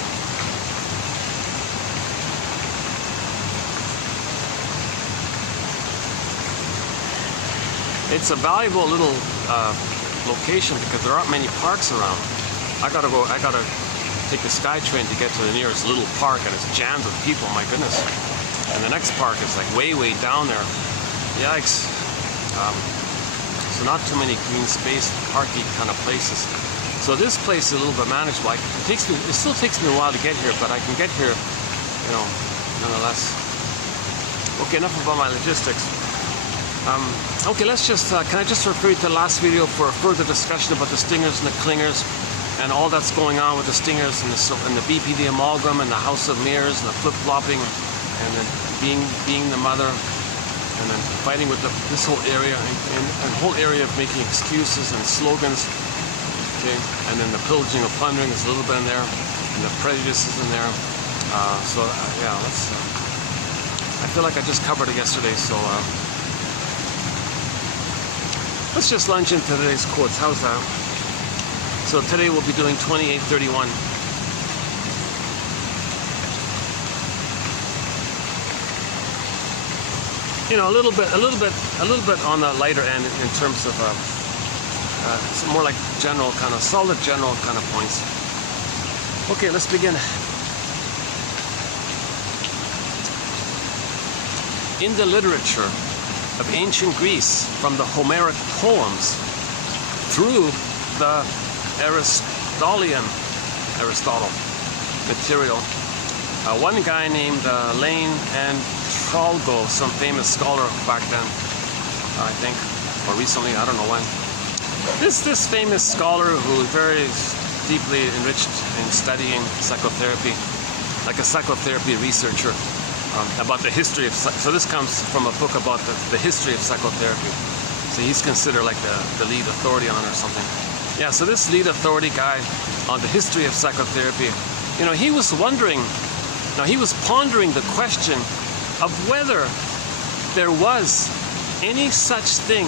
It's a valuable little location because there aren't many parks around. I gotta take the SkyTrain to get to the nearest little park, and it's jammed with people. My goodness! And the next park is like way down there. Yikes! So not too many green space, parky kind of places. So this place is a little bit manageable. It still takes me a while to get here, but I can get here, nonetheless. Okay, enough about my logistics. Okay, let's just, can I just refer you to the last video for a further discussion about the stingers and the clingers and all that's going on with the stingers and the BPD amalgam and the house of mirrors and the flip-flopping and then being the mother and then fighting with this whole area and whole area of making excuses and slogans. Okay, and then the pillaging of pondering is a little bit in there, and the prejudice is in there. Yeah, let's. I feel like I just covered it yesterday, so let's just launch into today's quotes. How's that? So today we'll be doing 2831. A little bit on the lighter end in terms of. Some more like solid general kind of points. Okay, let's begin. In the literature of ancient Greece, from the Homeric poems through the Aristotle material, one guy named Lain Entralgo, some famous scholar back then, I think, or recently, I don't know when. This famous scholar who is very deeply enriched in studying psychotherapy, like a psychotherapy researcher, about the history of. So this comes from a book about the history of psychotherapy. So he's considered like the lead authority on it or something. Yeah. So this lead authority guy on the history of psychotherapy, he was wondering. Now he was pondering the question of whether there was any such thing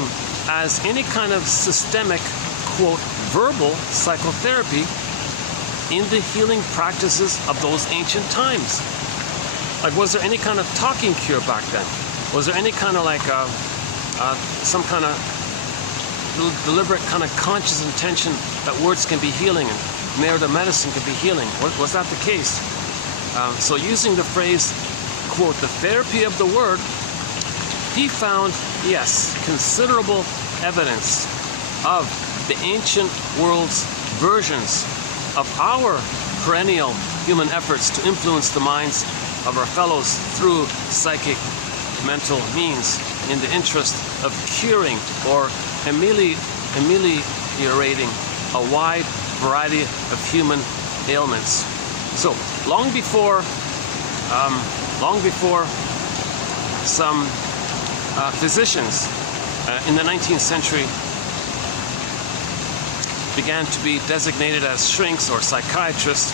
as any kind of systemic, quote, verbal psychotherapy in the healing practices of those ancient times. Like, was there any kind of talking cure back then? Was there any kind of like some kind of deliberate kind of conscious intention that words can be healing and narrative medicine can be healing? Was that the case? So using the phrase, quote, the therapy of the word, he found, yes, considerable evidence of the ancient world's versions of our perennial human efforts to influence the minds of our fellows through psychic mental means in the interest of curing or ameliorating a wide variety of human ailments. So long before some physicians in the 19th century began to be designated as shrinks or psychiatrists.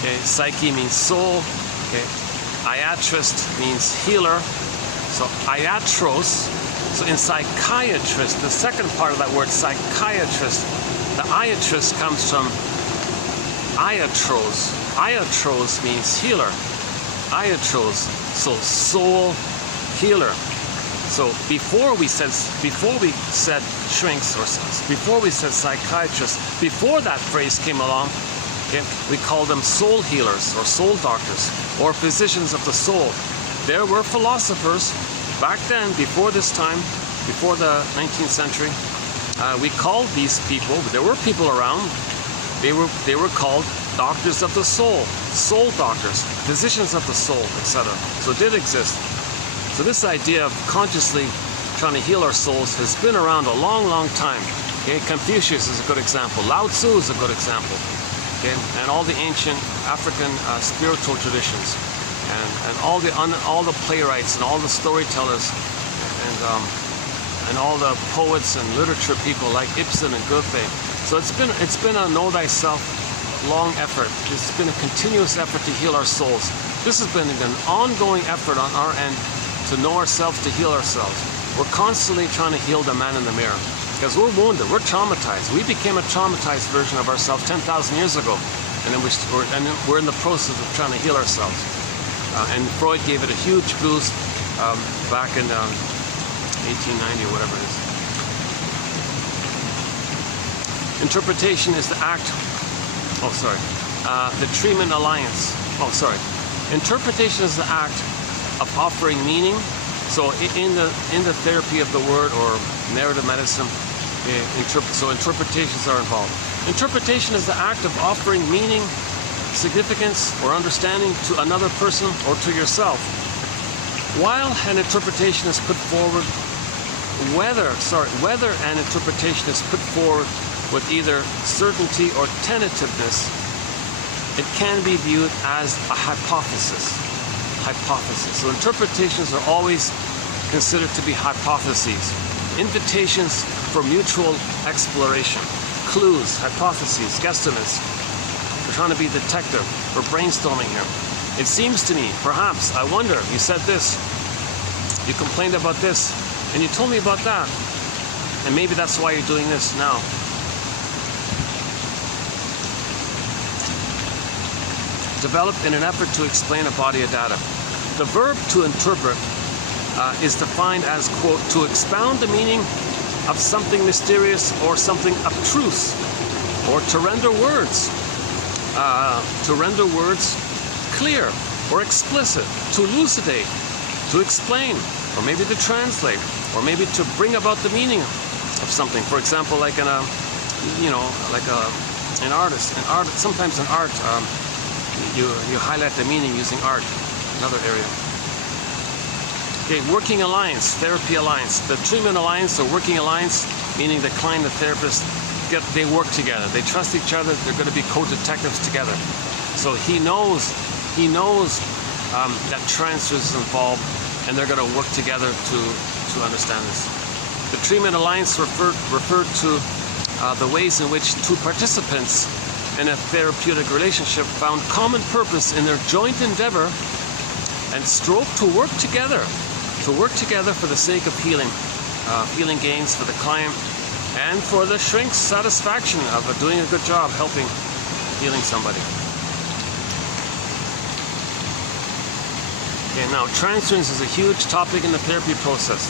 Okay, psyche means soul. Okay, iatros means healer. So iatros So in psychiatrist, the second part of that word psychiatrist, the iatros comes from iatros. Iatros means healer. Iatros, so soul healer. So before we said shrinks, or before we said psychiatrists, before that phrase came along, okay, we called them soul healers or soul doctors or physicians of the soul. There were philosophers back then, before this time, before the 19th century. We called these people, there were people around, they were called doctors of the soul doctors, physicians of the soul, etc. So it did exist. So this idea of consciously trying to heal our souls has been around a long, long time. Okay? Confucius is a good example. Lao Tzu is a good example. Okay? And all the ancient African spiritual traditions, and all the playwrights and all the storytellers, and all the poets and literature people like Ibsen and Goethe. So it's been a know thyself long effort. It's been a continuous effort to heal our souls. This has been an ongoing effort on our end to know ourselves, to heal ourselves. We're constantly trying to heal the man in the mirror because we're wounded, we're traumatized. We became a traumatized version of ourselves 10,000 years ago, and then we're in the process of trying to heal ourselves. And Freud gave it a huge boost back in 1890 or whatever it is. Interpretation is the act. The treatment alliance. Interpretation is the act of offering meaning. So in the therapy of the word or narrative medicine, interpretations are involved. Interpretation is the act of offering meaning, significance, or understanding to another person or to yourself. While an interpretation is put forward, whether an interpretation is put forward with either certainty or tentativeness, it can be viewed as a hypothesis. So interpretations are always considered to be hypotheses, invitations for mutual exploration, clues, hypotheses, guesstimates. We're trying to be detective. We're brainstorming here. It seems to me, perhaps, I wonder, you said this, you complained about this, and you told me about that, and maybe that's why you're doing this now. Developed in an effort to explain a body of data. The verb to interpret is defined as, quote, to expound the meaning of something mysterious or something abstruse, or to render words clear or explicit, to elucidate, to explain, or maybe to translate, or maybe to bring about the meaning of something. For example, like an artist. Sometimes in art, you highlight the meaning using art. Another area. Okay, working alliance, therapy alliance. The treatment alliance or working alliance, meaning the client and the therapist, they work together. They trust each other. They're going to be co-detectives together. So he knows that transfers is involved, and they're going to work together to understand this. The treatment alliance referred to the ways in which two participants in a therapeutic relationship found common purpose in their joint endeavor and strove to work together for the sake of healing gains for the client and for the shrink's satisfaction of doing a good job helping healing somebody. Okay, now transference is a huge topic in the therapy process.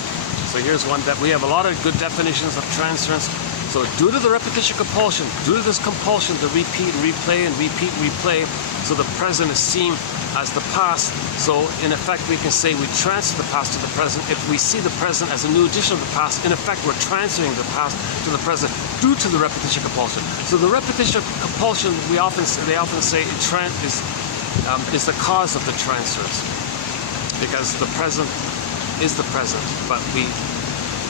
So here's one that we have a lot of good definitions of transference. So due to the repetition compulsion, due to this compulsion to repeat and replay and replay, so the present is seen as the past. So in effect, we can say we transfer the past to the present. If we see the present as a new addition of the past, in effect, we're transferring the past to the present due to the repetition compulsion. So the repetition compulsion, they often say is the cause of the transfers, because the present is the present, but we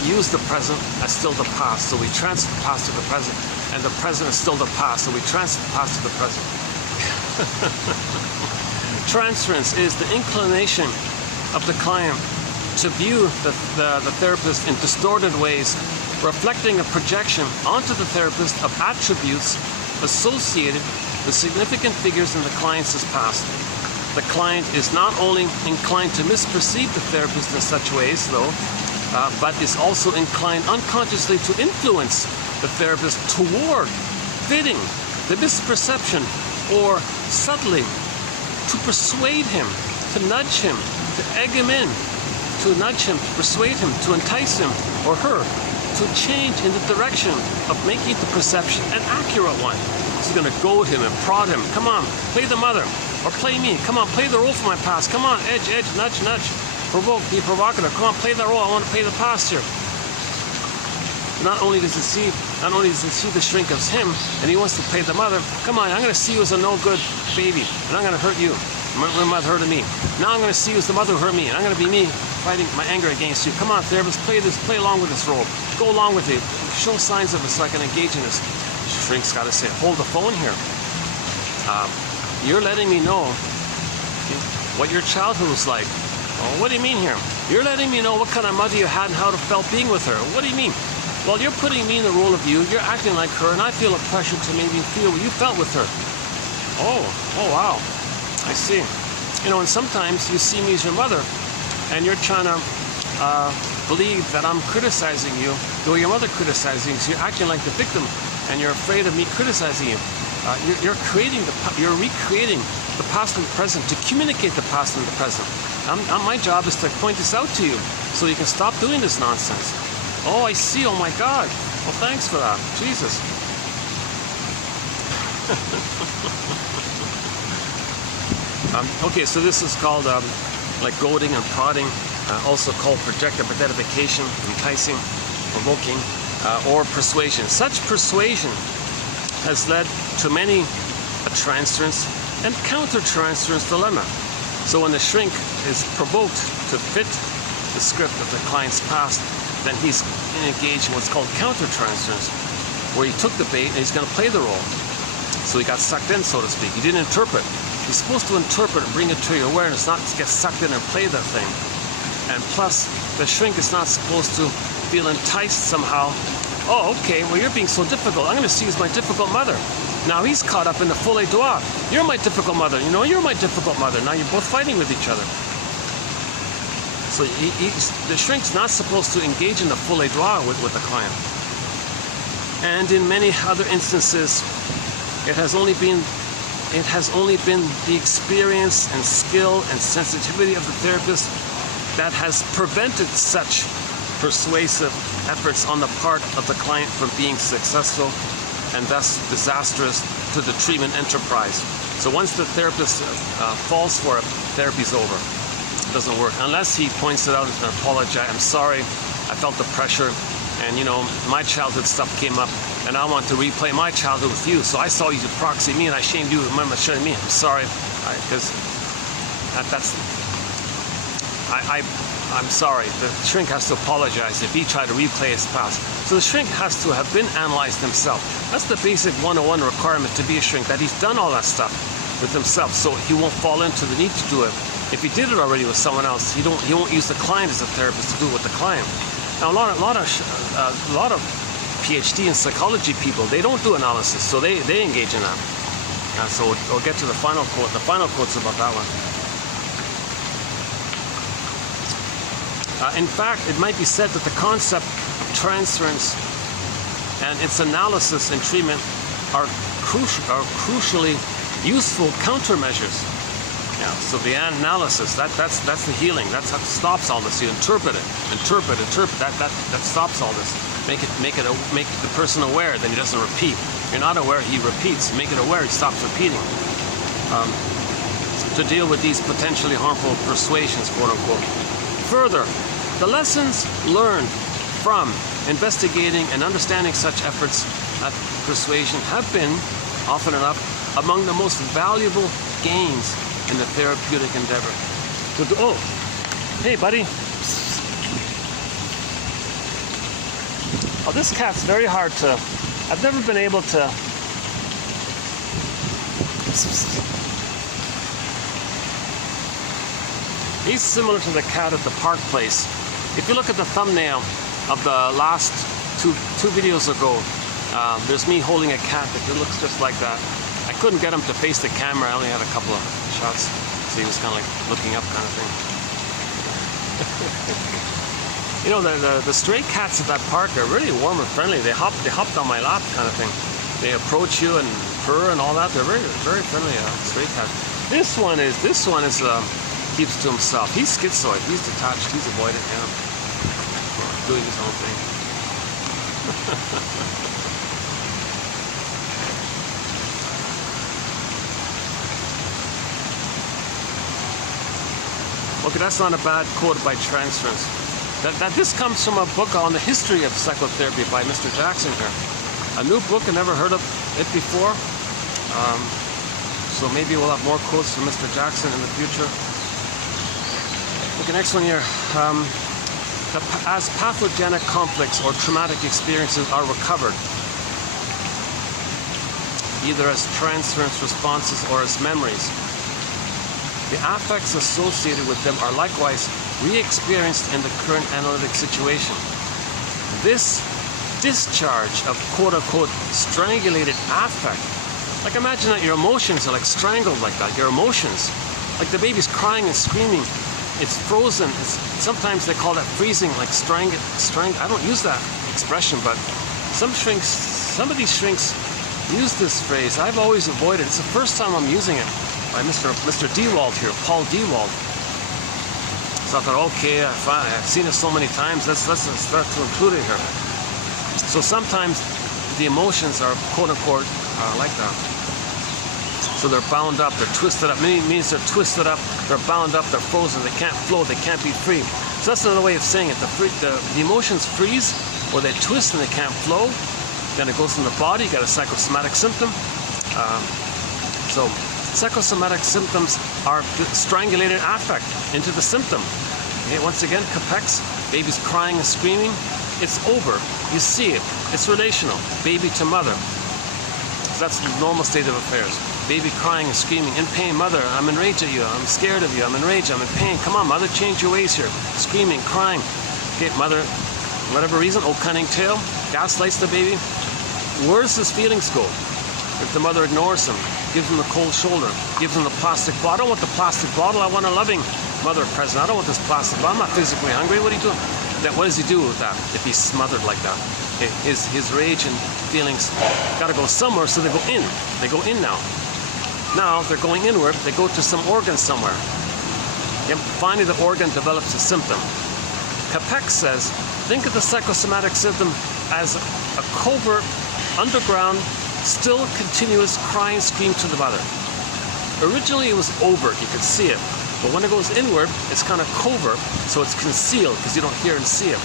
use the present as still the past. So we transfer the past to the present, and the present is still the past. So we transfer the past to the present. Transference is the inclination of the client to view the therapist in distorted ways, reflecting a projection onto the therapist of attributes associated with significant figures in the client's past. The client is not only inclined to misperceive the therapist in such ways, though, but is also inclined unconsciously to influence the therapist toward fitting the misperception, or subtly to persuade him, to nudge him, to egg him in, to nudge him, to persuade him, to entice him or her to change in the direction of making the perception an accurate one. He's going to goad him and prod him. Come on, play the mother, or play me. Come on, play the role from my past. Come on, edge, nudge, nudge. Provoke, be provocative. Come on, play that role. I want to play the past here. Not only does he see the shrink as him, and he wants to play the mother. Come on, I'm going to see you as a no-good baby, and I'm going to hurt you. My mother hurted me. Now I'm going to see you as the mother who hurt me, and I'm going to be me fighting my anger against you. Come on, therapist, play along with this role. Go along with it. Show signs of it so I can engage in this. Shrink's got to say, hold the phone here. You're letting me know what your childhood was like. Oh, what do you mean here? You're letting me know what kind of mother you had and how it felt being with her. What do you mean? Well, you're putting me in the role of you. You're acting like her, and I feel a pressure to maybe feel what you felt with her. Oh, wow. I see. You know, and sometimes you see me as your mother, and you're trying to believe that I'm criticizing you, though your mother criticizing you. So you're acting like the victim, and you're afraid of me criticizing you. You're recreating the past and the present to communicate the past and the present. My job is to point this out to you so you can stop doing this nonsense. Oh, I see. Oh, my God. Well, thanks for that. Jesus. Okay, so this is called like goading and prodding, also called projective identification, enticing, provoking, or persuasion. Such persuasion has led to many a transference and counter-transference dilemma. So when the shrink is provoked to fit the script of the client's past, then he's engaged in what's called counter-transference, where he took the bait and he's going to play the role. So he got sucked in, so to speak. He didn't interpret. He's supposed to interpret and bring it to your awareness, not get sucked in and play that thing. And plus, the shrink is not supposed to feel enticed somehow. Oh, okay, well, you're being so difficult. I'm going to see you as my difficult mother. Now he's caught up in the folie douce. You're my difficult mother. You know, you're my difficult mother. Now you're both fighting with each other. So the shrink's not supposed to engage in the folie douce with the client. And in many other instances, it has only been the experience and skill and sensitivity of the therapist that has prevented such persuasive efforts on the part of the client from being successful and thus disastrous to the treatment enterprise. So once the therapist falls for it, therapy's over. It doesn't work unless he points it out and apologize. I'm sorry, I felt the pressure, and you know, my childhood stuff came up, and I want to replay my childhood with you. So I saw you to proxy me, and I shamed you. Remember showing me? I'm sorry, because I'm sorry. The shrink has to apologize if he tried to replay his past. So the shrink has to have been analyzed himself. That's the basic 101 requirement to be a shrink, that he's done all that stuff with himself, so he won't fall into the need to do it. If he did it already with someone else, he won't use the client as a therapist to do it with the client. Now, a lot of PhD in psychology people, they don't do analysis, so they engage in that. So we'll get to the final quote. The final quote's about that one. In fact, it might be said that the concept of transference and its analysis and treatment are crucially useful countermeasures. Yeah, so the analysis, that's the healing. That's what stops all this. You interpret it. That stops all this. Make the person aware, then he doesn't repeat. If you're not aware, he repeats. Make it aware, he stops repeating. To deal with these potentially harmful persuasions, quote unquote. Further, the lessons learned from investigating and understanding such efforts at persuasion have been, often enough, among the most valuable gains in the therapeutic endeavor. Oh, hey buddy. Oh, this cat's very hard to, I've never been able to, he's similar to the cat at the park place. If you look at the thumbnail of the last two videos ago, there's me holding a cat that looks just like that. I couldn't get him to face the camera. I only had a couple of shots, so he was kind of like looking up kind of thing. You know, the stray cats at that park are really warm and friendly. They hopped on my lap kind of thing. They approach you and purr and all that. They're very, very friendly stray cats. This one is keeps to himself. He's schizoid. He's detached. He's avoidant. Yeah, doing his own thing. Okay, that's not a bad quote by transference. This comes from a book on the history of psychotherapy by Mr. Jackson here. A new book, I never heard of it before. So maybe we'll have more quotes from Mr. Jackson in the future. Okay, next one here. As pathogenic conflicts or traumatic experiences are recovered, either as transference responses or as memories, the affects associated with them are likewise re-experienced in the current analytic situation. This discharge of quote-unquote strangulated affect, like imagine that your emotions are like strangled like that, your emotions, like the baby's crying and screaming, it's frozen, sometimes they call that freezing, like I don't use that expression, but some of these shrinks use this phrase. I've always avoided it. It's the first time I'm using it by Mr. Dewald here, Paul Dewald. So I thought, okay, I've seen it so many times, let's start to include it here. So sometimes the emotions are quote-unquote like that. So they're bound up, they're twisted up. Means they're twisted up, they're bound up, they're frozen, they can't flow, they can't be free. So that's another way of saying it. The emotions freeze, or they twist and they can't flow. Then it goes in the body, you got a psychosomatic symptom. So psychosomatic symptoms are strangulated affect into the symptom. Okay, once again, capex, baby's crying and screaming. It's over. You see it. It's relational. Baby to mother. So that's the normal state of affairs. Baby crying and screaming, in pain, mother, I'm enraged at you, I'm scared of you, I'm enraged, I'm in pain. Come on, mother, change your ways here. Screaming, crying. Okay, mother, whatever reason, old cunning tail, gaslights the baby. Where does his feelings go? If the mother ignores him, gives him the cold shoulder, gives him the plastic bottle. I don't want the plastic bottle, I want a loving mother present. I don't want this plastic bottle, I'm not physically hungry, what are you doing? What does he do with that if he's smothered like that? Okay, his rage and feelings gotta go somewhere, so they go in. They go in now. Now they're going inward, they go to some organ somewhere. And finally the organ develops a symptom. Capek says, think of the psychosomatic symptom as a covert, underground, still continuous cry and scream to the mother. Originally it was overt, you could see it. But when it goes inward, it's kind of covert, so it's concealed because you don't hear and see it.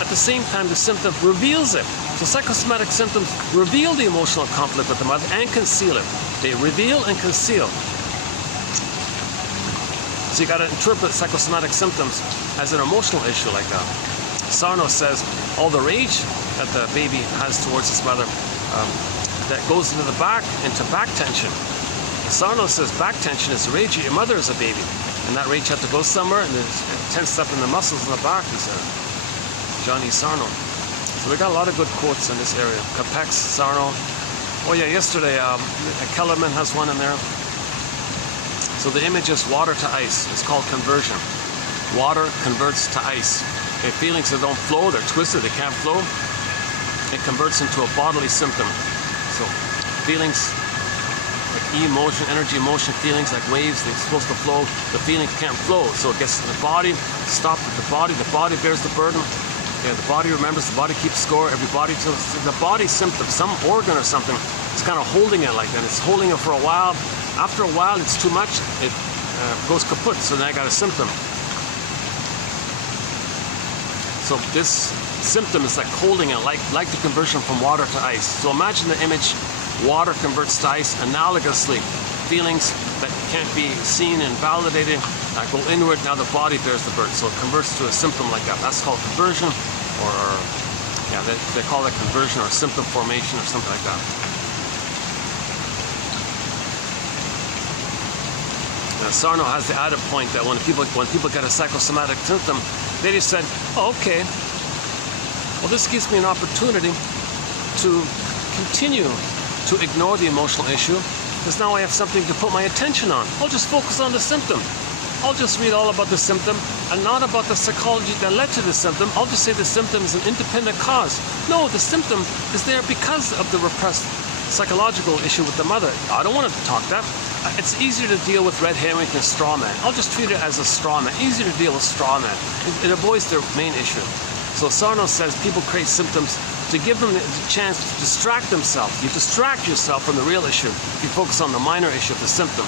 At the same time, the symptom reveals it. So psychosomatic symptoms reveal the emotional conflict with the mother and conceal it. They reveal and conceal. So you got to interpret psychosomatic symptoms as an emotional issue like that. Sarno says all the rage that the baby has towards his mother that goes into the back, into back tension. Sarno says back tension is rage at your mother as a baby. And that rage had to go somewhere, and it's tensed up in the muscles in the back, he said. Johnny Sarno. So we got a lot of good quotes in this area. Capex, Sarno. Oh yeah, yesterday, Kellerman has one in there. So the image is water to ice. It's called conversion. Water converts to ice. Okay, feelings that don't flow, they're twisted, they can't flow. It converts into a bodily symptom. So feelings like emotion, energy, emotion, feelings like waves, they're supposed to flow. The feeling can't flow, so it gets to the body, stopped at the body bears the burden. Yeah, the body remembers, the body keeps score, the body symptom, some organ or something, it's kind of holding it like that. It's holding it for a while. After a while, it's too much, it goes kaput, so then I got a symptom. So this symptom is like holding it, like the conversion from water to ice. So imagine the image, water converts to ice analogously. Feelings that can't be seen and validated go inward, now the body bears the burden. So it converts to a symptom like that. That's called conversion, or yeah, they call it conversion or symptom formation or something like that. Sarno has the added point that when people get a psychosomatic symptom, they just said, oh, okay, well, this gives me an opportunity to continue to ignore the emotional issue, because now I have something to put my attention on. I'll just focus on the symptom. I'll just read all about the symptom and not about the psychology that led to the symptom. I'll just say the symptom is an independent cause. No, the symptom is there because of the repressed psychological issue with the mother. I don't want to talk that. It's easier to deal with red herring than straw man. I'll just treat it as a straw man. Easier to deal with straw man. It avoids their main issue. So Sarno says people create symptoms to give them the chance to distract themselves. You distract yourself from the real issue. You focus on the minor issue of the symptom.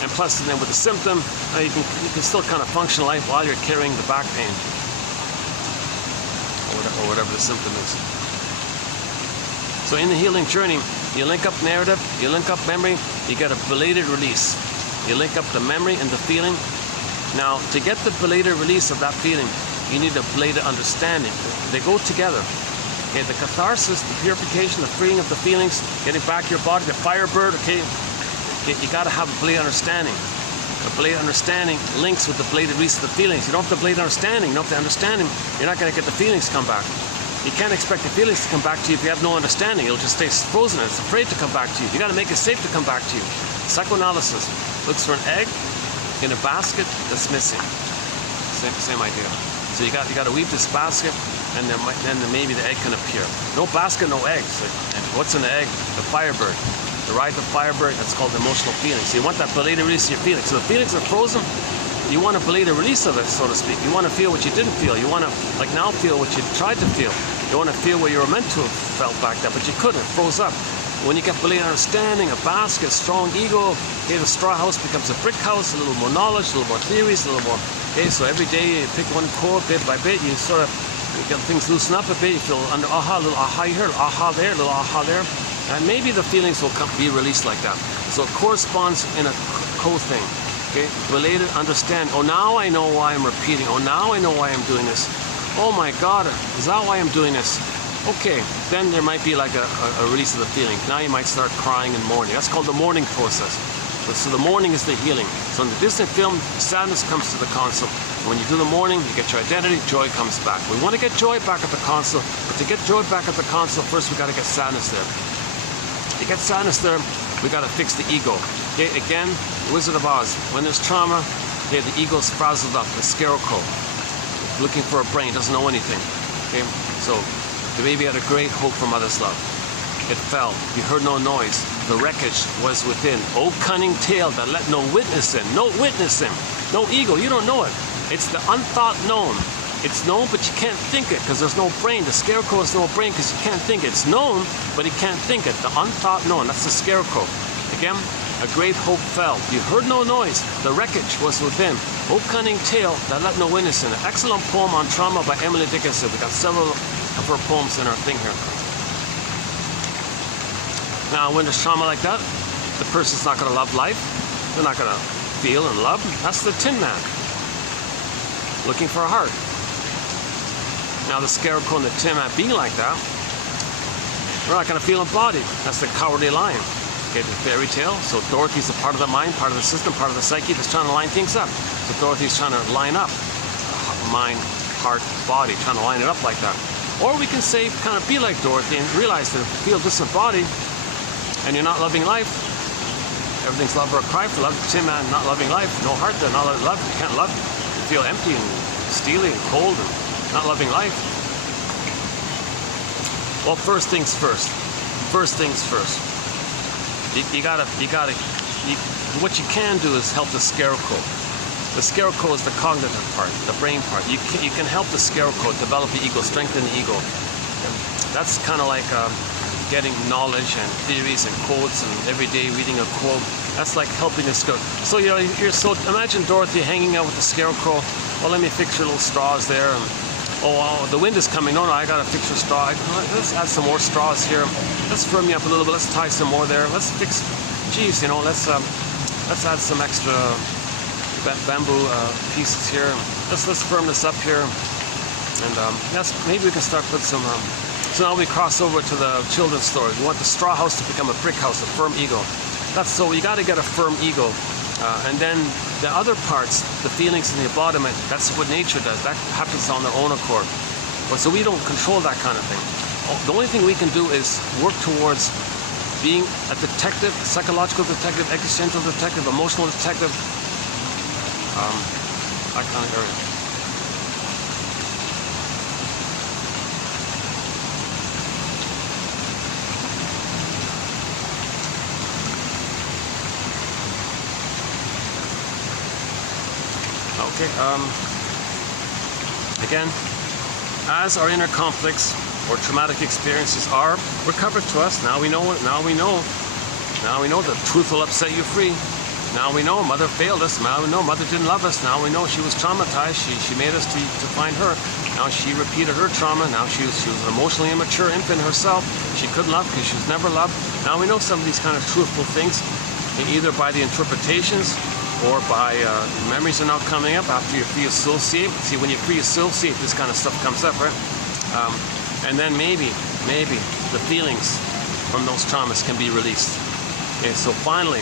And plus, then with the symptom, you can still kind of function life while you're carrying the back pain. Or whatever the symptom is. So in the healing journey, you link up narrative, you link up memory, you get a belated release. You link up the memory and the feeling. Now, to get the belated release of that feeling, you need a belated understanding. They go together. Okay, the catharsis, the purification, the freeing of the feelings, getting back your body, the firebird, okay, you gotta have a belated understanding. A belated understanding links with the belated release of the feelings. You don't have the belated understanding, you don't have the understanding, you're not gonna get the feelings to come back. You can't expect the feelings to come back to you if you have no understanding. It'll just stay frozen and it's afraid to come back to you. You gotta make it safe to come back to you. Psychoanalysis looks for an egg in a basket that's missing. Same idea. So you got to weave this basket, and then maybe the egg can appear. No basket, no eggs. And what's in the egg? The firebird. To ride the firebird, that's called emotional feelings. So you want that belated release of your feelings. So the feelings are frozen. You want a belated release of it, so to speak. You want to feel what you didn't feel. You want to, like now, feel what you tried to feel. You want to feel what you were meant to have felt back there, but you couldn't. It froze up. When you get belated understanding, a basket, strong ego, okay, the straw house becomes a brick house, a little more knowledge, a little more theories, a little more, okay, so every day you pick one core bit by bit, you sort of get things loosen up a bit, you feel under aha, a little aha here, aha there, a little aha there, and maybe the feelings will be released like that. So it corresponds in a co-thing, okay, belated understand, oh now I know why I'm repeating, oh now I know why I'm doing this, oh my God, is that why I'm doing this? Okay, then there might be like a release of the feeling. Now you might start crying and mourning. That's called the mourning process. So the mourning is the healing. So in the distant film, sadness comes to the console. When you do the mourning, you get your identity, joy comes back. We want to get joy back at the console, but to get joy back at the console, first we got to get sadness there. To get sadness there, we got to fix the ego. Okay, again, Wizard of Oz. When there's trauma, okay, the ego's frazzled up, the scarecrow, looking for a brain, doesn't know anything. Okay, so the baby had a great hope for mother's love. It fell. You heard no noise. The wreckage was within. Oh, cunning tale that let no witness in. No witness in. No ego. You don't know it. It's the unthought known. It's known, but you can't think it because there's no brain. The scarecrow has no brain because you can't think it. It's known, but he can't think it. The unthought known. That's the scarecrow. Again, a great hope fell. You heard no noise. The wreckage was within. Oh, cunning tale that let no witness in. An excellent poem on trauma by Emily Dickinson. We got several of her poems in our thing here. Now, when there's trauma like that, the person's not going to love life. They're not going to feel and love. That's the Tin Man, looking for a heart. Now, the scarecrow and the Tin Man being like that, we're not going to feel embodied. That's the Cowardly Lion. Okay, the fairy tale. So Dorothy's a part of the mind, part of the system, part of the psyche that's trying to line things up. So Dorothy's trying to line up mind, heart, body, trying to line it up like that. Or we can say, kind of be like Dorothy and realize that if you feel disembodied and you're not loving life, everything's love or a cry for love. Tin Man, not loving life, no heart there, not loving love. You can't love. You feel empty and steely and cold and not loving life. Well, first things first. First things first. What you can do is help the scarecrow. The scarecrow is the cognitive part, the brain part. You can help the scarecrow develop the ego, strengthen the ego. And that's kind of like getting knowledge and theories and quotes and every day reading a quote. That's like helping the scarecrow. So imagine Dorothy hanging out with the scarecrow. Well, let me fix your little straws there. And, oh, the wind is coming. No, I gotta fix your straw. Let's add some more straws here. Let's firm you up a little bit. Let's tie some more there. Let's fix. Geez, let's add some extra bamboo pieces here. Let's firm this up here, and maybe we can start with some. So now we cross over to the children's story. We want the straw house to become a brick house, a firm ego. That's so you got to get a firm ego, and then the other parts, the feelings and the embodiment. That's what nature does. That happens on their own accord. So we don't control that kind of thing. The only thing we can do is work towards being a detective, psychological detective, existential detective, emotional detective. that kind of area. Okay, again, as our inner conflicts or traumatic experiences are recovered to us, now we know the truth will set you free. Now we know mother failed us. Now we know mother didn't love us. Now we know she was traumatized. She made us to find her. Now she repeated her trauma. Now she was an emotionally immature infant herself. She couldn't love because she was never loved. Now we know some of these kind of truthful things, either by the interpretations or by memories are now coming up after you free associate. See, when you free associate, this kind of stuff comes up, right? And then maybe the feelings from those traumas can be released. Okay, so finally,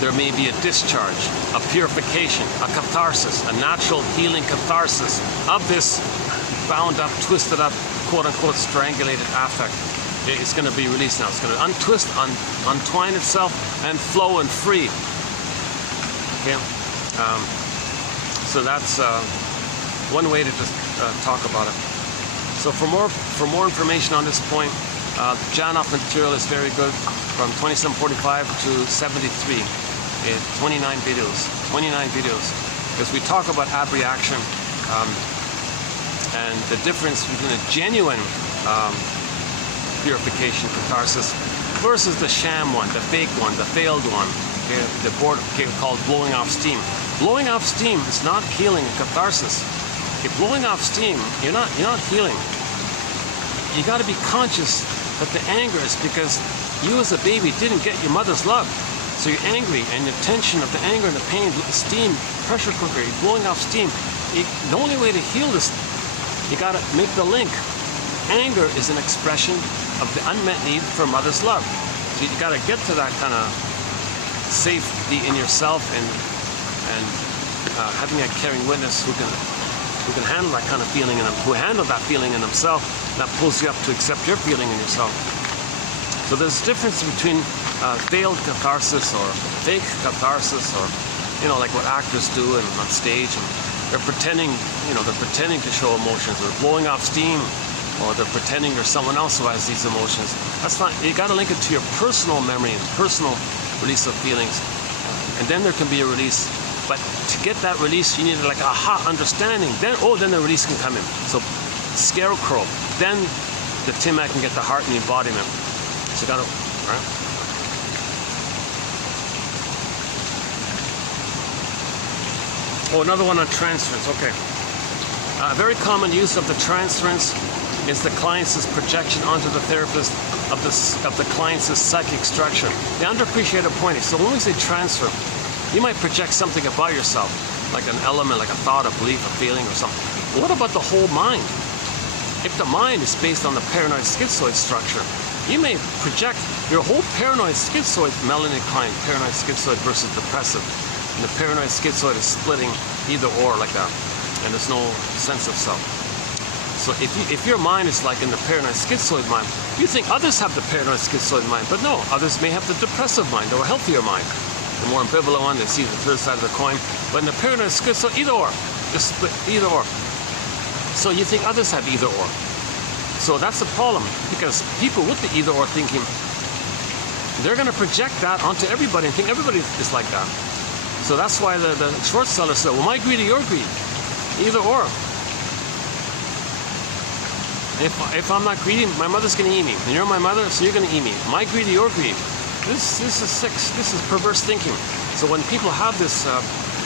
there may be a discharge, a purification, a catharsis, a natural healing catharsis of this bound up, twisted up, quote unquote, strangulated affect. It's going to be released now. It's going to untwist, untwine itself, and flow and free. Okay, so that's one way to just talk about it. So for more information on this point, Janoff material is very good, from 2745 to 73. 29 videos, because we talk about abreaction and the difference between a genuine purification, catharsis, versus the sham one, the fake one, the failed one. Called blowing off steam. Blowing off steam is not healing a catharsis. If blowing off steam, you're not healing. You got to be conscious that the anger is because you as a baby didn't get your mother's love. So you're angry, and the tension of the anger and the pain, the steam, pressure cooker, you're blowing off steam. The only way to heal this, you got to make the link. Anger is an expression of the unmet need for mother's love. So you got to get to that kind of safety in yourself and having a caring witness who can handle that kind of feeling and who handled that feeling in himself. That pulls you up to accept your feeling in yourself. So there's a difference between failed catharsis or fake catharsis, or like what actors do on stage, and they're pretending to show emotions, or blowing off steam, or they're pretending there's someone else who has these emotions. That's not. You got to link it to your personal memory and personal release of feelings, and then there can be a release. But to get that release, you need like a aha understanding. Then the release can come in. So scarecrow. Then the Timac can get the heart and the embodiment. So you got to, right? Oh, another one on transference. Okay. A very common use of the transference is the client's projection onto the therapist of the client's psychic structure. The underappreciated point is, so when we say transfer, you might project something about yourself, like an element, like a thought, a belief, a feeling, or something. What about the whole mind? If the mind is based on the paranoid schizoid structure, you may project your whole paranoid schizoid, melanic client, paranoid schizoid versus depressive. And the paranoid schizoid is splitting either or like that, and there's no sense of self. So if your mind is like in the paranoid schizoid mind, you think others have the paranoid schizoid mind, but no, others may have the depressive mind or a healthier mind. The more ambivalent one, they see the third side of the coin. But in the paranoid schizoid, either or, just split either or. So you think others have either or. So that's the problem, because people with the either or thinking, they're going to project that onto everybody and think everybody is like that. So that's why the short seller said, well, my greed or your greed, either or. If I'm not greedy, my mother's going to eat me. And you're my mother, so you're going to eat me. My greed or your greed. This is sick. This is perverse thinking. So when people have this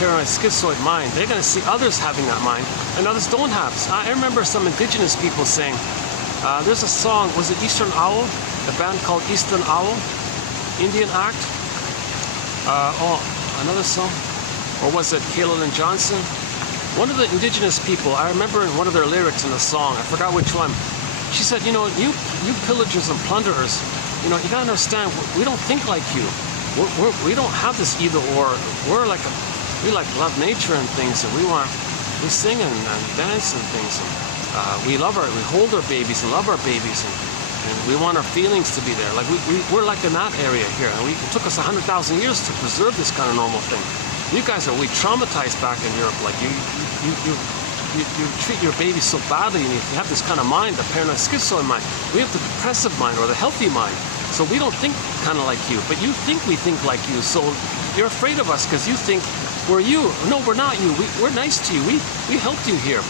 paranoid schizoid mind, they're going to see others having that mind, and others don't have. So I remember some indigenous people saying, there's a song, was it Eastern Owl? A band called Eastern Owl? Indian Act? Another song? Or was it Kaylin Johnson? One of the indigenous people, I remember in one of their lyrics in the song, I forgot which one, she said, you pillagers and plunderers, you gotta understand, we don't think like you. We don't have this either or. We love nature and things, and we sing and dance and things. And, we hold our babies and love our babies, and we want our feelings to be there. Like we're like in that area here, and it took us 100,000 years to preserve this kind of normal thing. You guys are way traumatized back in Europe. Like you treat your baby so badly, and you have this kind of mind, the paranoid schizoid mind. We have the depressive mind or the healthy mind. So we don't think kind of like you, but you think we think like you. So you're afraid of us because you think we're you. No, we're not you. We're nice to you. We helped you here.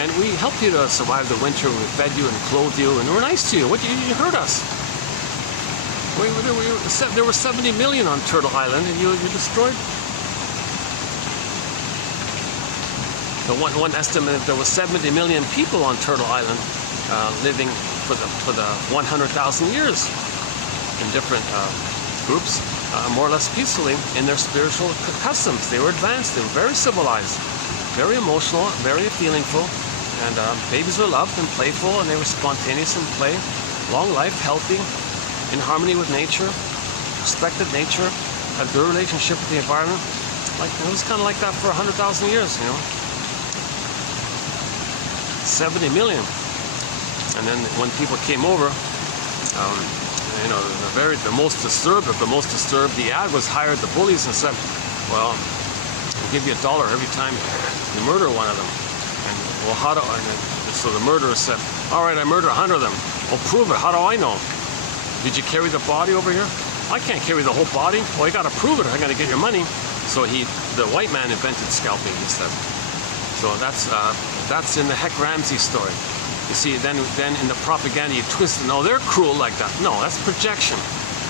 And we helped you to survive the winter. We fed you and clothed you, and we're nice to you. You hurt us. There were 70 million on Turtle Island, and you destroyed. The one estimate, there was 70 million people on Turtle Island living for the 100,000 years in different groups, more or less peacefully in their spiritual customs. They were advanced. They were very civilized, very emotional, very feelingful. And babies were loved and playful, and they were spontaneous in play. Long life, healthy, in harmony with nature, respected nature, had a good relationship with the environment. Like it was kind of like that for 100,000 years, 70 million. And then when people came over, the most disturbed, the Iagros hired the bullies and said, well, we'll give you $1 every time you murder one of them. And well, so the murderer said, all right, I murdered 100 of them. Well, prove it. How do I know? Did you carry the body over here? I can't carry the whole body. Well, you got to prove it. I got to get your money. So the white man invented scalping, he said. So that's in the Heck Ramsey story. You see, then in the propaganda you twist it. No, they're cruel like that. No, that's projection.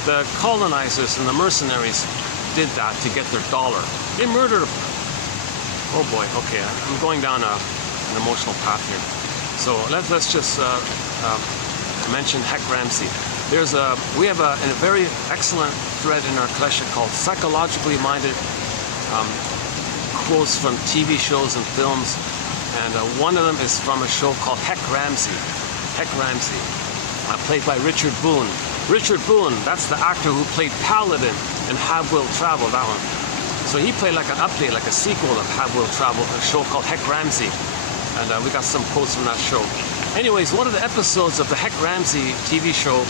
The colonizers and the mercenaries did that to get their $1. They murdered. Oh boy. Okay, I'm going down an emotional path here. So let's just mention Heck Ramsey. We have a very excellent thread in our collection called Psychologically Minded Quotes from TV shows and films. And one of them is from a show called Heck Ramsey. Heck Ramsey, played by Richard Boone. Richard Boone, that's the actor who played Paladin in Have Will Travel, that one. So he played like an update, like a sequel of Have Will Travel, a show called Heck Ramsey. And we got some quotes from that show. Anyways, one of the episodes of the Heck Ramsey TV show,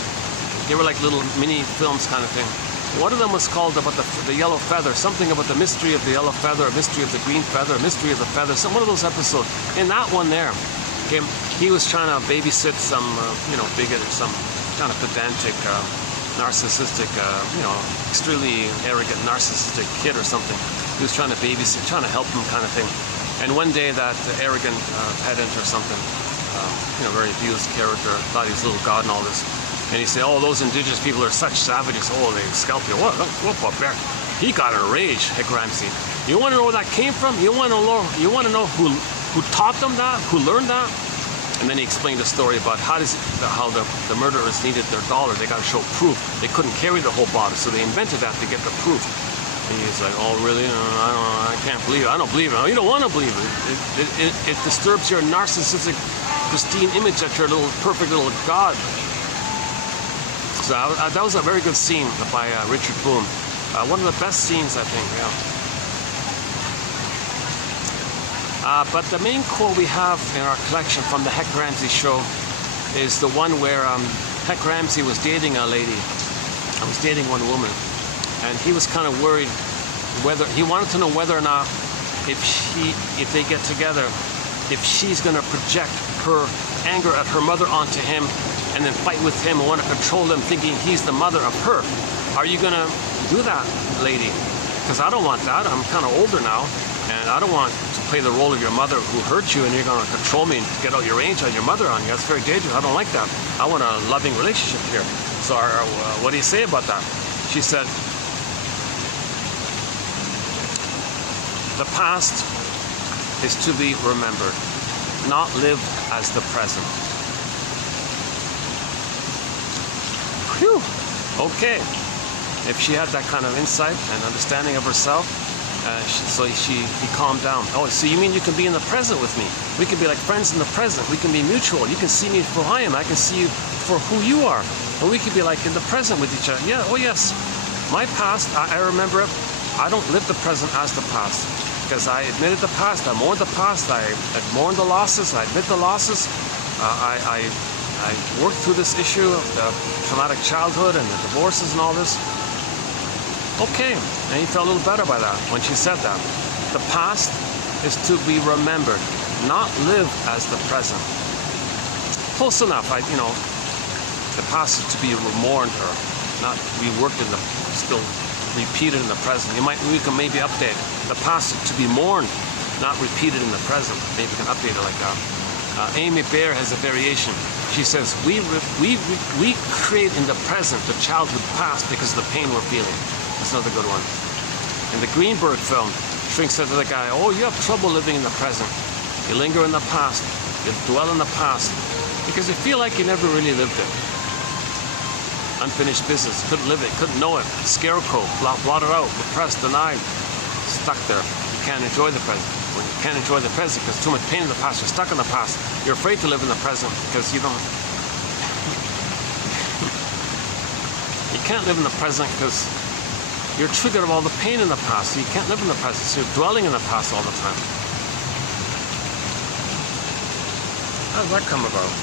they were like little mini films kind of thing. One of them was called about the yellow feather, something about the mystery of the yellow feather, a mystery of the green feather, a mystery of the feather, one of those episodes. In that one there, okay, he was trying to babysit some, bigot or some kind of pedantic, narcissistic, extremely arrogant, narcissistic kid or something. He was trying to babysit, trying to help him kind of thing. And one day that arrogant pedant or something, very abused character, thought he was a little god and all this. And he said, oh, those indigenous people are such savages. Oh, they scalp you. What barbaric. He got in a rage, Heck Ramsey. You want to know where that came from? You want to know who taught them that? Who learned that? And then he explained the story about how the murderers needed their $1. They got to show proof. They couldn't carry the whole body, so they invented that to get the proof. And he's like, oh, really? I can't believe it. I don't believe it. Oh, you don't want to believe it. It disturbs your narcissistic, pristine image that you're a perfect little god. So that was a very good scene by Richard Boone. One of the best scenes, I think, yeah. But the main quote we have in our collection from the Heck Ramsey show is the one where Heck Ramsey was dating a lady. I was dating one woman. And he was kind of worried he wanted to know whether or not if they get together, if she's going to project her anger at her mother onto him and then fight with him and want to control him, thinking he's the mother of her. Are you going to do that, lady? Because I don't want that. I'm kind of older now, and I don't want to play the role of your mother who hurt you, and you're going to control me and get out your rage on your mother on you. That's very dangerous. I don't like that. I want a loving relationship here. So what do you say about that? She said, the past is to be remembered, not lived as the present. Whew. Okay. If she had that kind of insight and understanding of herself, he calmed down. Oh, so you mean you can be in the present with me? We can be like friends in the present. We can be mutual. You can see me for who I am. I can see you for who you are. And we can be like in the present with each other. Yeah, oh yes. My past, I remember it. I don't live the present as the past. Because I admitted the past, I mourned the past, I mourned the losses, I admit the losses. I worked through this issue of the traumatic childhood and the divorces and all this. Okay, and he felt a little better by that when she said that. The past is to be remembered, not live as the present. Close enough, the past is to be mourned or not reworked in the, still repeated in the present. We can maybe update it. The past is to be mourned, not repeated in the present. Maybe we can update it like that. Amy Baer has a variation. She says, we create in the present the childhood past because of the pain we're feeling. That's another good one. In the Greenberg film, Shrink said to the guy, oh, you have trouble living in the present. You linger in the past. You dwell in the past because you feel like you never really lived it. Unfinished business. Couldn't live it. Couldn't know it. Scarecrow. Blotted out. Repressed. Denied. Stuck there. You can't enjoy the present. When you can't enjoy the present because too much pain in the past, you're stuck in the past. You're afraid to live in the present because you don't. You can't live in the present because you're triggered of all the pain in the past. So you can't live in the present. So you're dwelling in the past all the time. How does that come about?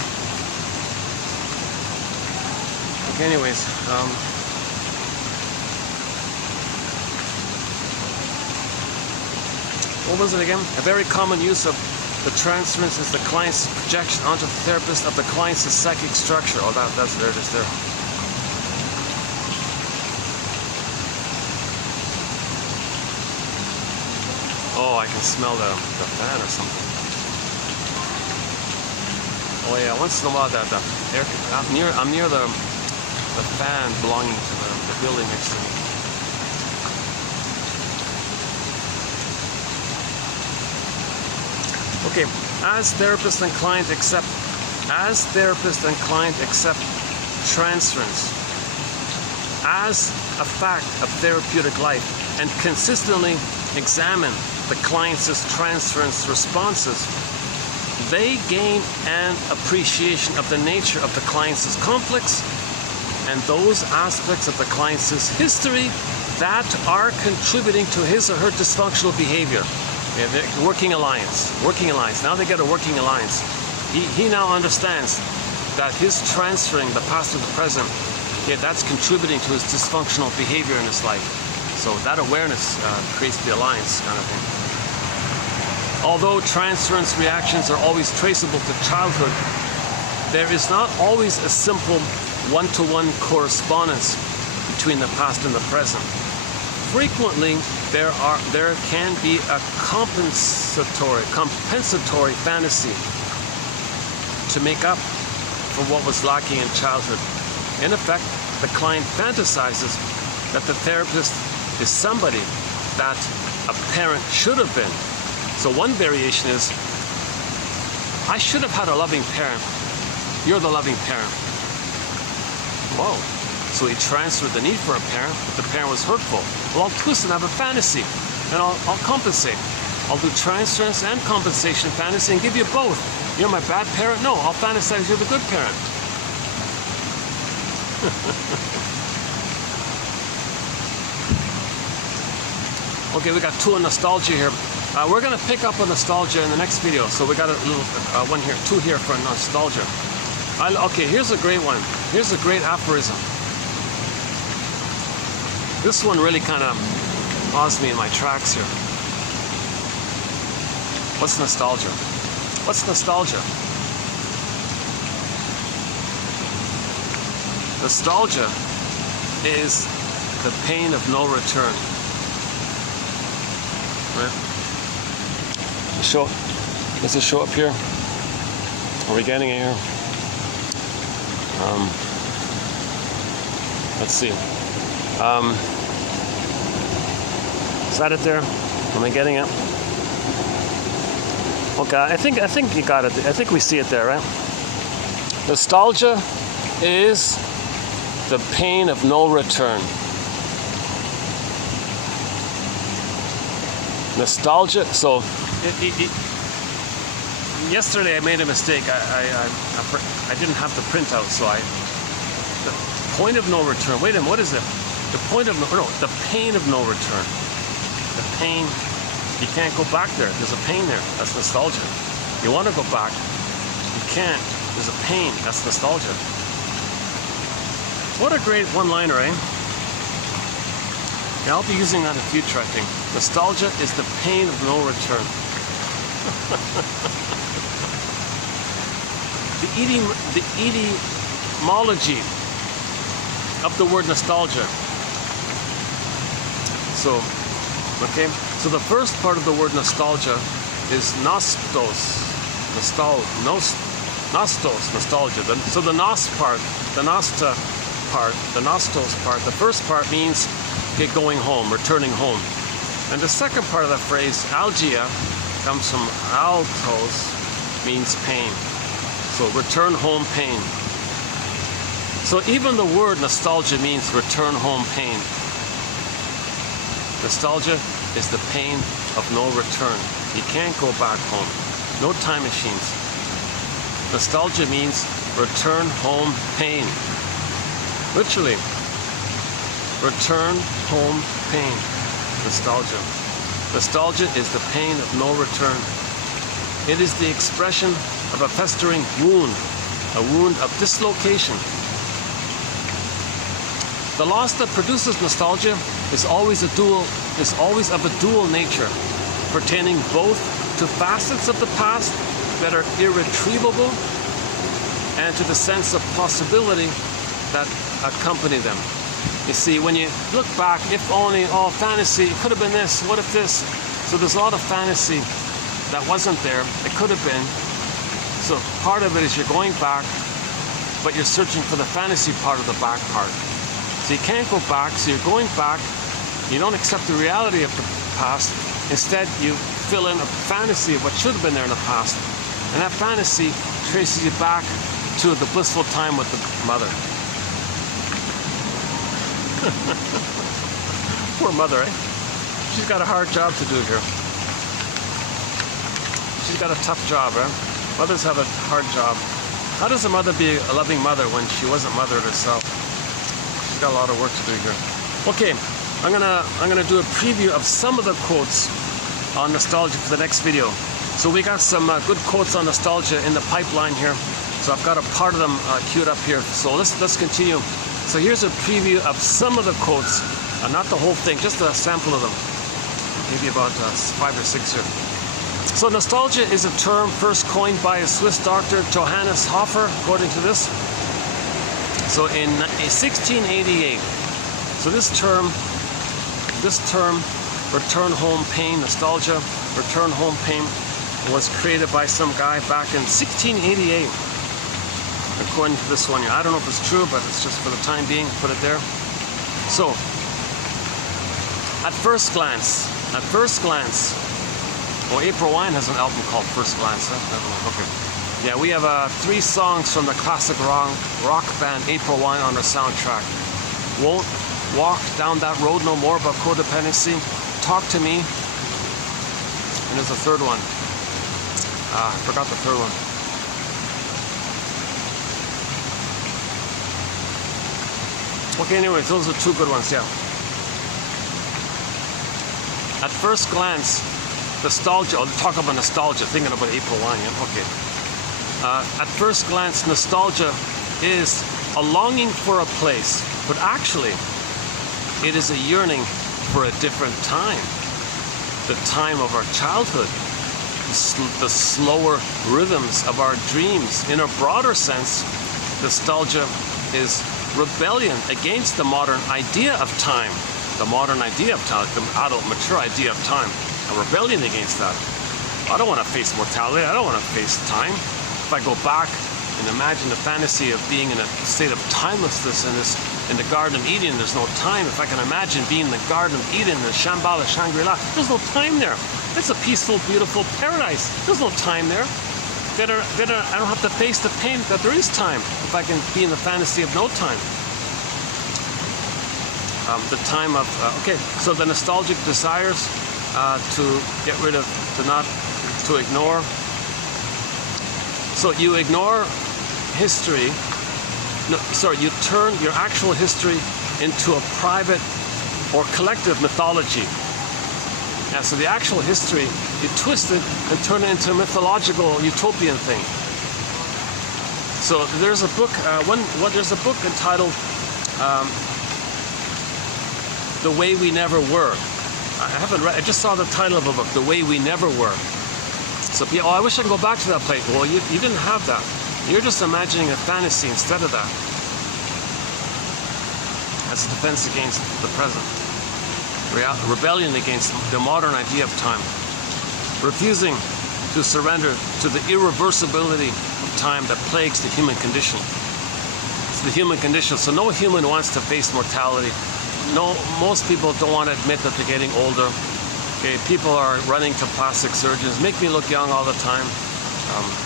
Okay, anyways, what was it again? A very common use of the transference is the client's projection onto the therapist of the client's psychic structure. Oh, that's there it is there. Oh, I can smell the fan or something. Oh yeah, once in a while the air. I'm near the fan belonging to the building next to me. Okay, as therapist and client accept transference as a fact of therapeutic life and consistently examine the client's transference responses, they gain an appreciation of the nature of the client's complex and those aspects of the client's history that are contributing to his or her dysfunctional behavior. Working alliance. Now they get a working alliance. He now understands that his transferring the past to the present, that's contributing to his dysfunctional behavior in his life. So that awareness creates the alliance kind of thing. Although transference reactions are always traceable to childhood, there is not always a simple one-to-one correspondence between the past and the present. Frequently, there can be a compensatory fantasy to make up for what was lacking in childhood. In effect, the client fantasizes that the therapist is somebody that a parent should have been. So one variation is, I should have had a loving parent. You're the loving parent. Whoa. So he transferred the need for a parent, but the parent was hurtful. Well, I'll twist and have a fantasy, and I'll compensate. I'll do transference and compensation fantasy and give you both. You're my bad parent? No, I'll fantasize you're the good parent. Okay, we got two on nostalgia here. We're going to pick up on nostalgia in the next video. So we got a little two here for nostalgia. Okay, here's a great one. Here's a great aphorism. This one really kind of paused me in my tracks here. What's nostalgia? What's nostalgia? Nostalgia is the pain of no return. Right? Does it show up here? Are we getting it here? Let's see. Is that it there? Am I getting it? Okay, I think you got it. I think we see it there, right? Nostalgia is the pain of no return. Nostalgia. So, yesterday I made a mistake. I didn't have the printout, so the point of no return. Wait a minute. What is it? The point of the pain of no return. The pain. You can't go back there. There's a pain there. That's nostalgia. You want to go back. You can't. There's a pain. That's nostalgia. What a great one-liner, eh? Yeah, I'll be using that in the future, I think. Nostalgia is the pain of no return. The etymology of the word nostalgia. So, okay, so the first part of the word nostalgia is nostos, nostalgia. So the nos part, the nosta part, the nostos part, the first part means get going home, returning home. And the second part of the phrase, algia, comes from altos, means pain. So return home pain. So even the word nostalgia means return home pain. Nostalgia is the pain of no return. You can't go back home. No time machines. Nostalgia means return home pain. Literally. Return home pain. Nostalgia. Nostalgia is the pain of no return. It is the expression of a festering wound, a wound of dislocation. The loss that produces nostalgia is always of a dual nature, pertaining both to facets of the past that are irretrievable and to the sense of possibility that accompany them. You see, when you look back, if only, oh, fantasy, it could have been this, what if this? So there's a lot of fantasy that wasn't there, it could have been. So part of it is you're going back, but you're searching for the fantasy part of the back part. So you can't go back, so you're going back, you don't accept the reality of the past, instead you fill in a fantasy of what should have been there in the past. And that fantasy traces you back to the blissful time with the mother. Poor mother, eh? She's got a hard job to do here. She's got a tough job, eh? Mothers have a hard job. How does a mother be a loving mother when she wasn't mothered herself? She's got a lot of work to do here. Okay, I'm gonna do a preview of some of the quotes on nostalgia for the next video. So we got some good quotes on nostalgia in the pipeline here. So I've got a part of them queued up here. So let's continue. So here's a preview of some of the quotes, not the whole thing, just a sample of them. Maybe about 5 or 6 here. So nostalgia is a term first coined by a Swiss doctor, Johannes Hofer, according to this. So in 1688. So this term, return home pain, nostalgia, return home pain, was created by some guy back in 1688. According to this one here. I don't know if it's true, but it's just for the time being, put it there. So, at first glance, well, April Wine has an album called First Glance, huh? Okay. Yeah, we have 3 songs from the classic rock band April Wine on our soundtrack. Won't Walk Down That Road No More about codependency, Talk to Me, and there's a third one. I forgot the third one. Okay, anyways, those are 2 good ones, yeah. At first glance, nostalgia, I'll talk about nostalgia, thinking about April Wine, yeah, okay. At first glance, nostalgia is a longing for a place, but actually, it is a yearning for a different time. The time of our childhood, the slower rhythms of our dreams. In a broader sense, nostalgia is rebellion against the modern idea of time. The modern idea of time, the adult, mature idea of time. A rebellion against that. I don't want to face mortality. I don't want to face time. If I go back and imagine the fantasy of being in a state of timelessness in the Garden of Eden, there's no time. If I can imagine being in the Garden of Eden, the Shambhala, Shangri-La, there's no time there. It's a peaceful, beautiful paradise. There's no time there. I don't have to face the pain that there is time if I can be in the fantasy of no time. The time of, okay, so the nostalgic desires to get rid of, to ignore. So you ignore history, you turn your actual history into a private or collective mythology. Yeah, so the actual history, you twist it and turn it into a mythological utopian thing. So there's a book, there's a book entitled The Way We Never Were. I haven't read, I just saw the title of a book, The Way We Never Were. So, oh, I wish I could go back to that place. Well, you didn't have that. You're just imagining a fantasy instead of that. As a defense against the present. Rebellion against the modern idea of time. Refusing to surrender to the irreversibility of time that plagues the human condition. It's the human condition. So no human wants to face mortality. No, most people don't want to admit that they're getting older. Okay, people are running to plastic surgeons. Make me look young all the time.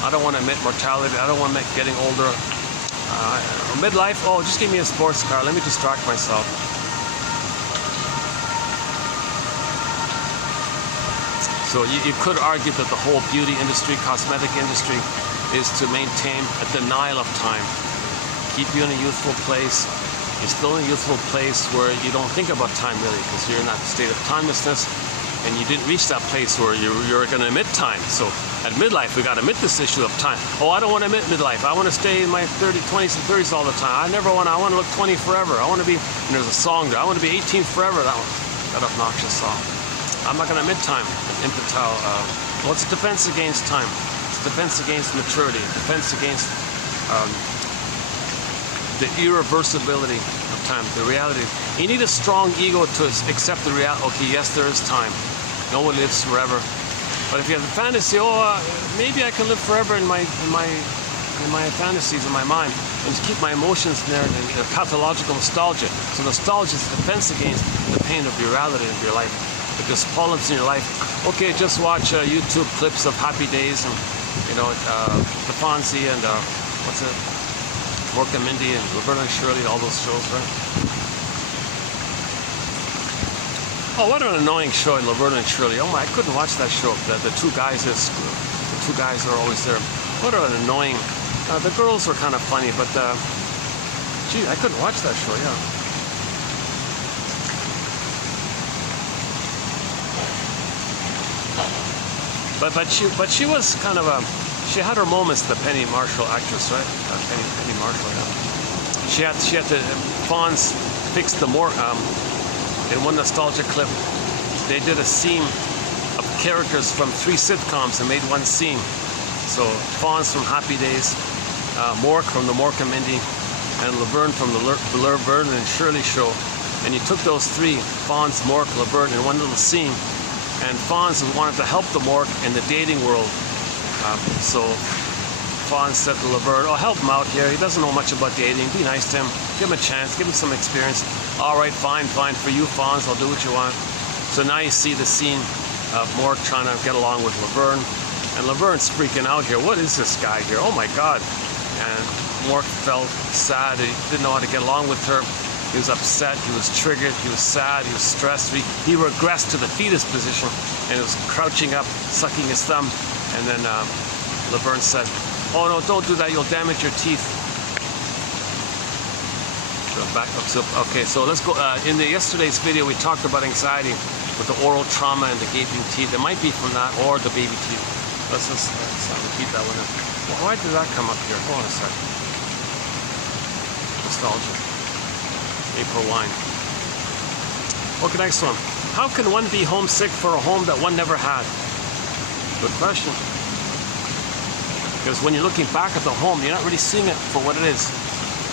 I don't want to admit mortality. I don't want to getting older. Midlife, oh, just give me a sports car. Let me distract myself. So you could argue that the whole beauty industry, cosmetic industry, is to maintain a denial of time. Keep you in a youthful place. You're still in a youthful place where you don't think about time really, because you're in that state of timelessness, and you didn't reach that place where you're going to admit time. So at midlife, we got to admit this issue of time. Oh, I don't want to admit midlife. I want to stay in my 20s and 30s all the time. I want to look 20 forever. I want to be, and there's a song there, I want to be 18 forever. That obnoxious song. I'm not going to admit time. Infantile. Well, it's a defense against time. It's a defense against maturity. A defense against the irreversibility of time, the reality. You need a strong ego to accept the reality. Okay, yes, there is time. No one lives forever. But if you have a fantasy, maybe I can live forever in my fantasies in my mind, and just keep my emotions in there, and pathological nostalgia. So nostalgia is a defense against the pain of reality of your life. Because problems in your life. Okay, just watch YouTube clips of Happy Days and the Fonzie and what's it? Mork and Mindy and Laverne and Shirley, all those shows, right? Oh, what an annoying show, Laverne and Shirley. Oh my, I couldn't watch that show. The two guys are always there. What an annoying. The girls were kind of funny, but gee, I couldn't watch that show. Yeah. But she was kind of she had her moments, the Penny Marshall actress, right? Penny Marshall, yeah. She had to Fonz fix the morgue. In one nostalgia clip, they did a scene of characters from 3 sitcoms and made one scene. So Fonz from Happy Days, Mork from the Mork and Mindy, and Laverne from the Laverne and Shirley show. And you took those 3, Fonz, Mork, Laverne, in one little scene. And Fonz wanted to help the Mork in the dating world. So Fonz said to Laverne, oh, help him out here. He doesn't know much about dating. Be nice to him. Give him a chance. Give him some experience. All right, fine for you, Fonz. I'll do what you want. So now you see the scene of Mork trying to get along with Laverne. And Laverne's freaking out here. What is this guy here? Oh, my God. And Mork felt sad. He didn't know how to get along with her. He was upset, he was triggered, he was sad, he was stressed. He regressed to the fetus position and was crouching up, sucking his thumb. And then Laverne said, oh no, don't do that, you'll damage your teeth. So back up. Okay, so let's go. In yesterday's video, we talked about anxiety with the oral trauma and the gaping teeth. It might be from that or the baby teeth. Let's repeat that one. Well, why did that come up here? Hold on a second. Nostalgia. April wine. Okay, next one. How can one be homesick for a home that one never had? Good question. Because when you're looking back at the home, you're not really seeing it for what it is.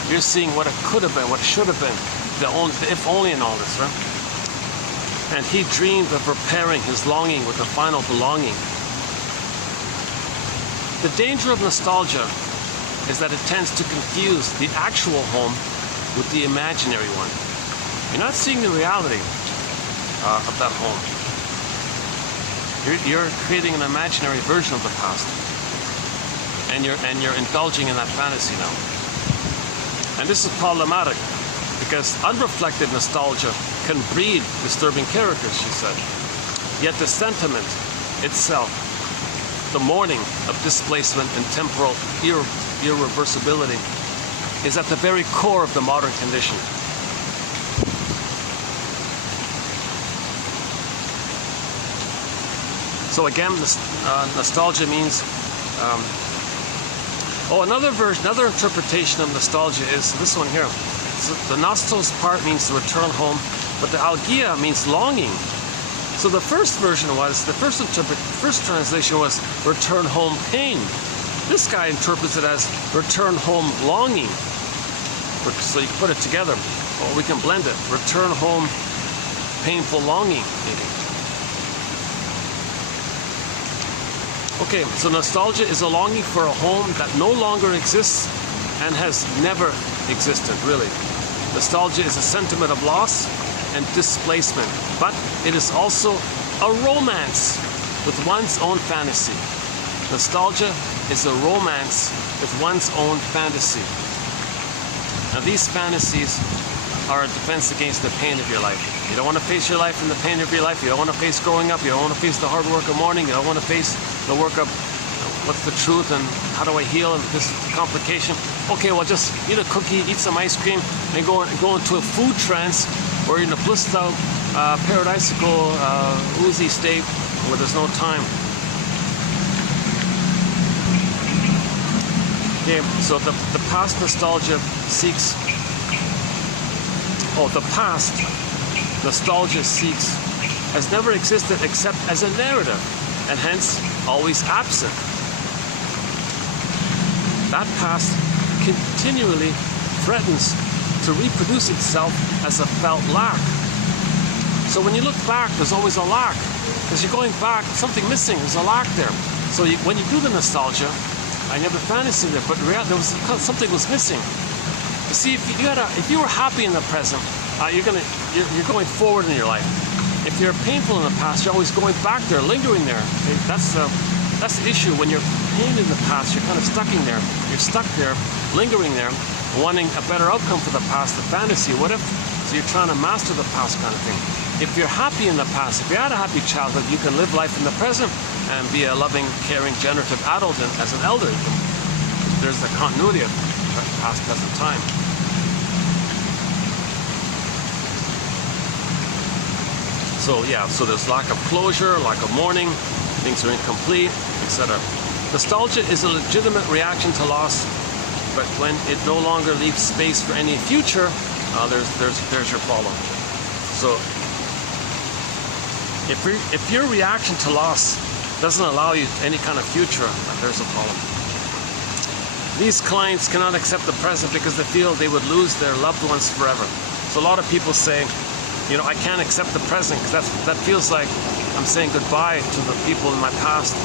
You're seeing what it could have been, what it should have been, the if only in all this, right? And he dreamed of repairing his longing with a final belonging. The danger of nostalgia is that it tends to confuse the actual home with the imaginary one. You're not seeing the reality of that home. You're creating an imaginary version of the past, and you're indulging in that fantasy now. And this is problematic because unreflected nostalgia can breed disturbing characters, she said. Yet the sentiment itself, the mourning of displacement and temporal irreversibility, is at the very core of the modern condition. So again, nostalgia means, another interpretation of nostalgia is this one here. So the nostos part means to return home, but the algia means longing. So the first version was, the first translation was return home pain. This guy interprets it as return home longing. So you can put it together, or we can blend it. Return home painful longing, maybe. Okay, so nostalgia is a longing for a home that no longer exists and has never existed, really. Nostalgia is a sentiment of loss and displacement, but it is also a romance with one's own fantasy. Nostalgia is a romance with one's own fantasy. Now these fantasies are a defense against the pain of your life. You don't want to face your life and the pain of your life. You don't want to face growing up. You don't want to face the hard work of mourning. You don't want to face the work of what's the truth and how do I heal and this complication. Okay, well just eat a cookie, eat some ice cream, and go into a food trance or in a blissed out, paradisical, oozy state where there's no time. Okay, so the past nostalgia seeks, the past nostalgia seeks has never existed except as a narrative and hence always absent. That past continually threatens to reproduce itself as a felt lack. So when you look back, there's always a lack. As you're going back, something missing, there's a lack there. So when you do the nostalgia, I never fantasized it, but there was something was missing. You see, if you were happy in the present, you're going forward in your life. If you're painful in the past, you're always going back there, lingering there. Okay? That's the issue. When you're pained in the past, you're kind of stuck in there. You're stuck there, lingering there, wanting a better outcome for the past, the fantasy. What if? So you're trying to master the past kind of thing. If you're happy in the past, if you had a happy childhood, you can live life in the present and be a loving, caring, generative adult and as an elder. There's the continuity of past, present time. So yeah, so there's lack of closure, lack of mourning, things are incomplete, etc. Nostalgia is a legitimate reaction to loss, but when it no longer leaves space for any future, there's your problem. So if your reaction to loss doesn't allow you any kind of future, there's a problem. These clients cannot accept the present because they feel they would lose their loved ones forever. So a lot of people say, I can't accept the present because that feels like I'm saying goodbye to the people in my past.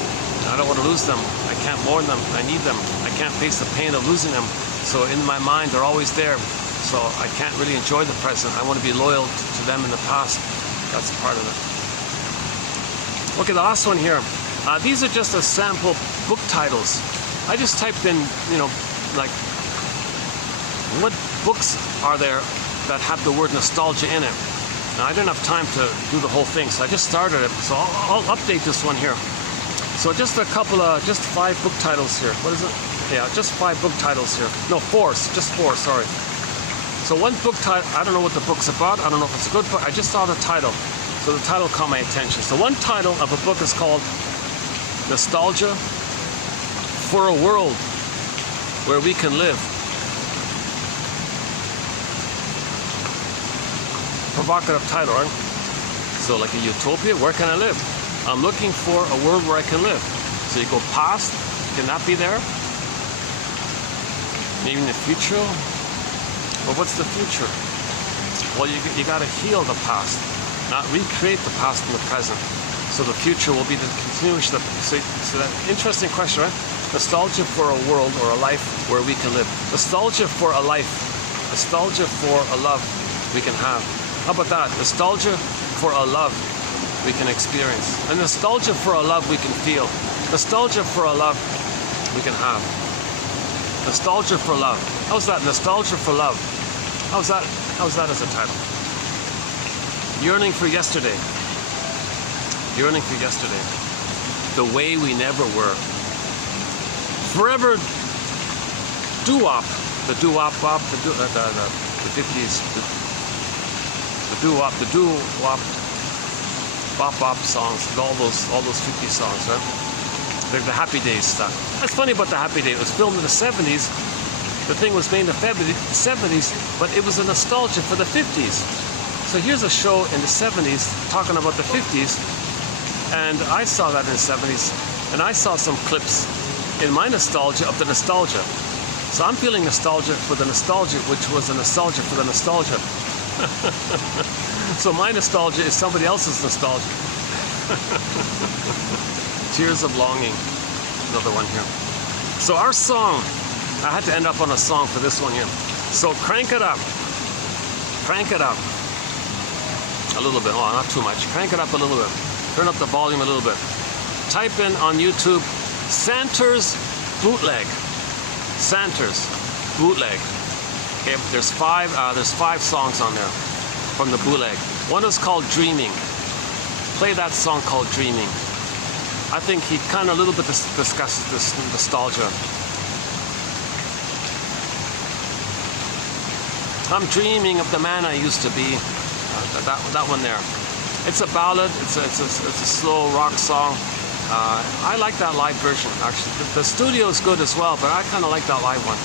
I don't want to lose them. I can't mourn them. I need them. I can't face the pain of losing them. So in my mind, they're always there. So I can't really enjoy the present. I want to be loyal to them in the past. That's part of it. Okay, the last one here. These are just a sample book titles. I just typed in, like, what books are there that have the word nostalgia in it? Now, I didn't have time to do the whole thing, so I just started it. So I'll update this one here. So just 5 book titles here. What is it? Yeah, just 5 book titles here. No, 4, just 4, sorry. So one book title, I don't know what the book's about. I don't know if it's a good book. I just saw the title. So the title caught my attention. So one title of a book is called Nostalgia for a World Where We Can Live. Provocative title, right? So like a utopia, where can I live? I'm looking for a world where I can live. So you go past, can that be there? Maybe in the future? Well, what's the future? Well, you got to heal the past, not recreate the past in the present. So the future will be the continuation. So that interesting question, right? Nostalgia for a world or a life where we can live. Nostalgia for a life. Nostalgia for a love we can have. How about that? Nostalgia for a love we can experience. And nostalgia for a love we can feel. Nostalgia for a love we can have. Nostalgia for love. How's that? Nostalgia for love. How's that as a title? Yearning for yesterday. Yearning for yesterday. The way we never were. Forever doo-wop. The doo-wop-wop. The 50s. The doo-wop, bop songs, all those 50 songs, right? The Happy Days stuff. That's funny about the Happy Day. It was filmed in the 70s. The thing was made in the 70s, but it was a nostalgia for the 50s. So here's a show in the 70s talking about the 50s, and I saw that in the 70s, and I saw some clips in my nostalgia of the nostalgia. So I'm feeling nostalgia for the nostalgia, which was a nostalgia for the nostalgia. So my nostalgia is somebody else's nostalgia. Tears of Longing, another one here. So our song, I had to end up on a song for this one here. So crank it up. Crank it up. A little bit, oh, not too much. Crank it up a little bit. Turn up the volume a little bit. Type in on YouTube, Santer's Bootleg. Santer's Bootleg. Okay, there's five songs on there from the bootleg. One is called Dreaming. Play that song called Dreaming. I think he kind of a little bit discusses this nostalgia. I'm dreaming of the man I used to be. That one there. It's a ballad. It's a slow rock song. I like that live version actually. The studio is good as well, but I kind of like that live one.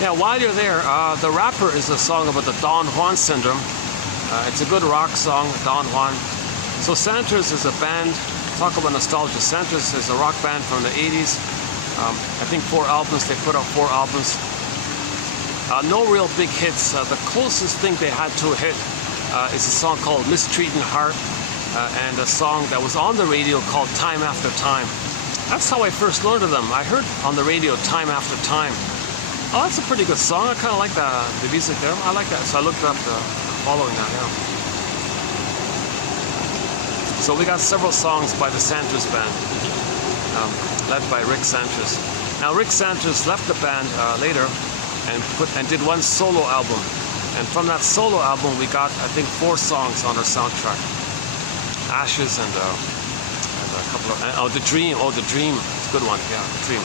Yeah, while you're there, The Rapper is a song about the Don Juan syndrome. It's a good rock song, Don Juan. So Santer's is a band. Talk about nostalgia. Santer's is a rock band from the 80s. I think 4 albums. They put out 4 albums. No real big hits. The closest thing they had to a hit is a song called Mistreating Heart, and a song that was on the radio called Time After Time. That's how I first learned of them. I heard on the radio Time After Time. Oh, that's a pretty good song. I kind of like the music there. I like that. So I looked up the following that, yeah. So we got several songs by the Santer's band, led by Rick Santer's. Now Rick Santer's left the band later and did one solo album. And from that solo album, we got, I think, 4 songs on our soundtrack. Ashes and a couple of, The Dream. Oh, The Dream. It's a good one. Yeah, The Dream.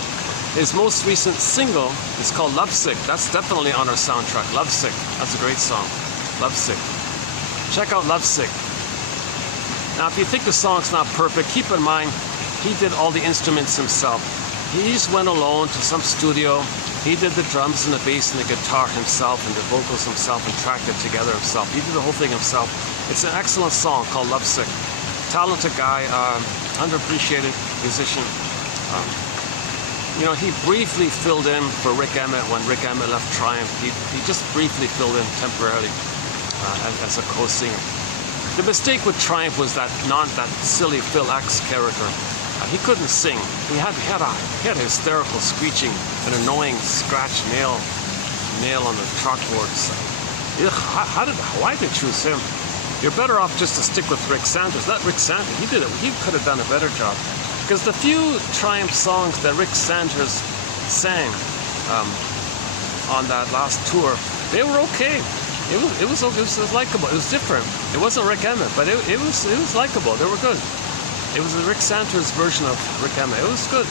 His most recent single is called Lovesick. That's definitely on our soundtrack. Lovesick. That's a great song. Lovesick. Check out Lovesick. Now, if you think the song's not perfect, keep in mind, he did all the instruments himself. He just went alone to some studio. He did the drums and the bass and the guitar himself and the vocals himself and tracked it together himself. He did the whole thing himself. It's an excellent song called Lovesick. Talented guy, underappreciated musician. You know, he briefly filled in for Rick Emmett when Rick Emmett left Triumph. He just briefly filled in temporarily as a co-singer. The mistake with Triumph was that silly Phil X character. He couldn't sing. He had hysterical screeching, an annoying scratch nail on the chalkboard. Why did they choose him? You're better off just to stick with Rick Santer's. Let Rick Santer. He did it. He could have done a better job. Because the few Triumph songs that Rick Santer's sang on that last tour, they were okay. It was likable. It was different. It wasn't Rick Emmett, but it was likable. They were good. It was Rick Santer's version of Rick Emmett. It was good.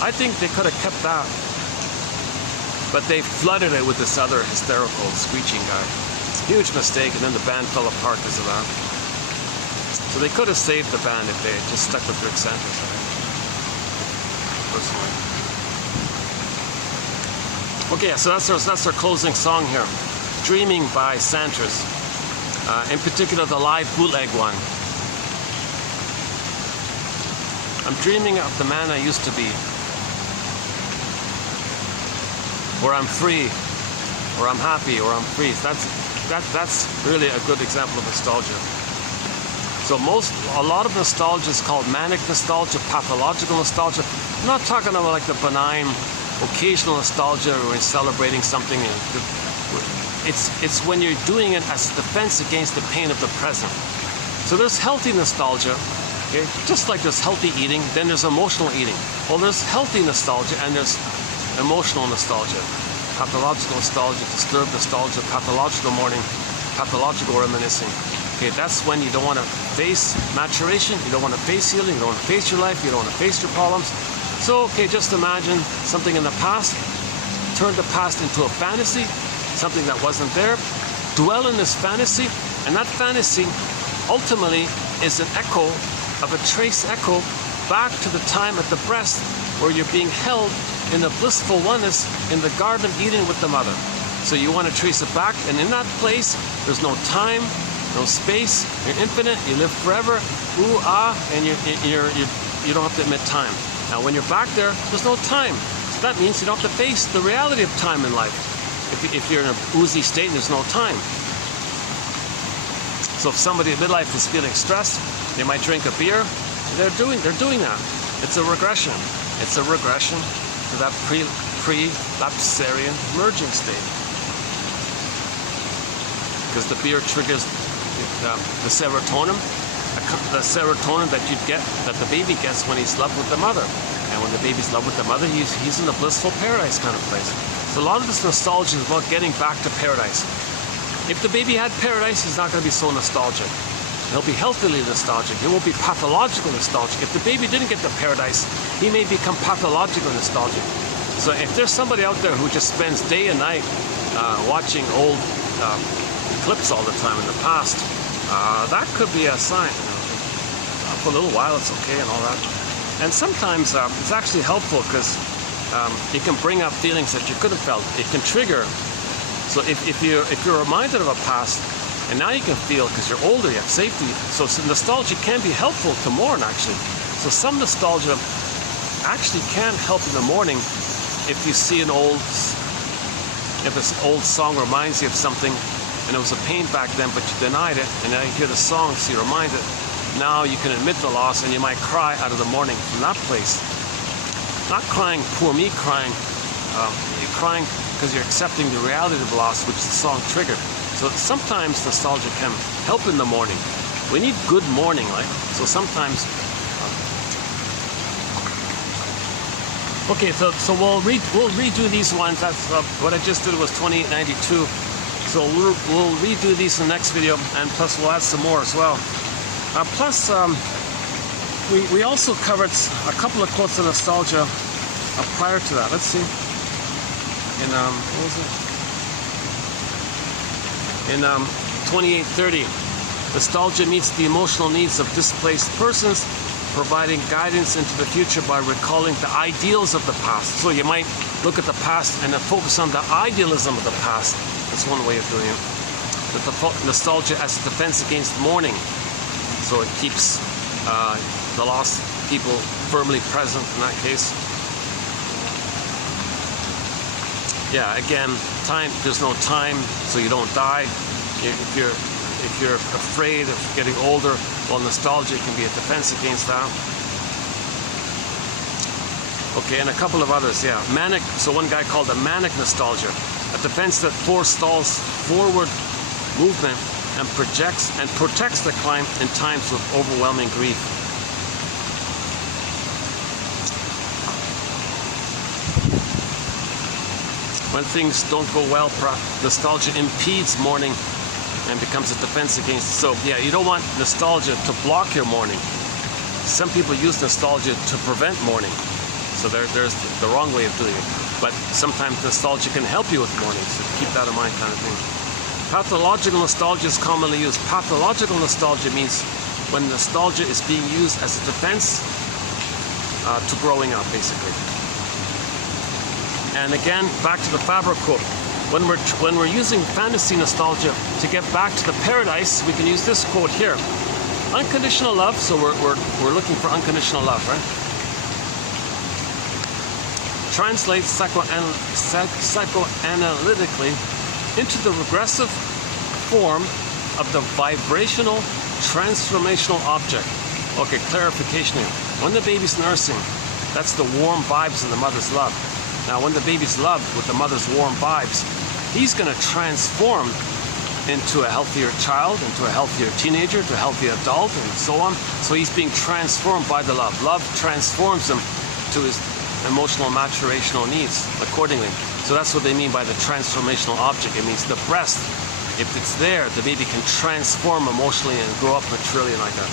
I think they could have kept that. But they flooded it with this other hysterical screeching guy. Huge mistake, and then the band fell apart because of that. So they could have saved the band if they just stuck with Rick Santer's. Personally. Okay, so that's our closing song here. Dreaming by Santer's. In particular, the live bootleg one. I'm dreaming of the man I used to be, where I'm free, or I'm happy, or I'm free. That's really a good example of nostalgia. So a lot of nostalgia is called manic nostalgia, pathological nostalgia. I'm not talking about like the benign, occasional nostalgia where you're celebrating something. It's when you're doing it as a defense against the pain of the present. So there's healthy nostalgia. Okay? Just like there's healthy eating, then there's emotional eating. Well, there's healthy nostalgia and there's emotional nostalgia. Pathological nostalgia, disturbed nostalgia, pathological mourning, pathological reminiscing. Okay, that's when you don't want to face maturation, you don't want to face healing, you don't want to face your life, you don't want to face your problems. So, okay, just imagine something in the past, turn the past into a fantasy, something that wasn't there, dwell in this fantasy, and that fantasy ultimately is an echo of a trace echo back to the time at the breast where you're being held in the blissful oneness in the Garden of Eden with the mother. So you want to trace it back, and in that place, there's no time, no space. You're infinite. You live forever. Ooh, ah, and you don't have to admit time. Now, when you're back there, there's no time. So that means you don't have to face the reality of time in life. If you're in a oozy state and there's no time. So if somebody at midlife is feeling stressed, they might drink a beer. They're doing that. It's a regression. It's a regression to that pre-lapsarian merging state. Because the beer triggers the serotonin that you'd get, that the baby gets when he's loved with the mother. And when the baby's loved with the mother, he's in a blissful paradise kind of place. So a lot of this nostalgia is about getting back to paradise. If the baby had paradise, he's not going to be so nostalgic. He'll be healthily nostalgic. He won't be pathological nostalgic. If the baby didn't get to paradise, he may become pathological nostalgic. So if there's somebody out there who just spends day and night watching old clips all the time in the past, that could be a sign. For a little while it's okay and all that. And sometimes it's actually helpful because it can bring up feelings that you could have felt. It can trigger. So if you're reminded of a past, and now you can feel, because you're older, you have safety. So nostalgia can be helpful to mourn, actually. So some nostalgia actually can help in the morning if you see if this old song reminds you of something, and it was a pain back then, but you denied it, and now you hear the song, so you're reminded. Now you can admit the loss, and you might cry out of the morning from that place. Not crying, poor me crying. You're crying because you're accepting the reality of the loss, which the song triggered. So sometimes nostalgia can help in the morning. We need good morning, right? So sometimes. Okay, so we'll redo these ones. That's what I just did was 2892. So we'll redo these in the next video, and plus we'll add some more as well. Plus, we also covered a couple of quotes of nostalgia prior to that. Let's see. In what was it? In 2830, nostalgia meets the emotional needs of displaced persons, providing guidance into the future by recalling the ideals of the past. So you might look at the past and then focus on the idealism of the past. That's one way of doing it. But the nostalgia as a defense against mourning. So it keeps the lost people firmly present in that case. Yeah, again, time. There's no time, so you don't die. If you're afraid of getting older, well, nostalgia can be a defense against that. Okay, and a couple of others. Yeah, manic. So one guy called it manic nostalgia, a defense that forestalls forward movement and protects the client in times of overwhelming grief. When things don't go well, nostalgia impedes mourning and becomes a defense against it. So yeah, you don't want nostalgia to block your mourning. Some people use nostalgia to prevent mourning. So there's the wrong way of doing it. But sometimes nostalgia can help you with mourning, so keep that in mind kind of thing. Pathological nostalgia is commonly used. Pathological nostalgia means when nostalgia is being used as a defense to growing up, basically. And again, back to the Faber quote. When we're using fantasy nostalgia to get back to the paradise, we can use this quote here. Unconditional love, so we're looking for unconditional love, right? Translates psychoanalytically into the regressive form of the vibrational transformational object. Okay, clarification here. When the baby's nursing, that's the warm vibes of the mother's love. Now, when the baby's loved with the mother's warm vibes, he's going to transform into a healthier child, into a healthier teenager, to a healthier adult, and so on. So he's being transformed by the love. Love transforms him to his emotional maturational needs accordingly. So that's what they mean by the transformational object. It means the breast, if it's there, the baby can transform emotionally and grow up maturely like that.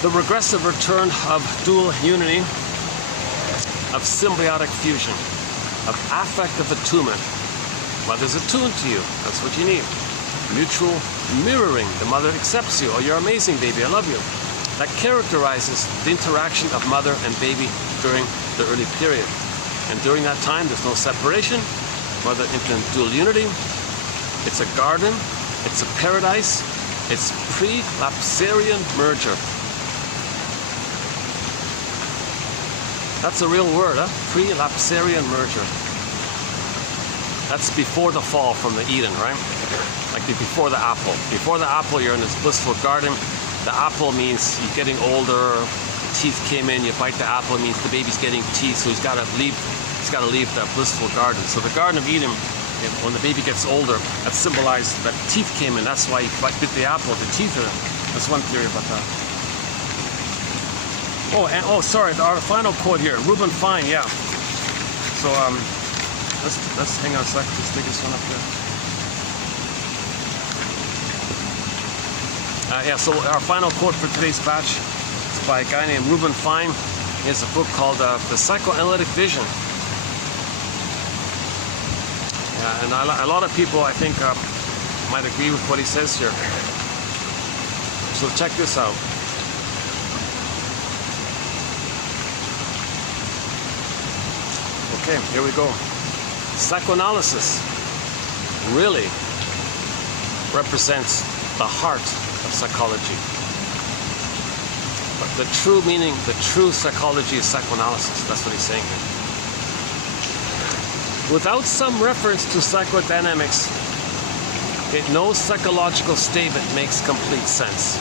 The regressive return of dual unity, of symbiotic fusion, of affective attunement. Mother's attuned to you. That's what you need. Mutual mirroring. The mother accepts you. Oh, you're amazing, baby. I love you. That characterizes the interaction of mother and baby during the early period. And during that time, there's no separation. whether into dual unity, it's a garden, it's a paradise, it's pre-lapsarian merger. That's a real word, huh? Pre-lapsarian merger. That's before the fall from the Eden, right? Like before the apple. Before the apple, you're in this blissful garden. The apple means you're getting older, teeth came in, you bite the apple, it means the baby's getting teeth, so he's got to leave that blissful garden. So the Garden of Eden, when the baby gets older, that symbolized that teeth came in. That's why you bit the apple, the teeth are in. That's one theory about that. Oh, sorry, our final quote here, Reuben Fine, yeah. So let's hang on a sec, just take this one up here. So our final quote for today's batch is by a guy named Reuben Fine. He has a book called The Psychoanalytic Vision. Yeah, and a lot of people, I think, might agree with what he says here. So check this out. Okay, here we go. Psychoanalysis really represents the heart of psychology. But the true meaning, the true psychology is psychoanalysis. That's what he's saying here. Without some reference to psychodynamics, no psychological statement makes complete sense.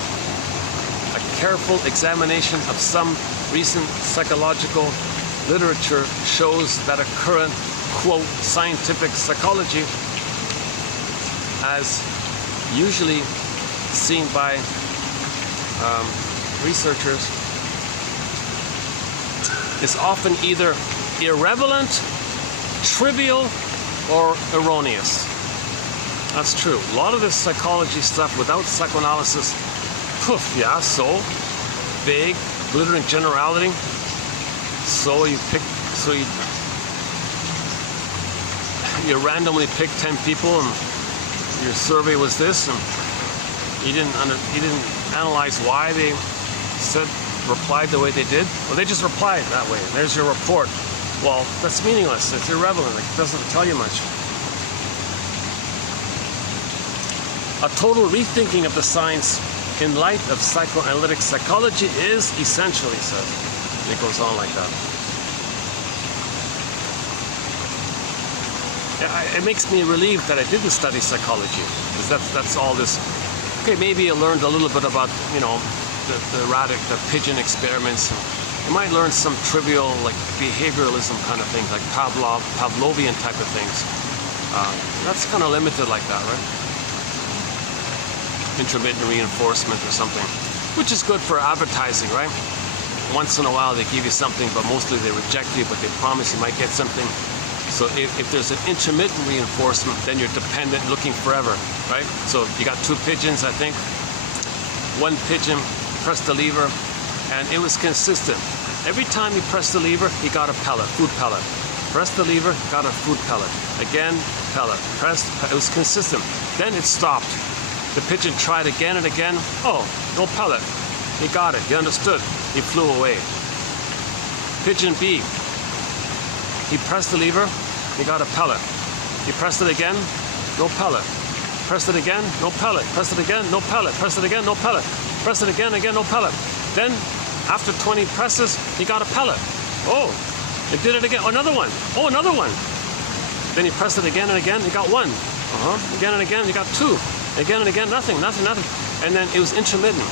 A careful examination of some recent psychological literature shows that a current, quote, scientific psychology, as usually seen by researchers, is often either irrelevant, trivial, or erroneous. That's true. A lot of this psychology stuff without psychoanalysis, poof, yeah, so vague, glittering generality. So you randomly pick 10 people, and your survey was this, and you didn't analyze why they replied the way they did. Well, they just replied that way. There's your report. Well, that's meaningless. It's irrelevant. It doesn't tell you much. A total rethinking of the science in light of psychoanalytic psychology is essential, he says. And it goes on like that. It makes me relieved that I didn't study psychology, because that's all this. Okay, maybe I learned a little bit about, the pigeon experiments. You might learn some trivial, like behavioralism kind of things, like Pavlovian type of things. That's kind of limited like that, right? Intermittent reinforcement or something, which is good for advertising, right? Once in a while they give you something, but mostly they reject you, but they promise you might get something. So if there's an intermittent reinforcement, then you're dependent, looking forever, right? So you got 2 pigeons, I think. One pigeon pressed the lever, and it was consistent. Every time he pressed the lever, he got a pellet, food pellet. Pressed the lever, got a food pellet. Again, pellet. Pressed, it was consistent. Then it stopped. The pigeon tried again and again. Oh, no pellet. He got it. He understood. He flew away. Pigeon B. He pressed the lever. He got a pellet. He pressed it again. No pellet. Pressed it again. No pellet. Pressed it again. No pellet. Pressed it again. No pellet. Pressed it again. No pellet. Then, after 20 presses, he got a pellet. Oh, he did it again. Oh, another one. Oh, another one. Then he pressed it again and again. He got 1. Again and again. He got 2. Again and again, nothing. And then it was intermittent.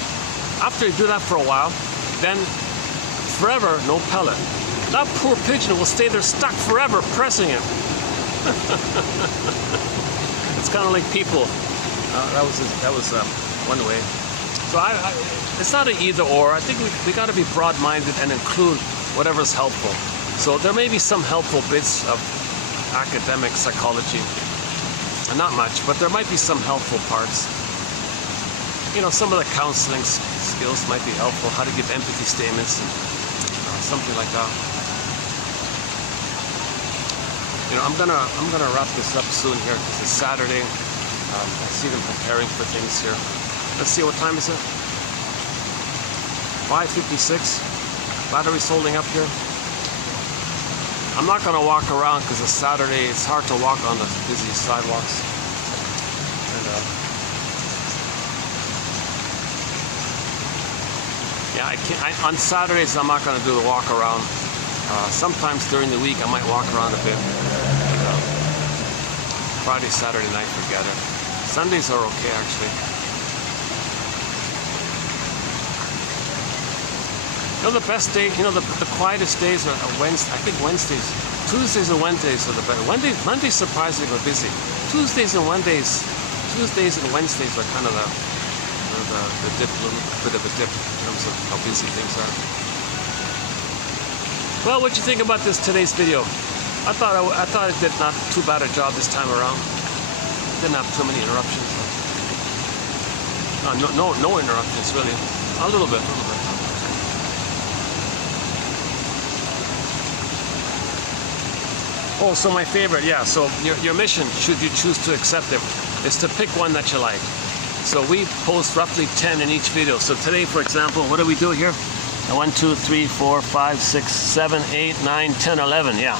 After you do that for a while, then forever, no pellet. That poor pigeon will stay there stuck forever pressing it. It's kind of like people. That was one way. So it's not an either or. I think we got to be broad-minded and include whatever's helpful. So there may be some helpful bits of academic psychology. Not much, but there might be some helpful parts. Some of the counseling skills might be helpful. How to give empathy statements, and something like that. I'm gonna wrap this up soon here because it's Saturday. I see them preparing for things here. Let's see, what time is it? 5:56. Battery's holding up here. I'm not going to walk around because it's Saturday. It's hard to walk on the busy sidewalks. And, yeah, I can't. On Saturdays, I'm not going to do the walk around. Sometimes during the week, I might walk around a bit. Friday, Saturday night, forget it. Sundays are okay, actually. You know, the best day, you know, the quietest days are Wednesday. I think Wednesdays, Tuesdays and Wednesdays are the best. Mondays surprisingly busy. Tuesdays and Wednesdays are kind of the dip, a little bit of a dip in terms of how busy things are. Well, what you think about today's video? I thought I did not too bad a job this time around. Didn't have too many interruptions. No interruptions really. A little bit. Oh, so my favorite, yeah. So your mission, should you choose to accept it, is to pick one that you like. So we post roughly 10 in each video. So today, for example, what do we do here? 1, 2, 3, 4, 5, 6, 7, 8, 9, 10, 11. Yeah.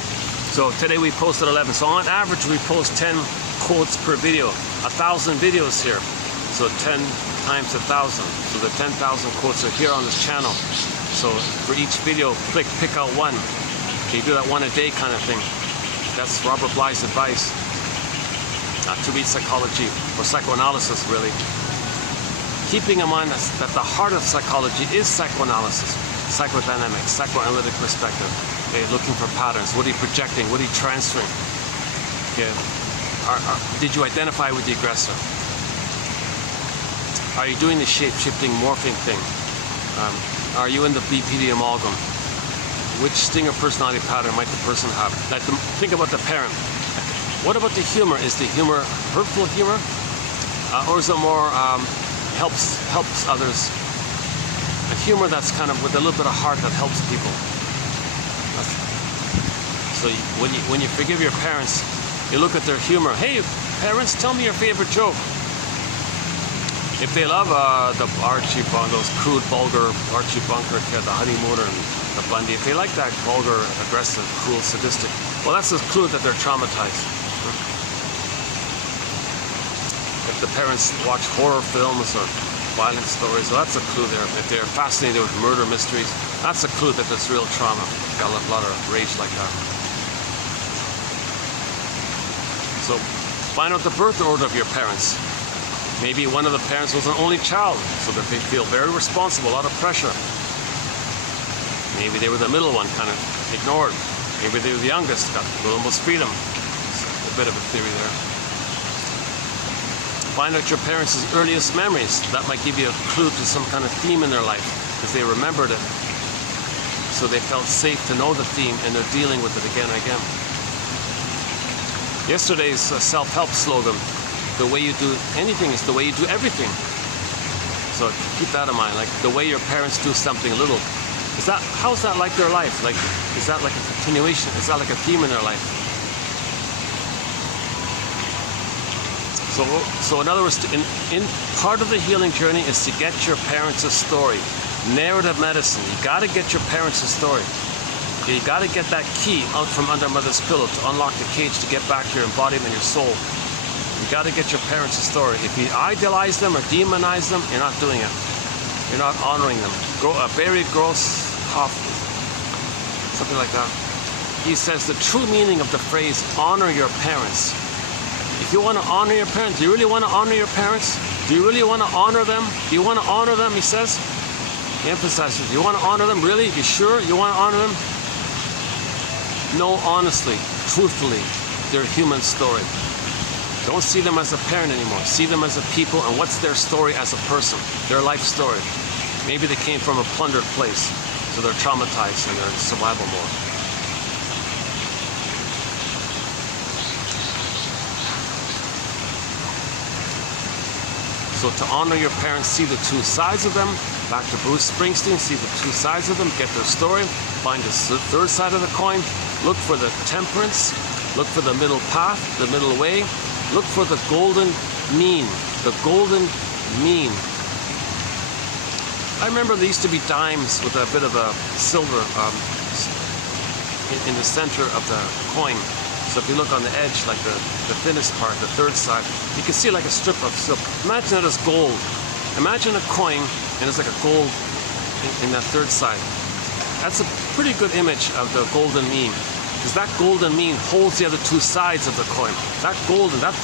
So today we posted 11. So on average, we post 10 quotes per video. 1,000 videos here. So 10 times 1,000. So the 10,000 quotes are here on this channel. So for each video, pick out one. Okay, do that one a day kind of thing. That's Robert Bly's advice. Not to read psychology or psychoanalysis, really. Keeping in mind that the heart of psychology is psychoanalysis, psychodynamics, psychoanalytic perspective. Okay, looking for patterns. What are you projecting? What are you transferring? Okay. Did you identify with the aggressor? Are you doing the shape-shifting, morphing thing? Are you in the BPD amalgam? Which stinger personality pattern might the person have? Think about the parent. What about the humor? Is the humor hurtful humor? Or is it more helps others? A humor that's kind of with a little bit of heart that helps people. So when you forgive your parents, you look at their humor. Hey, parents, tell me your favorite joke. If they love the Archie Bunker, those crude, vulgar Archie Bunker, the honeymooner and the Bundy, if they like that vulgar, aggressive, cruel, sadistic, well, that's a clue that they're traumatized. If the parents watch horror films or violent stories, well, that's a clue there. If they're fascinated with murder mysteries, that's a clue that there's real trauma. Got a lot of rage like that. So find out the birth order of your parents. Maybe one of the parents was an only child, so that they feel very responsible, a lot of pressure. Maybe they were the middle one, kind of ignored. Maybe they were the youngest, got the most freedom. It's a bit of a theory there. Find out your parents' earliest memories. That might give you a clue to some kind of theme in their life, because they remembered it. So they felt safe to know the theme, and they're dealing with it again and again. Yesterday's self-help slogan, the way you do anything is the way you do everything. So keep that in mind, like the way your parents do something a little. How's that like their life? Like, is that like a continuation? Is that like a theme in their life? So in other words, in part of the healing journey is to get your parents' story. Narrative medicine, you gotta get your parents' story. You gotta get that key out from under mother's pillow to unlock the cage to get back your embodiment, your soul. You got to get your parents' story. If you idealize them or demonize them, you're not doing it. You're not honoring them. Barry Grosshoff, something like that. He says the true meaning of the phrase, honor your parents. If you want to honor your parents, do you really want to honor your parents? Do you really want to honor them? Do you want to honor them, he says? He emphasizes, do you want to honor them? Really? You sure you want to honor them? No, honestly, truthfully, their human story. Don't see them as a parent anymore. See them as a people, and what's their story as a person, their life story. Maybe they came from a plundered place, so they're traumatized and they're in survival mode. So to honor your parents, see the two sides of them. Back to Bruce Springsteen, see the two sides of them, get their story, find the third side of the coin, look for the temperance, look for the middle path, the middle way, look for the golden mean, the golden mean. I remember there used to be dimes with a bit of a silver in the center of the coin. So if you look on the edge, like the thinnest part, the third side, you can see like a strip of silk. Imagine it as gold. Imagine a coin and it's like a gold in that third side. That's a pretty good image of the golden mean, because that golden mean holds the other two sides of the coin. That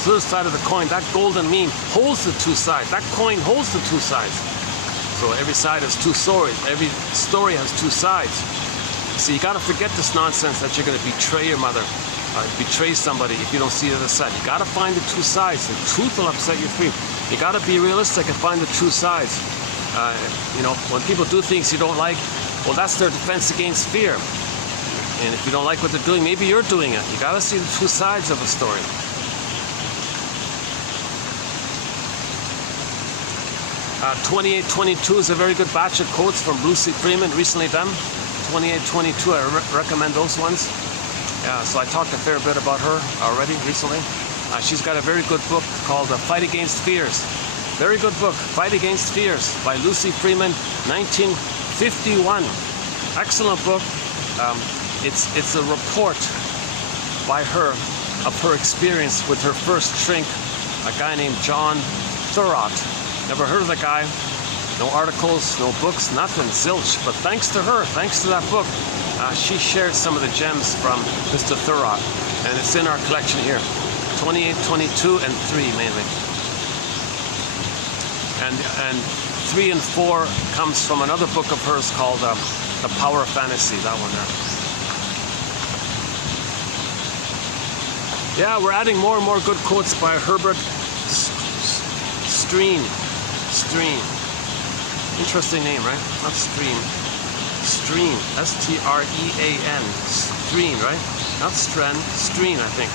third side of the coin, that golden mean holds the two sides. That coin holds the two sides. So every side has two stories. Every story has two sides. So you got to forget this nonsense that you're going to betray your mother, betray somebody if you don't see the other side. You got to find the two sides. The truth will upset you free. You got to be realistic and find the true sides. You know, when people do things you don't like, well, that's their defense against fear. And if you don't like what they're doing, maybe you're doing it. You got to see the two sides of a story. 2822 is a very good batch of quotes from Lucy Freeman, recently done. 2822, I recommend those ones. So I talked a fair bit about her already recently. She's got a very good book called Fight Against Fears. Very good book, Fight Against Fears by Lucy Freeman, 1951. Excellent book. It's a report by her of her experience with her first shrink, a guy named John Thurot. Never heard of the guy. No articles, no books, nothing, zilch. But thanks to her, thanks to that book, she shared some of the gems from Mr. Thurot. And it's in our collection here. 28, 22, and 3 mainly. And 3 and 4 comes from another book of hers called The Power of Fantasy, that one there. Yeah, we're adding more and more good quotes by Herbert Stream. Interesting name, right? Not stream. Stream. S-T-R-E-A-N. Stream, right? Not Stren. Stream, I think.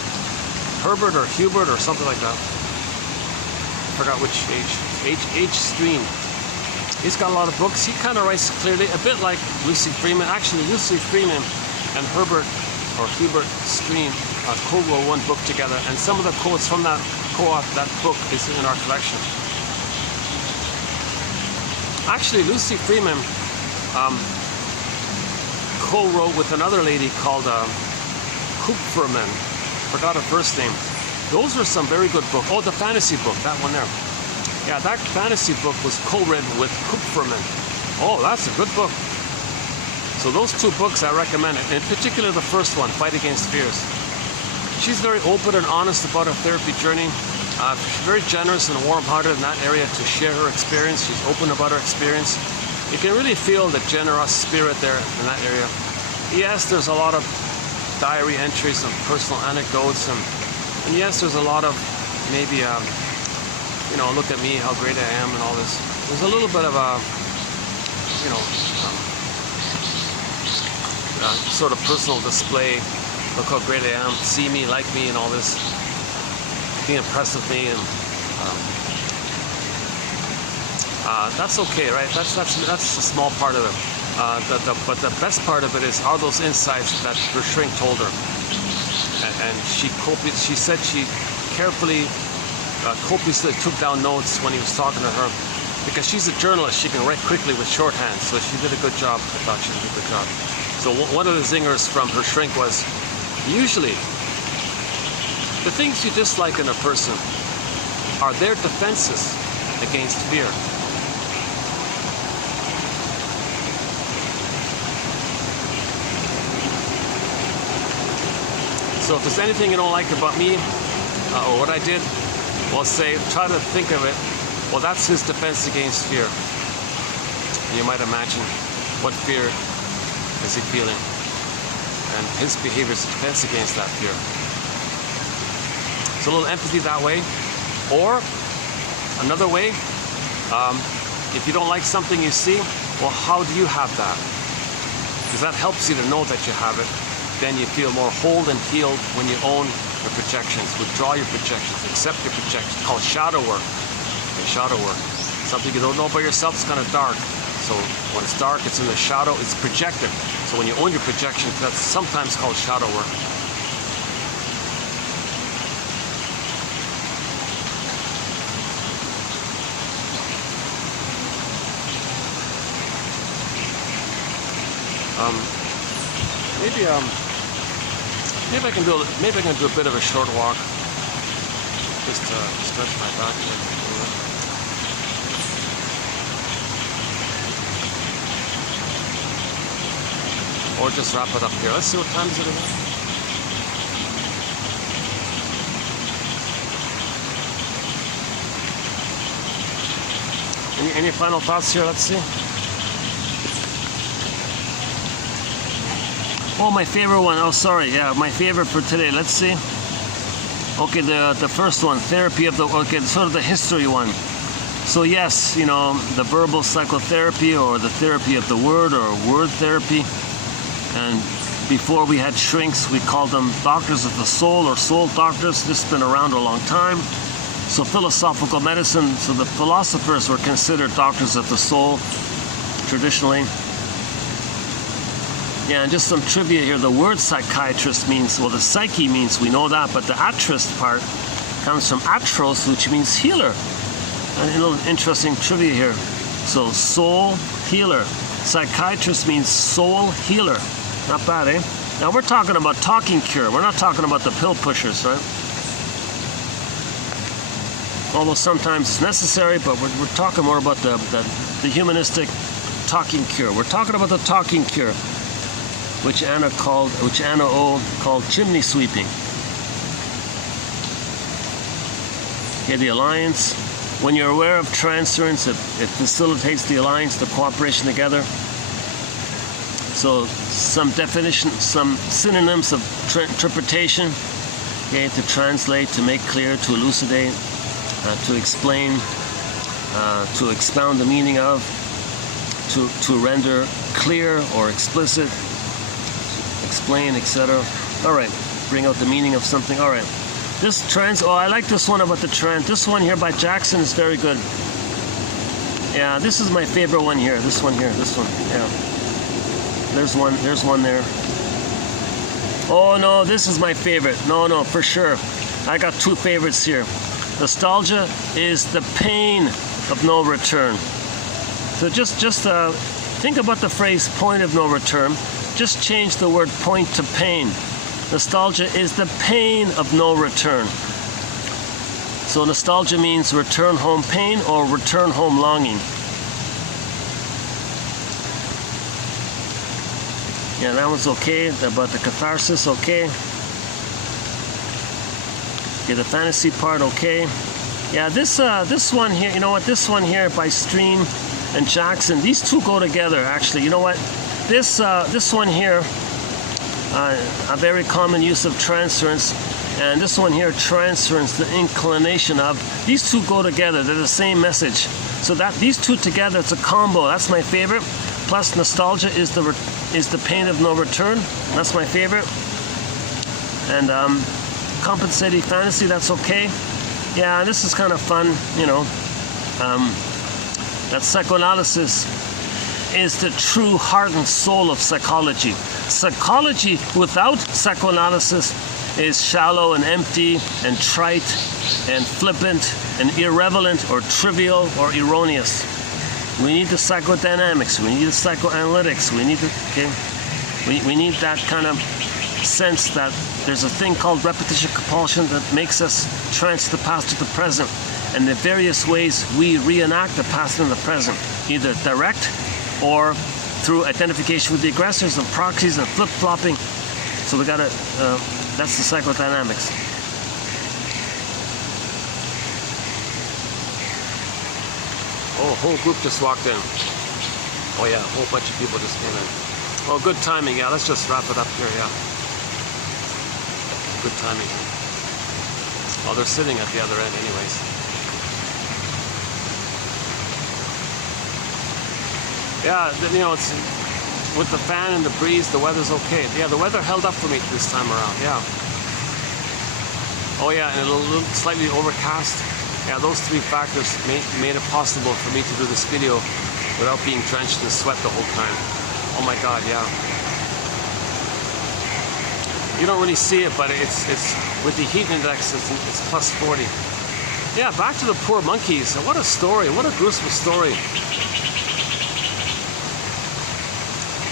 Herbert or Hubert or something like that. Forgot which H. H. Stream. He's got a lot of books. He kind of writes clearly, a bit like Lucy Freeman. Actually, Lucy Freeman and Herbert or Hubert Stream co-wrote one book together, and some of the quotes from that that book is in our collection. Actually, Lucy Freeman co-wrote with another lady called Kupferman. Forgot her first name. Those are some very good books. Oh, the fantasy book, that one there. Yeah, that fantasy book was co-written with Kupferman. Oh, that's a good book. So those two books I recommend, in particular the first one, Fight Against Fears. She's very open and honest about her therapy journey. She's very generous and warm-hearted in that area to share her experience. She's open about her experience. You can really feel the generous spirit there in that area. Yes, there's a lot of diary entries and personal anecdotes, and yes, there's a lot of maybe, you know, look at me, how great I am, and all this. There's a little bit of a, you know, sort of personal display. Look how great I am, see me, like me, and all this. Be impressed with me, and that's okay, right? That's a small part of it. But the best part of it are those insights that her shrink told her, and she said she carefully, copiously took down notes when he was talking to her, because she's a journalist. She can write quickly with shorthand, so she did a good job. I thought she did a good job. So one of the zingers from her shrink was, usually, the things you dislike in a person are their defenses against fear. So if there's anything you don't like about me or what I did, well, try to think of it, well, that's his defense against fear. And you might imagine, what fear is he feeling? And his behavior is a defense against that fear. So a little empathy that way. Or another way, if you don't like something you see, well, how do you have that? Because that helps you to know that you have it. Then you feel more whole and healed when you own your projections, withdraw your projections, accept your projections. It's called shadow work. Shadow work. Something you don't know about yourself is kind of dark. So when it's dark, it's in the shadow, it's projected. So when you own your projections, that's sometimes called shadow work. Maybe Maybe I can do a bit of a short walk. Just to stretch my back a little. Or just wrap it up here. Let's see what time is it again. Any final thoughts here? Let's see. Oh, my favorite one. Oh, sorry. Yeah, my favorite for today. Let's see. Okay, the first one, therapy of the. Okay, sort of the history one. So yes, you know, the verbal psychotherapy or the therapy of the word or word therapy. And before we had shrinks, we called them doctors of the soul or soul doctors. This has been around a long time. So philosophical medicine, so the philosophers were considered doctors of the soul traditionally. Yeah, and just some trivia here. The word psychiatrist means, well, the psyche means, we know that, but the atrist part comes from atros, which means healer. And a little interesting trivia here. So soul healer. Psychiatrist means soul healer. Not bad, eh? Now we're talking about talking cure. We're not talking about the pill pushers, right? Although sometimes it's necessary, but we're talking more about the humanistic talking cure. We're talking about the talking cure, which Anna O called chimney sweeping. Okay, the alliance. When you're aware of transference, it facilitates the alliance, the cooperation together. So some definition, some synonyms of interpretation, okay, to translate, to make clear, to elucidate, to explain, to expound the meaning of, to render clear or explicit, explain, etc. All right, bring out the meaning of something. All right, this oh, I like this one about the trans. This one here by Jackson is very good. Yeah, this is my favorite one here. This one here, this one, yeah. There's one there. Oh no, this is my favorite. No, for sure. I got two favorites here. Nostalgia is the pain of no return. So just think about the phrase point of no return. Just change the word point to pain. Nostalgia is the pain of no return. So nostalgia means return home pain or return home longing. Yeah, that one's okay. About the catharsis, okay. Okay, the fantasy part, okay. Yeah, this one here, you know what? This one here by Stream and Jackson, these two go together, actually. You know what? This one here, a very common use of transference, and this one here, transference, the inclination of. These two go together. They're the same message. So that these two together, it's a combo. That's my favorite. Plus, nostalgia is the pain of no return. That's my favorite. And compensating fantasy, that's okay. Yeah, this is kind of fun, you know. That psychoanalysis is the true heart and soul of psychology. Psychology without psychoanalysis is shallow and empty and trite and flippant and irrelevant or trivial or erroneous. We need the psychodynamics, we need the psychoanalytics, we need we need that kind of sense that there's a thing called repetition compulsion that makes us trance the past to the present, and the various ways we reenact the past and the present, either direct or through identification with the aggressors and proxies and flip-flopping. So we gotta, that's the psychodynamics. Oh, a whole group just walked in. Oh yeah, a whole bunch of people just came in. Oh, good timing, yeah, let's just wrap it up here, yeah. Good timing. Oh, they're sitting at the other end anyways. Yeah, you know, it's with the fan and the breeze, the weather's okay. Yeah, the weather held up for me this time around, yeah. Oh yeah, and a little slightly overcast. Yeah, those three factors made it possible for me to do this video without being drenched in sweat the whole time. Oh my God, yeah. You don't really see it, but it's with the heat index, it's plus 40. Yeah, back to the poor monkeys. What a story! What a gruesome story.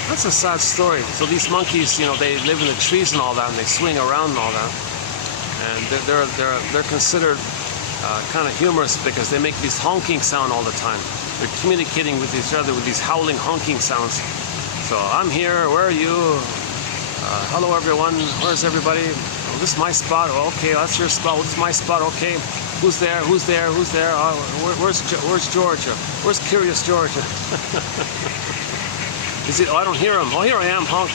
That's a sad story. So these monkeys, you know, they live in the trees and all that, and they swing around and all that. And they're considered kind of humorous because they make these honking sound all the time. They're communicating with each other with these howling honking sounds. So I'm here, where are you? Hello everyone, where's everybody? Oh, this is my spot. Oh, okay, that's your spot. This is my spot. Okay, who's there? Who's there? Who's there? Where's Georgia? Where's Curious Georgia? Is it? Oh, I don't hear him. Oh, here I am. Honk.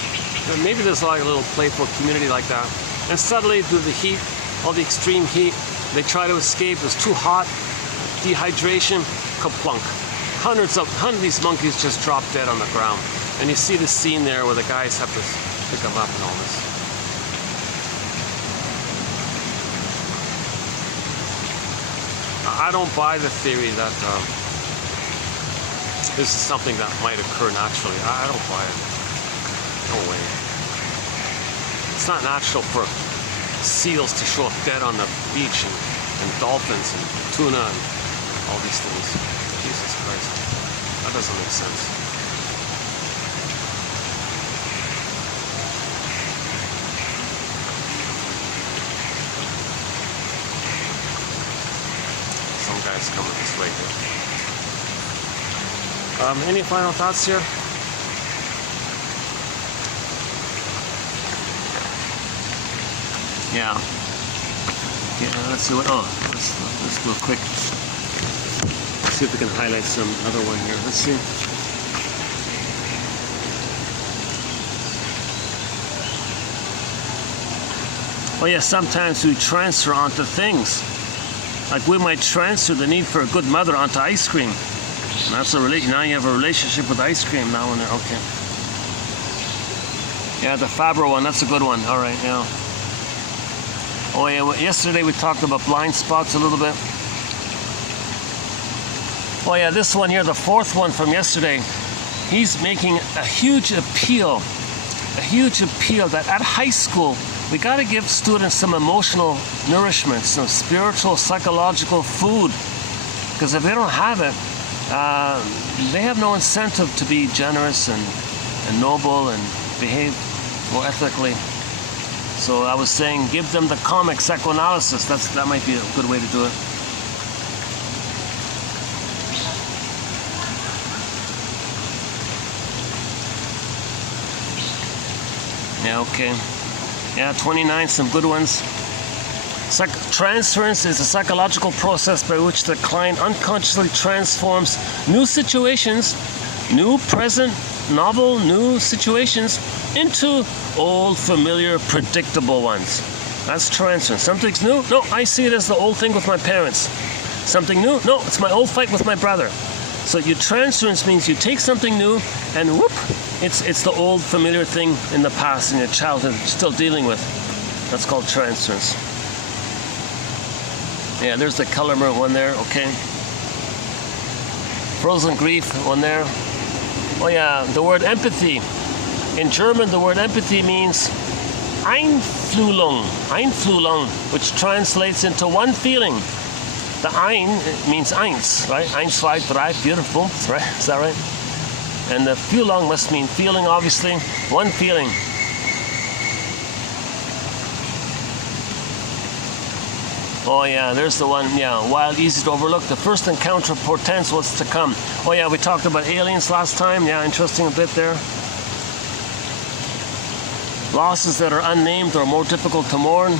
Maybe there's like a little playful community like that. And suddenly, due to the heat, all the extreme heat, they try to escape. It's too hot, dehydration, kaplunk. Hundreds of these monkeys just drop dead on the ground. And you see the scene there where the guys have to pick them up and all this. I don't buy the theory that this is something that might occur naturally. I don't buy it. No way. It's not natural for seals to show up dead on the beach and dolphins and tuna and all these things. Jesus Christ. That doesn't make sense. Some guys coming this way here. Any final thoughts here? Yeah. Yeah, let's see what, let's go quick. Let's see if we can highlight some other one here. Let's see. Oh yeah, sometimes we transfer onto things. Like we might transfer the need for a good mother onto ice cream. And that's now you have a relationship with ice cream now and there. Okay. Yeah, the Faber one, that's a good one. All right, yeah. Oh yeah, well, yesterday we talked about blind spots a little bit. Oh yeah, this one here, the fourth one from yesterday, he's making a huge appeal that at high school, we got to give students some emotional nourishment, some spiritual, psychological food. Because if they don't have it, they have no incentive to be generous and noble and behave more ethically. So I was saying, give them the comic psychoanalysis. That might be a good way to do it. Yeah, okay. Yeah, 29, some good ones. Transference is a psychological process by which the client unconsciously transforms new situations, new present, novel, new situations into old, familiar, predictable ones. That's transference. Something's new? No, I see it as the old thing with my parents. Something new? No, it's my old fight with my brother. So your transference means you take something new and whoop, it's the old familiar thing in the past in your childhood you're still dealing with. That's called transference. Yeah, there's the Kellermer one there, okay. Frozen grief one there. Oh yeah, the word empathy. In German, the word empathy means Einfühlung, which translates into one feeling. The Ein means eins, right? Eins, zwei, drei, vier, fünf, right? Is that right? And the Fühlung must mean feeling, obviously. One feeling. Oh yeah, there's the one, yeah, wild, easy to overlook. The first encounter portends what's to come. Oh yeah, we talked about aliens last time. Yeah, interesting a bit there. Losses that are unnamed are more difficult to mourn.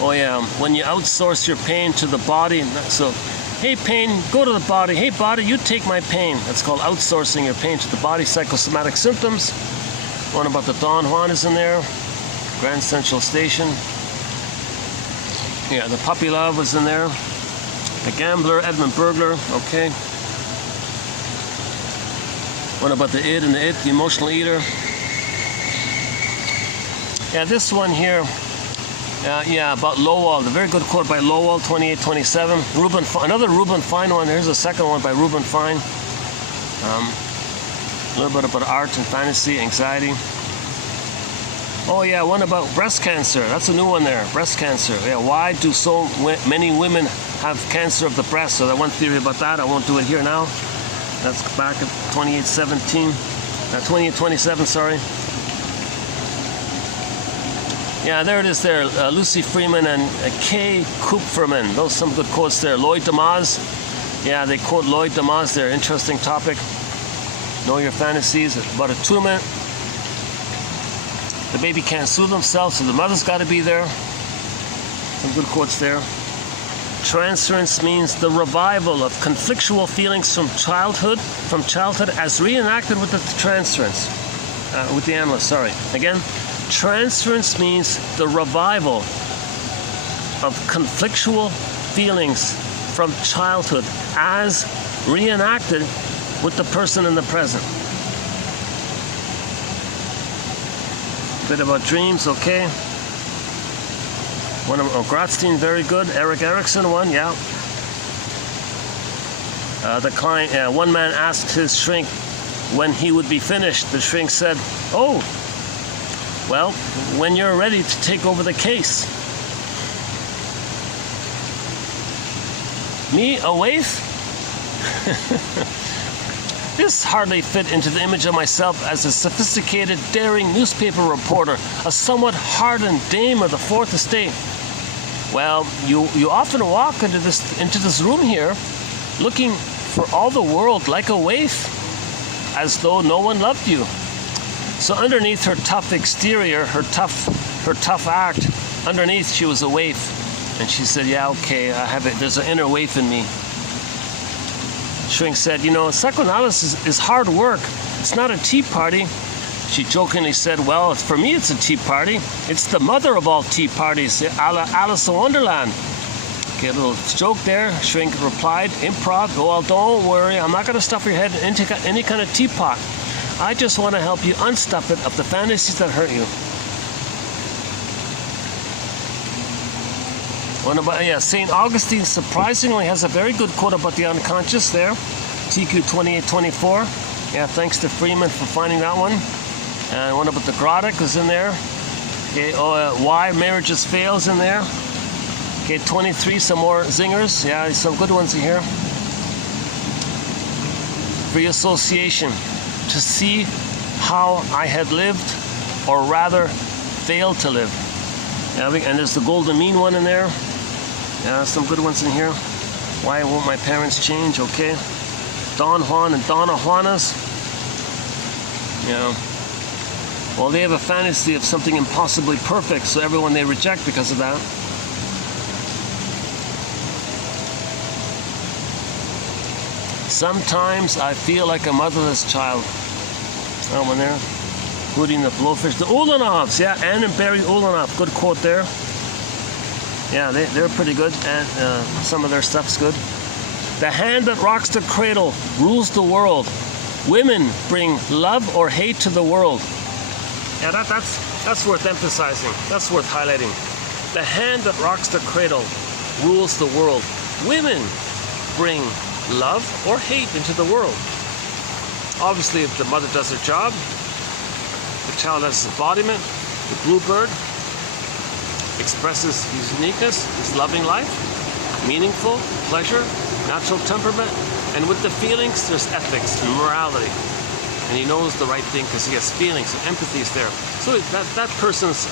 Oh yeah, when you outsource your pain to the body. So, hey pain, go to the body. Hey body, you take my pain. That's called outsourcing your pain to the body. Psychosomatic symptoms. One about the Don Juan is in there. Grand Central Station. Yeah, the puppy love was in there. The gambler, Edmund Burglar, okay. One about the id and the it, the emotional eater. Yeah, this one here, yeah, about Lowell, the very good quote by Lowell, 2827. Another Reuben Fine one. Here's a second one by Reuben Fine. A little bit about art and fantasy, anxiety. Oh yeah, one about breast cancer. That's a new one there, breast cancer. Yeah, why do so many women have cancer of the breast? So that one theory about that, I won't do it here now. That's back at 2817. 20 and 27, sorry. Yeah, there it is there. Lucy Freeman and Kay Kupferman. Those are some good quotes there. Lloyd Demas. Yeah, they quote Lloyd Demas there. Interesting topic. Know your fantasies. About attunement. The baby can't soothe themselves, so the mother's got to be there. Some good quotes there. Transference means the revival of conflictual feelings from childhood as reenacted with the transference. With the analyst, sorry. Again. Transference means the revival of conflictual feelings from childhood as reenacted with the person in the present. A bit about dreams, okay. One of Gratstein, very good. Eric Erickson, one, yeah. The client, one man asked his shrink when he would be finished. The shrink said, "Oh, well, when you're ready to take over the case." Me, a waif? This hardly fit into the image of myself as a sophisticated, daring newspaper reporter, a somewhat hardened dame of the Fourth Estate. Well, you often walk into this room here, looking for all the world like a waif, as though no one loved you. So underneath her tough exterior, her tough act, underneath she was a waif. And she said, "Yeah, okay, I have it. There's an inner waif in me." Shrink said, "Psychoanalysis is hard work. It's not a tea party." She jokingly said, "Well, for me it's a tea party. It's the mother of all tea parties, Alice in Wonderland." Okay, a little joke there. Shrink replied, improv, "Well, don't worry. I'm not going to stuff your head into any kind of teapot. I just want to help you unstuff it of the fantasies that hurt you." St. Augustine surprisingly has a very good quote about the unconscious there. TQ 2824. Yeah, thanks to Freeman for finding that one. And one about the Grotic is in there. Okay, why marriages fails in there. Okay, 23, some more zingers. Yeah, some good ones in here. Free association. To see how I had lived, or rather failed to live. Yeah, and there's the golden mean one in there. Yeah, some good ones in here. Why won't my parents change? Okay. Don Juan and Donna Juanas. Yeah. Well, they have a fantasy of something impossibly perfect, so everyone they reject because of that. Sometimes I feel like a motherless child. That one there. Including the blowfish. The Ulanovs, yeah, Anne and Barry Ulanov. Good quote there. Yeah, they're pretty good, and some of their stuff's good. The hand that rocks the cradle rules the world. Women bring love or hate to the world. Yeah, that's worth emphasizing. That's worth highlighting. The hand that rocks the cradle rules the world. Women bring love or hate into the world. Obviously, if the mother does her job, the child has his embodiment. The bluebird expresses his uniqueness, his loving life, meaningful, pleasure, natural temperament, and with the feelings, there's ethics and morality. And he knows the right thing because he has feelings and empathy is there. So that person's,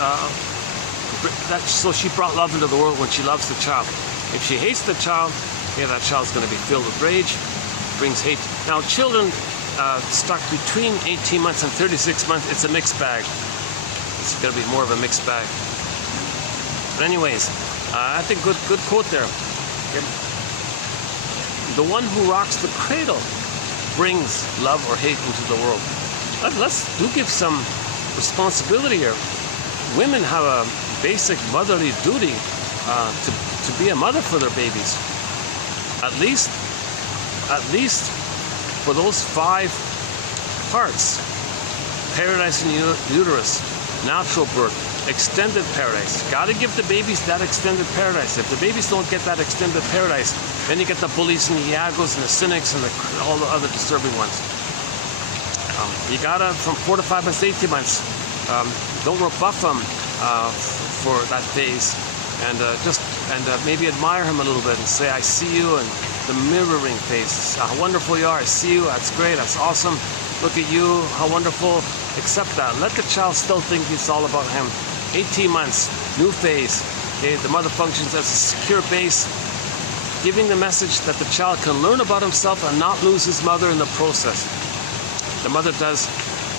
so she brought love into the world when she loves the child. If she hates the child, yeah, that child's going to be filled with rage, brings hate. Now, children stuck between 18 months and 36 months, it's a mixed bag. It's going to be more of a mixed bag. But anyways, I think good quote there. Okay. The one who rocks the cradle brings love or hate into the world. Let's give some responsibility here. Women have a basic motherly duty to be a mother for their babies. At least for those 5 parts: paradise in uterus, natural birth, extended paradise. Got to give the babies that extended paradise. If the babies don't get that extended paradise, then you get the bullies and the iagos and the cynics and all the other disturbing ones. You gotta, from 4 to 5 months to 18 months, don't rebuff them for that phase, and maybe admire him a little bit and say, "I see you," and the mirroring phase. How wonderful you are. I see you. That's great. That's awesome. look at you, how wonderful. Accept that. Let the child still think it's all about him. 18 months, new phase. Okay, the mother functions as a secure base, giving the message that the child can learn about himself and not lose his mother in the process. The mother does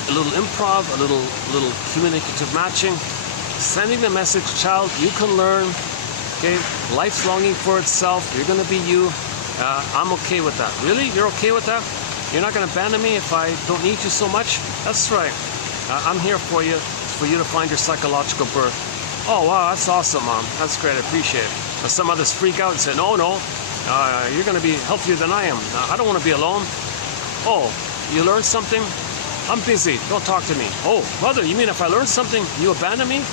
a little improv, a little communicative matching, sending the message, child, you can learn. Okay, life's longing for itself. You're going to be you. I'm okay with that. Really? You're okay with that? You're not going to abandon me if I don't need you so much? That's right. I'm here for you to find your psychological birth. Oh, wow, that's awesome, Mom. That's great. I appreciate it. But some others freak out and say, no, you're going to be healthier than I am. I don't want to be alone. Oh, you learned something? I'm busy. Don't talk to me. Oh, mother, you mean if I learn something, you abandon me?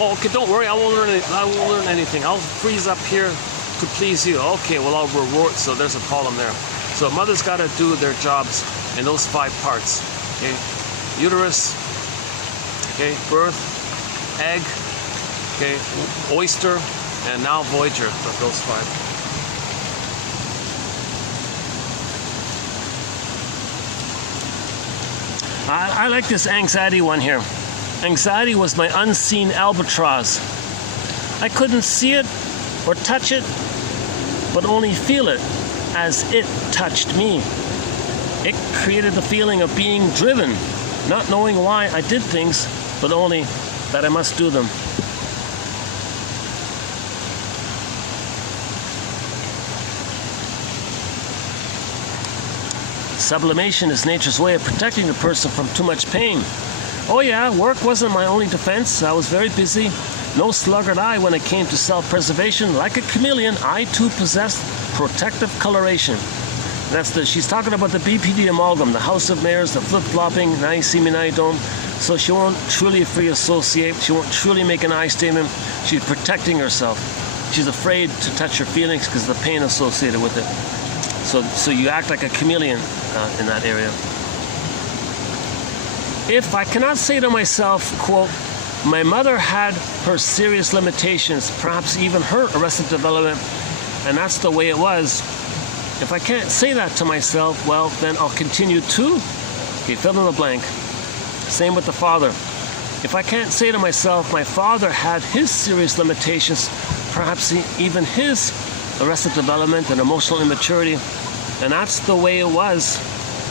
Oh, okay, don't worry. I won't learn anything. I'll freeze up here to please you. Okay, well, I'll reward. So there's a problem there. So mother's got to do their jobs in those 5 parts. Okay, uterus. Okay, birth, egg. Okay, oyster, and now voyager. Those 5. I like this anxiety one here. Anxiety was my unseen albatross. I couldn't see it or touch it, but only feel it as it touched me. It created the feeling of being driven, not knowing why I did things, but only that I must do them. Sublimation is nature's way of protecting the person from too much pain. Oh yeah, work wasn't my only defense. I was very busy. No sluggard I when it came to self-preservation. Like a chameleon, I too possessed protective coloration. She's talking about the BPD amalgam, the house of mirrors, the flip-flopping, now you see me, now you don't. So she won't truly free associate. She won't truly make an I statement. She's protecting herself. She's afraid to touch her feelings because of the pain associated with it. So you act like a chameleon in that area. If I cannot say to myself, quote, my mother had her serious limitations, perhaps even her arrested development, and that's the way it was. If I can't say that to myself, well, then I'll continue to. Okay, fill in the blank. Same with the father. If I can't say to myself, my father had his serious limitations, perhaps even his arrested development and emotional immaturity, and that's the way it was.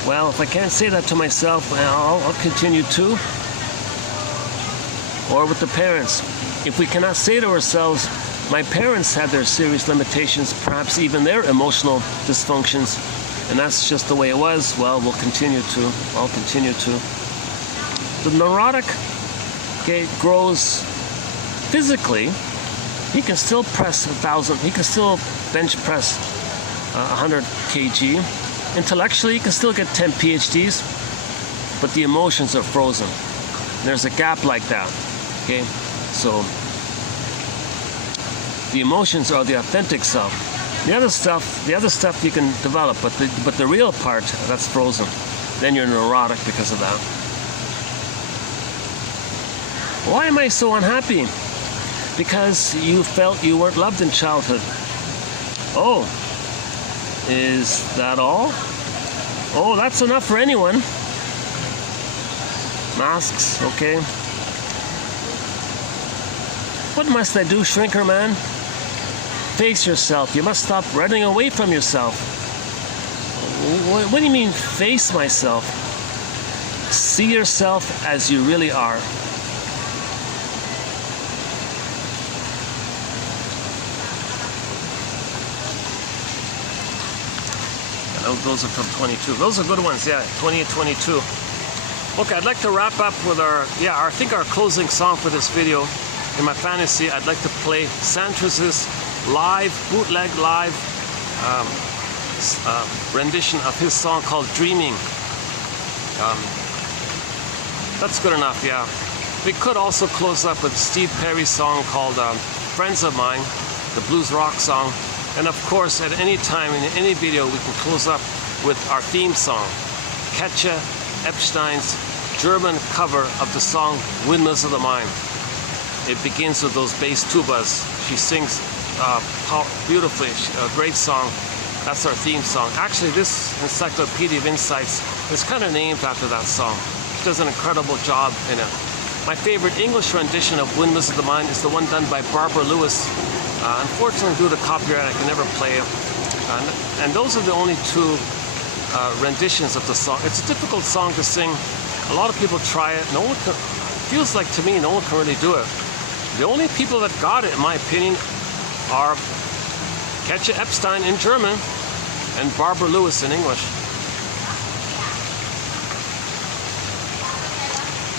Well, if I can't say that to myself, I'll continue to. Or with the parents. If we cannot say to ourselves, my parents had their serious limitations, perhaps even their emotional dysfunctions, and that's just the way it was, well, I'll continue to. The neurotic, okay, grows physically. He can still press 1,000, he can still bench press 100 kg. Intellectually, he can still get 10 PhDs, but the emotions are frozen. There's a gap like that, okay? So the emotions are the authentic self. The other stuff you can develop, but the real part, that's frozen. Then you're neurotic because of that. Why am I so unhappy? Because you felt you weren't loved in childhood. Oh, is that all? Oh, that's enough for anyone. Masks, okay. What must I do, shrinker man? Face yourself. You must stop running away from yourself. What do you mean, face myself? See yourself as you really are. Those are from 22. Those are good ones, yeah, 20 and 22. Okay, I'd like to wrap up with I think our closing song for this video. In my fantasy, I'd like to play Santras's bootleg live rendition of his song called Dreaming. That's good enough, yeah. We could also close up with Steve Perry's song called Friends of Mine, the blues rock song. And of course, at any time in any video, we can close up with our theme song, Katja Epstein's German cover of the song Windmills of the Mind. It begins with those bass tubas. She sings beautifully, a great song. That's our theme song. Actually, this Encyclopedia of Insights It's kind of named after that song. She does an incredible job in it. My favorite English rendition of Windmills of the Mind is the one done by Barbara Lewis. Unfortunately, due to copyright, I can never play it. And those are the only two renditions of the song. It's a difficult song to sing. A lot of people try it. No one can, feels like to me no one can really do it. The only people that got it, in my opinion, are Katja Epstein in German and Barbara Lewis in English.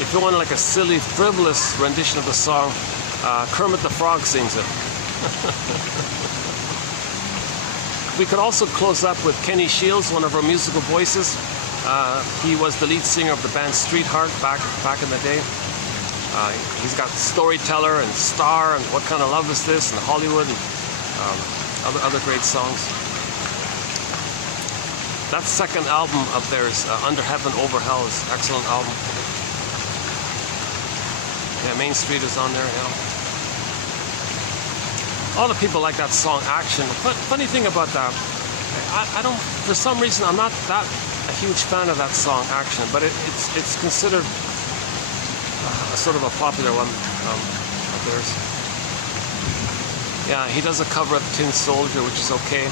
If you want like a silly, frivolous rendition of the song, Kermit the Frog sings it. We could also close up with Kenny Shields, one of our musical voices. He was the lead singer of the band Streetheart back in the day. He's got Storyteller and Star and What Kind of Love Is This and Hollywood and other great songs. That second album of theirs, Under Heaven, Over Hell, is an excellent album. Yeah, Main Street is on there, yeah. A lot of people like that song, Action. Funny thing about that, I don't, for some reason, I'm not that a huge fan of that song, Action, but it's considered a sort of a popular one of theirs. Yeah, he does a cover of Tin Soldier, which is okay.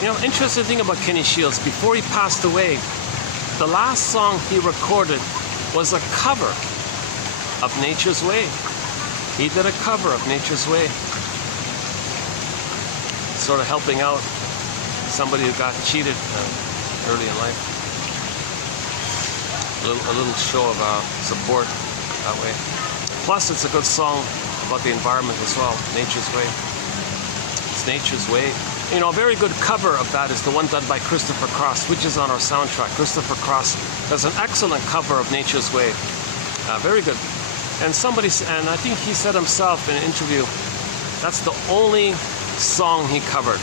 You know, interesting thing about Kenny Shields, before he passed away, the last song he recorded was a cover of Nature's Way. He did a cover of Nature's Way. Sort of helping out somebody who got cheated early in life. A little show of support that way. Plus, it's a good song about the environment as well, Nature's Way. It's Nature's Way. You know, a very good cover of that is the one done by Christopher Cross, which is on our soundtrack. Christopher Cross does an excellent cover of Nature's Way. Very good. And I think he said himself in an interview, that's the only song he covered.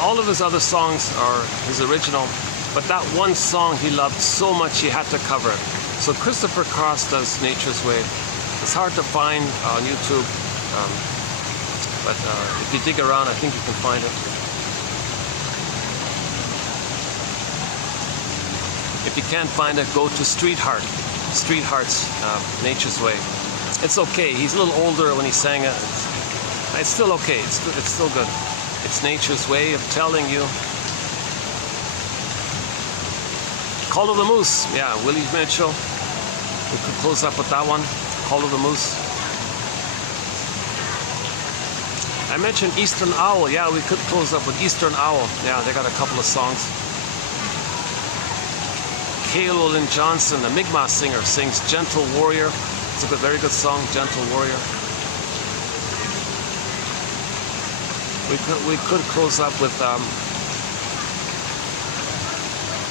All of his other songs are his original, but that one song he loved so much he had to cover it. So Christopher Cross does Nature's Way. It's hard to find on YouTube, but if you dig around, I think you can find it. If you can't find it, go to Streetheart's Nature's Way. It's okay. He's a little older when he sang it. It's still okay. It's still good. It's Nature's Way of telling you. Call of the Moose. Yeah, Willie Mitchell. We could close up with that one. Call of the Moose. I mentioned Eastern Owl. Yeah, we could close up with Eastern Owl. Yeah, they got a couple of songs. Cale Lynn Johnson, the Mi'kmaq singer, sings Gentle Warrior. It's a very good song, Gentle Warrior. We could close up with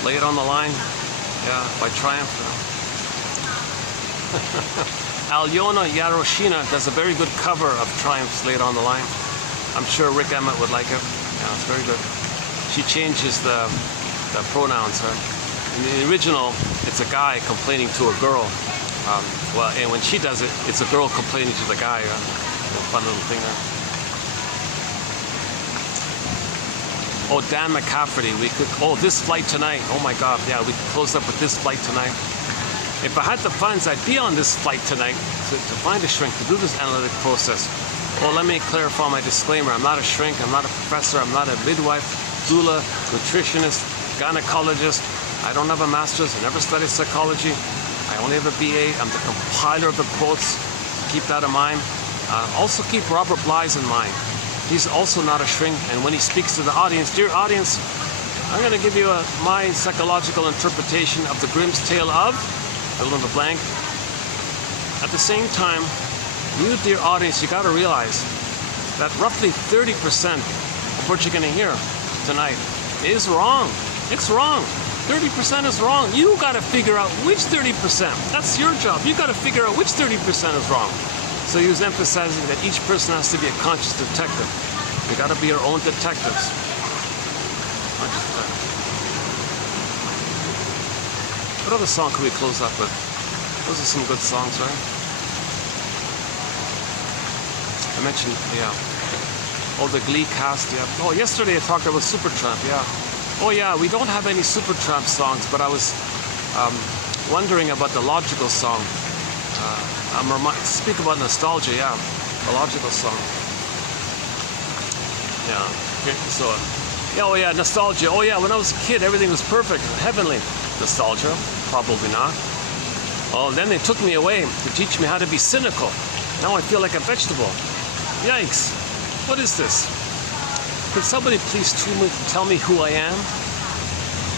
Lay It on the Line, yeah, by Triumph. Alyona Yaroshina does a very good cover of Triumph's Lay It on the Line. I'm sure Rick Emmett would like it. Yeah, it's very good. She changes the pronouns, right? In the original, it's a guy complaining to a girl. Well, and when she does it, it's a girl complaining to the guy. Fun little thing there. Oh, Dan McCafferty, This Flight Tonight. Oh my God, yeah, we could close up with This Flight Tonight. If I had the funds, I'd be on this flight tonight to find a shrink, to do this analytic process. Well, let me clarify my disclaimer. I'm not a shrink, I'm not a professor, I'm not a midwife, doula, nutritionist, gynecologist. I don't have a master's, I never studied psychology. I only have a BA, I'm the compiler of the quotes. Keep that in mind. Also keep Robert Bly's in mind. He's also not a shrink, and when he speaks to the audience, dear audience, I'm going to give you my psychological interpretation of the Grimm's Tale of, fill in the blank. At the same time, you, dear audience, you got to realize that roughly 30% of what you're going to hear tonight is wrong. It's wrong. 30% is wrong. You got to figure out which 30%. That's your job. You got to figure out which 30% is wrong. So he was emphasizing that each person has to be a conscious detective. You got to be your own detectives. What other song could we close up with? Those are some good songs, right? I mentioned, yeah. Oh, the Glee cast, yeah. Oh, yesterday I talked about Supertramp, yeah. Oh yeah, we don't have any Supertramp songs, but I was wondering about the logical song. Speak about nostalgia, yeah. The logical song. Yeah. Okay, so, oh yeah, nostalgia. Oh yeah, when I was a kid, everything was perfect, heavenly. Nostalgia, probably not. Oh, then they took me away to teach me how to be cynical. Now I feel like a vegetable. Yikes! What is this? Could somebody please tell me who I am?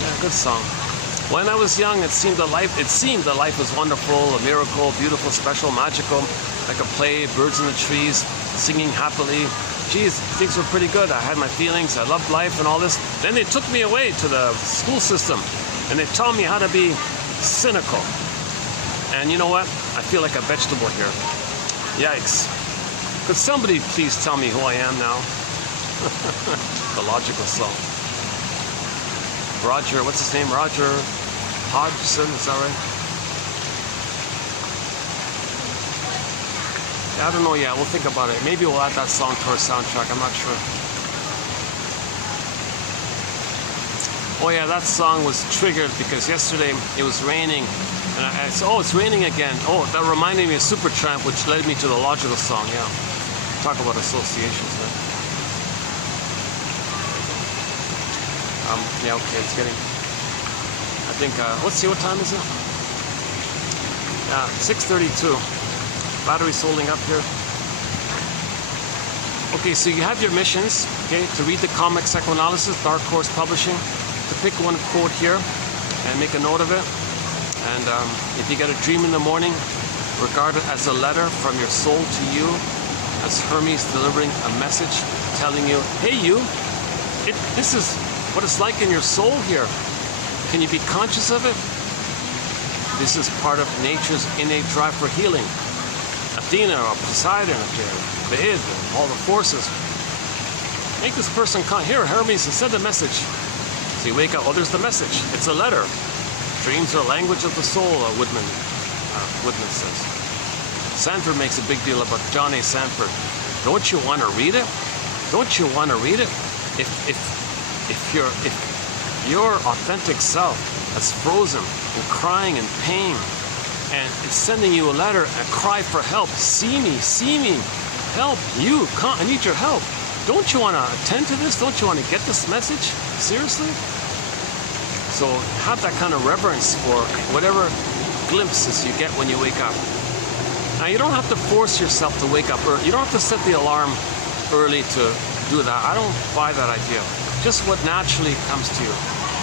Yeah, good song. When I was young, it seemed that life was wonderful, a miracle, beautiful, special, magical. I could play, birds in the trees, singing happily. Geez, things were pretty good. I had my feelings, I loved life and all this. Then they took me away to the school system and they taught me how to be cynical. And you know what? I feel like a vegetable here. Yikes. Could somebody please tell me who I am now? The logical song. Roger, what's his name? Roger Hodgson, is that right? Yeah, I don't know yet. We'll think about it. Maybe we'll add that song to our soundtrack. I'm not sure. Oh yeah, that song was triggered because yesterday it was raining. And I said, oh, it's raining again. Oh, that reminded me of Supertramp, which led me to the logical song, yeah. Talk about associations, right? Yeah, okay, it's getting, I think, let's see, what time is it? Yeah, 6:32. Battery's holding up here. Okay, so you have your missions, okay, to read the comic Psychoanalysis, Dark Horse Publishing, to pick one quote here and make a note of it. And if you get a dream in the morning, regard it as a letter from your soul to you, as Hermes delivering a message telling you, hey you, this is what it's like in your soul here. Can you be conscious of it? This is part of nature's innate drive for healing. Athena or Poseidon, the id, and all the forces. Make this person here, Hermes, and send a message. So you wake up, oh, there's the message. It's a letter. Dreams are language of the soul, Woodman says. Sanford makes a big deal about John A. Sanford. Don't you want to read it? Don't you want to read it? If your authentic self is frozen and crying in pain, and it's sending you a letter, a cry for help, see me, help, I need your help. Don't you want to attend to this? Don't you want to get this message? Seriously? So have that kind of reverence for whatever glimpses you get when you wake up. Now you don't have to force yourself to wake up early. You don't have to set the alarm early to do that. I don't buy that idea. Just what naturally comes to you.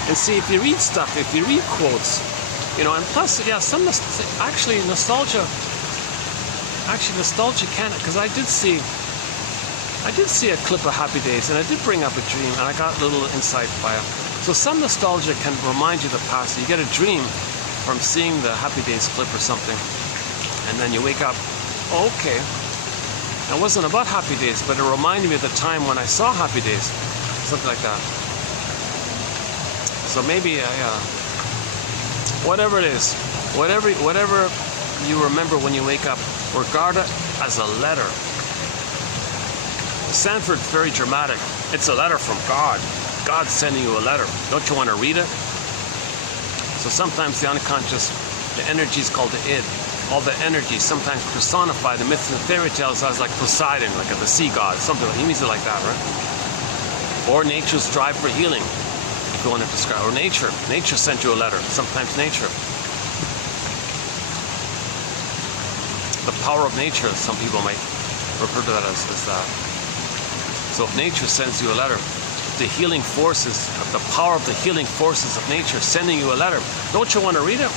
And see, if you read stuff, if you read quotes, and plus, yeah, nostalgia can, because I did see a clip of Happy Days, and I did bring up a dream, and I got a little insight by it. So some nostalgia can remind you of the past. You get a dream from seeing the Happy Days clip or something, and then you wake up, oh, okay. It wasn't about Happy Days, but it reminded me of the time when I saw Happy Days, something like that. So maybe, whatever it is, whatever you remember when you wake up, regard it as a letter. Sanford's very dramatic. It's a letter from God. God's sending you a letter. Don't you want to read it? So sometimes the unconscious, the energy is called the id. All the energy sometimes personify the myths and fairy tales as like Poseidon, like the sea god, something like, he means it like that, right? Or nature's drive for healing, if you want to describe, or nature sent you a letter, sometimes nature. The power of nature, some people might refer to that as that. So if nature sends you a letter, the healing forces, the power of the healing forces of nature sending you a letter, don't you want to read it?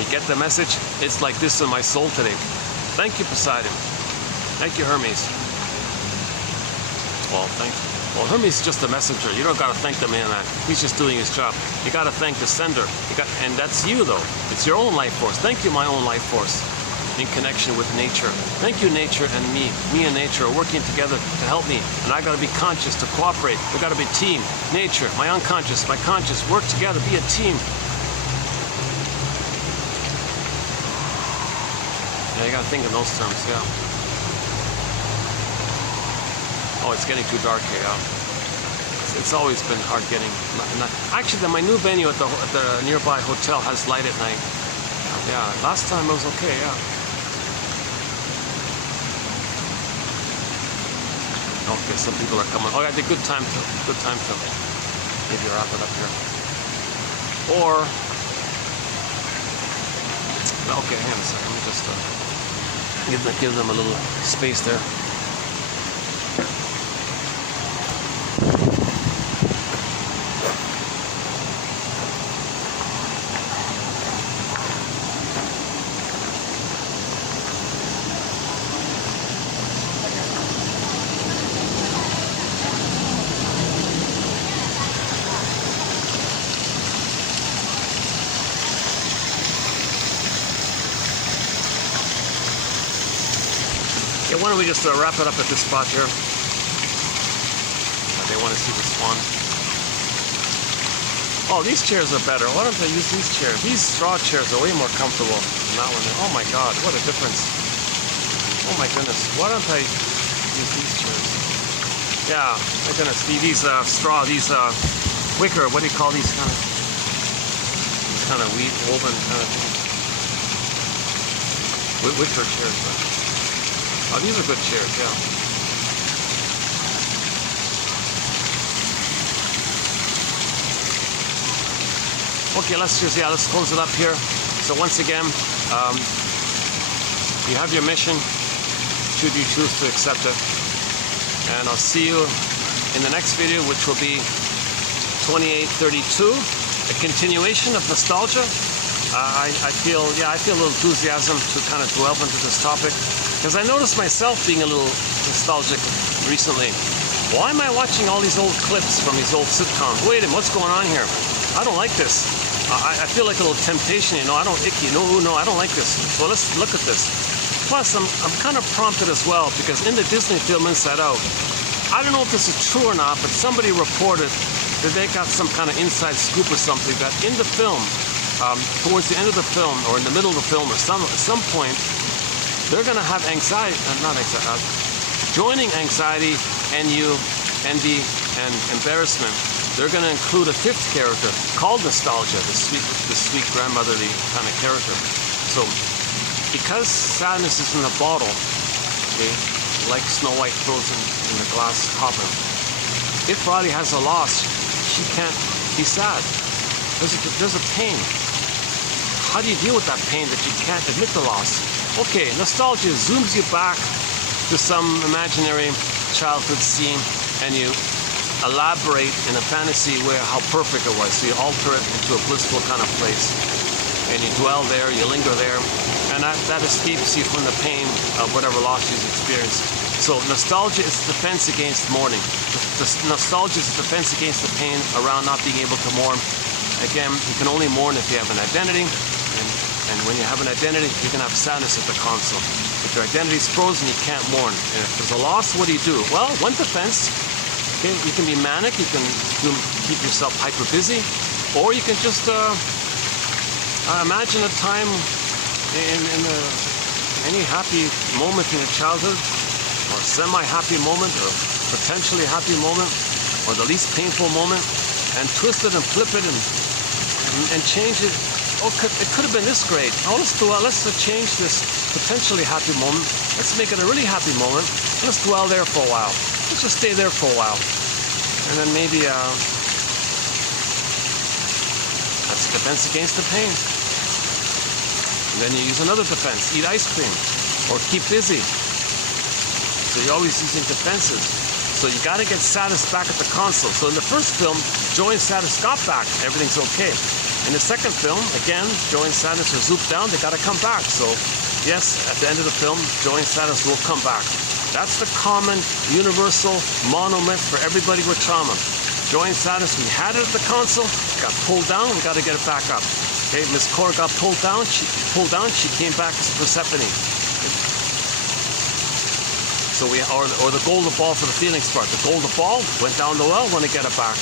You get the message? It's like this in my soul today. Thank you, Poseidon. Thank you, Hermes. Well, Well, Hermes is just a messenger. You don't got to thank the man. He's just doing his job. You got to thank the sender. And that's you, though. It's your own life force. Thank you, my own life force, in connection with nature. Thank you, nature and me. Me and nature are working together to help me. And I got to be conscious to cooperate. We got to be team. Nature, my unconscious, my conscious, work together, be a team. Yeah, you got to think in those terms, yeah. Oh, it's getting too dark here, yeah. it's always been hard getting. Actually, my new venue at the nearby hotel has light at night. Yeah, last time it was okay. Yeah. Okay, some people are coming. Oh, yeah, good time to maybe wrap it up here. Or, okay, hang on a second. Let me just give them a little space there. Okay, why don't we just wrap it up at this spot here? They want to see the swan. Oh, these chairs are better. Why don't I use these chairs? These straw chairs are way more comfortable than that one. Oh my God, what a difference. Oh my goodness, why don't I use these chairs? Yeah, my goodness, these straw, these wicker, what do you call these kind of wheat woven kind of things? Wicker chairs, though. Oh, these are good chairs, yeah. Okay, let's close it up here. So once again, you have your mission, should you choose to accept it. And I'll see you in the next video, which will be 2832, a continuation of nostalgia. I feel a little enthusiasm to kind of delve into this topic. Because I noticed myself being a little nostalgic recently. Why am I watching all these old clips from these old sitcoms? Wait a minute, what's going on here? I don't like this. I feel like a little temptation, you know. I don't like this. So let's look at this. Plus, I'm kind of prompted as well, because in the Disney film Inside Out, I don't know if this is true or not, but somebody reported that they got some kind of inside scoop or something, that in the film, towards the end of the film, or in the middle of the film, or at some point, they're going to have joining anxiety, envy, and embarrassment. They're going to include a fifth character called nostalgia, the sweet grandmotherly kind of character. So, because sadness is in a bottle, okay, like Snow White frozen in the glass coffin, if Riley has a loss, she can't be sad. There's a pain. How do you deal with that pain that you can't admit the loss? Okay, nostalgia zooms you back to some imaginary childhood scene, and you elaborate in a fantasy where how perfect it was. So you alter it into a blissful kind of place, and you dwell there, you linger there, and that escapes you from the pain of whatever loss you've experienced. So nostalgia is defense against mourning. Nostalgia is defense against the pain around not being able to mourn. Again, you can only mourn if you have an identity. And when you have an identity, you can have sadness at the console. If your identity is frozen, you can't mourn. And if there's a loss, what do you do? Well, one defense, okay, you can be manic, you can keep yourself hyper busy, or you can just imagine a time in any happy moment in your childhood, or semi-happy moment, or potentially happy moment, or the least painful moment, and twist it and flip it and change it. Oh, it could have been this great. Oh, let's change this potentially happy moment. Let's make it a really happy moment. Let's dwell there for a while. Let's just stay there for a while. And then maybe that's a defense against the pain. And then you use another defense. Eat ice cream. Or keep busy. So you're always using defenses. So you got to get Sadis back at the console. So in the first film, Joey and Sadis got back. Everything's okay. In the second film, again, Joey and Sadis are zooped down. They got to come back. So yes, at the end of the film, Joey and Sadis will come back. That's the common, universal monomyth for everybody with trauma. Joey and Sadis, we had it at the console, got pulled down, we got to get it back up. Okay, Miss Cora got pulled down, she came back as Persephone. So or the golden ball for the feelings part. The golden ball went down the well, want to get it back.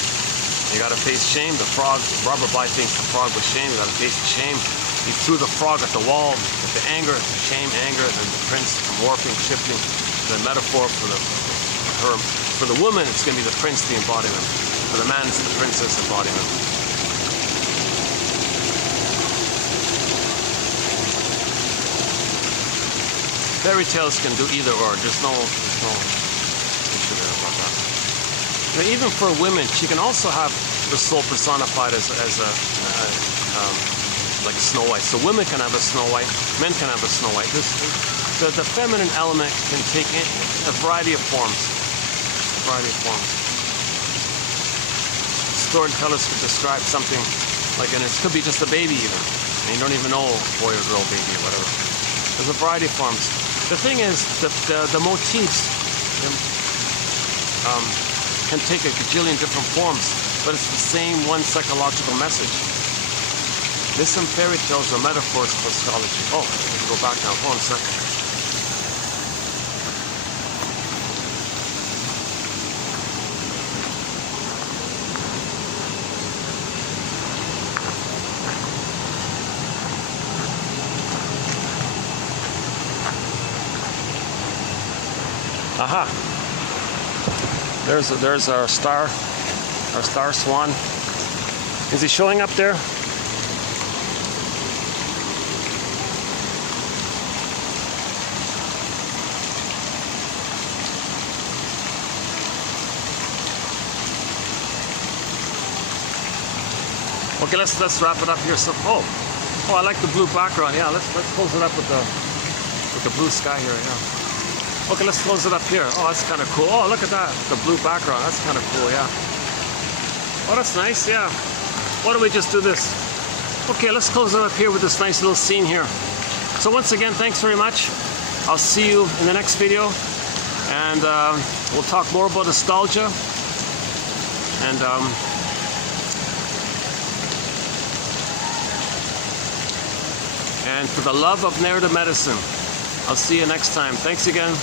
You got to face shame. The frog, Robert Bly thinks the frog was shame. You got to face the shame. He threw the frog at the wall with the anger, shame, anger, and the prince morphing, shifting. The metaphor for the woman, it's going to be the prince, the embodiment. For the man, it's the princess embodiment. Fairy tales can do either or. There's no issue there about that. But even for women, she can also have the soul personified as a like Snow White. So women can have a Snow White, men can have a Snow White. The feminine element can take a variety of forms. Storytellers could describe something like, and it could be just a baby even, and you don't even know boy or girl, baby or whatever. There's a variety of forms. The thing is, the motifs can take a gajillion different forms, but it's the same one psychological message. There's some fairy tales or metaphors for astrology. Oh, I can go back now. Hold on a second. Aha! There's our star swan. Is he showing up there? Okay, let's wrap it up here. So, oh, I like the blue background. Yeah, let's close it up with the blue sky here. Yeah. Okay, let's close it up here. Oh, that's kind of cool. Oh, look at that, the blue background. That's kind of cool. Yeah. Oh, that's nice. Yeah. Why don't we just do this? Okay, let's close it up here with this nice little scene here. So once again, thanks very much. I'll see you in the next video, and we'll talk more about nostalgia and for the love of narrative medicine. I'll see you next time. Thanks again.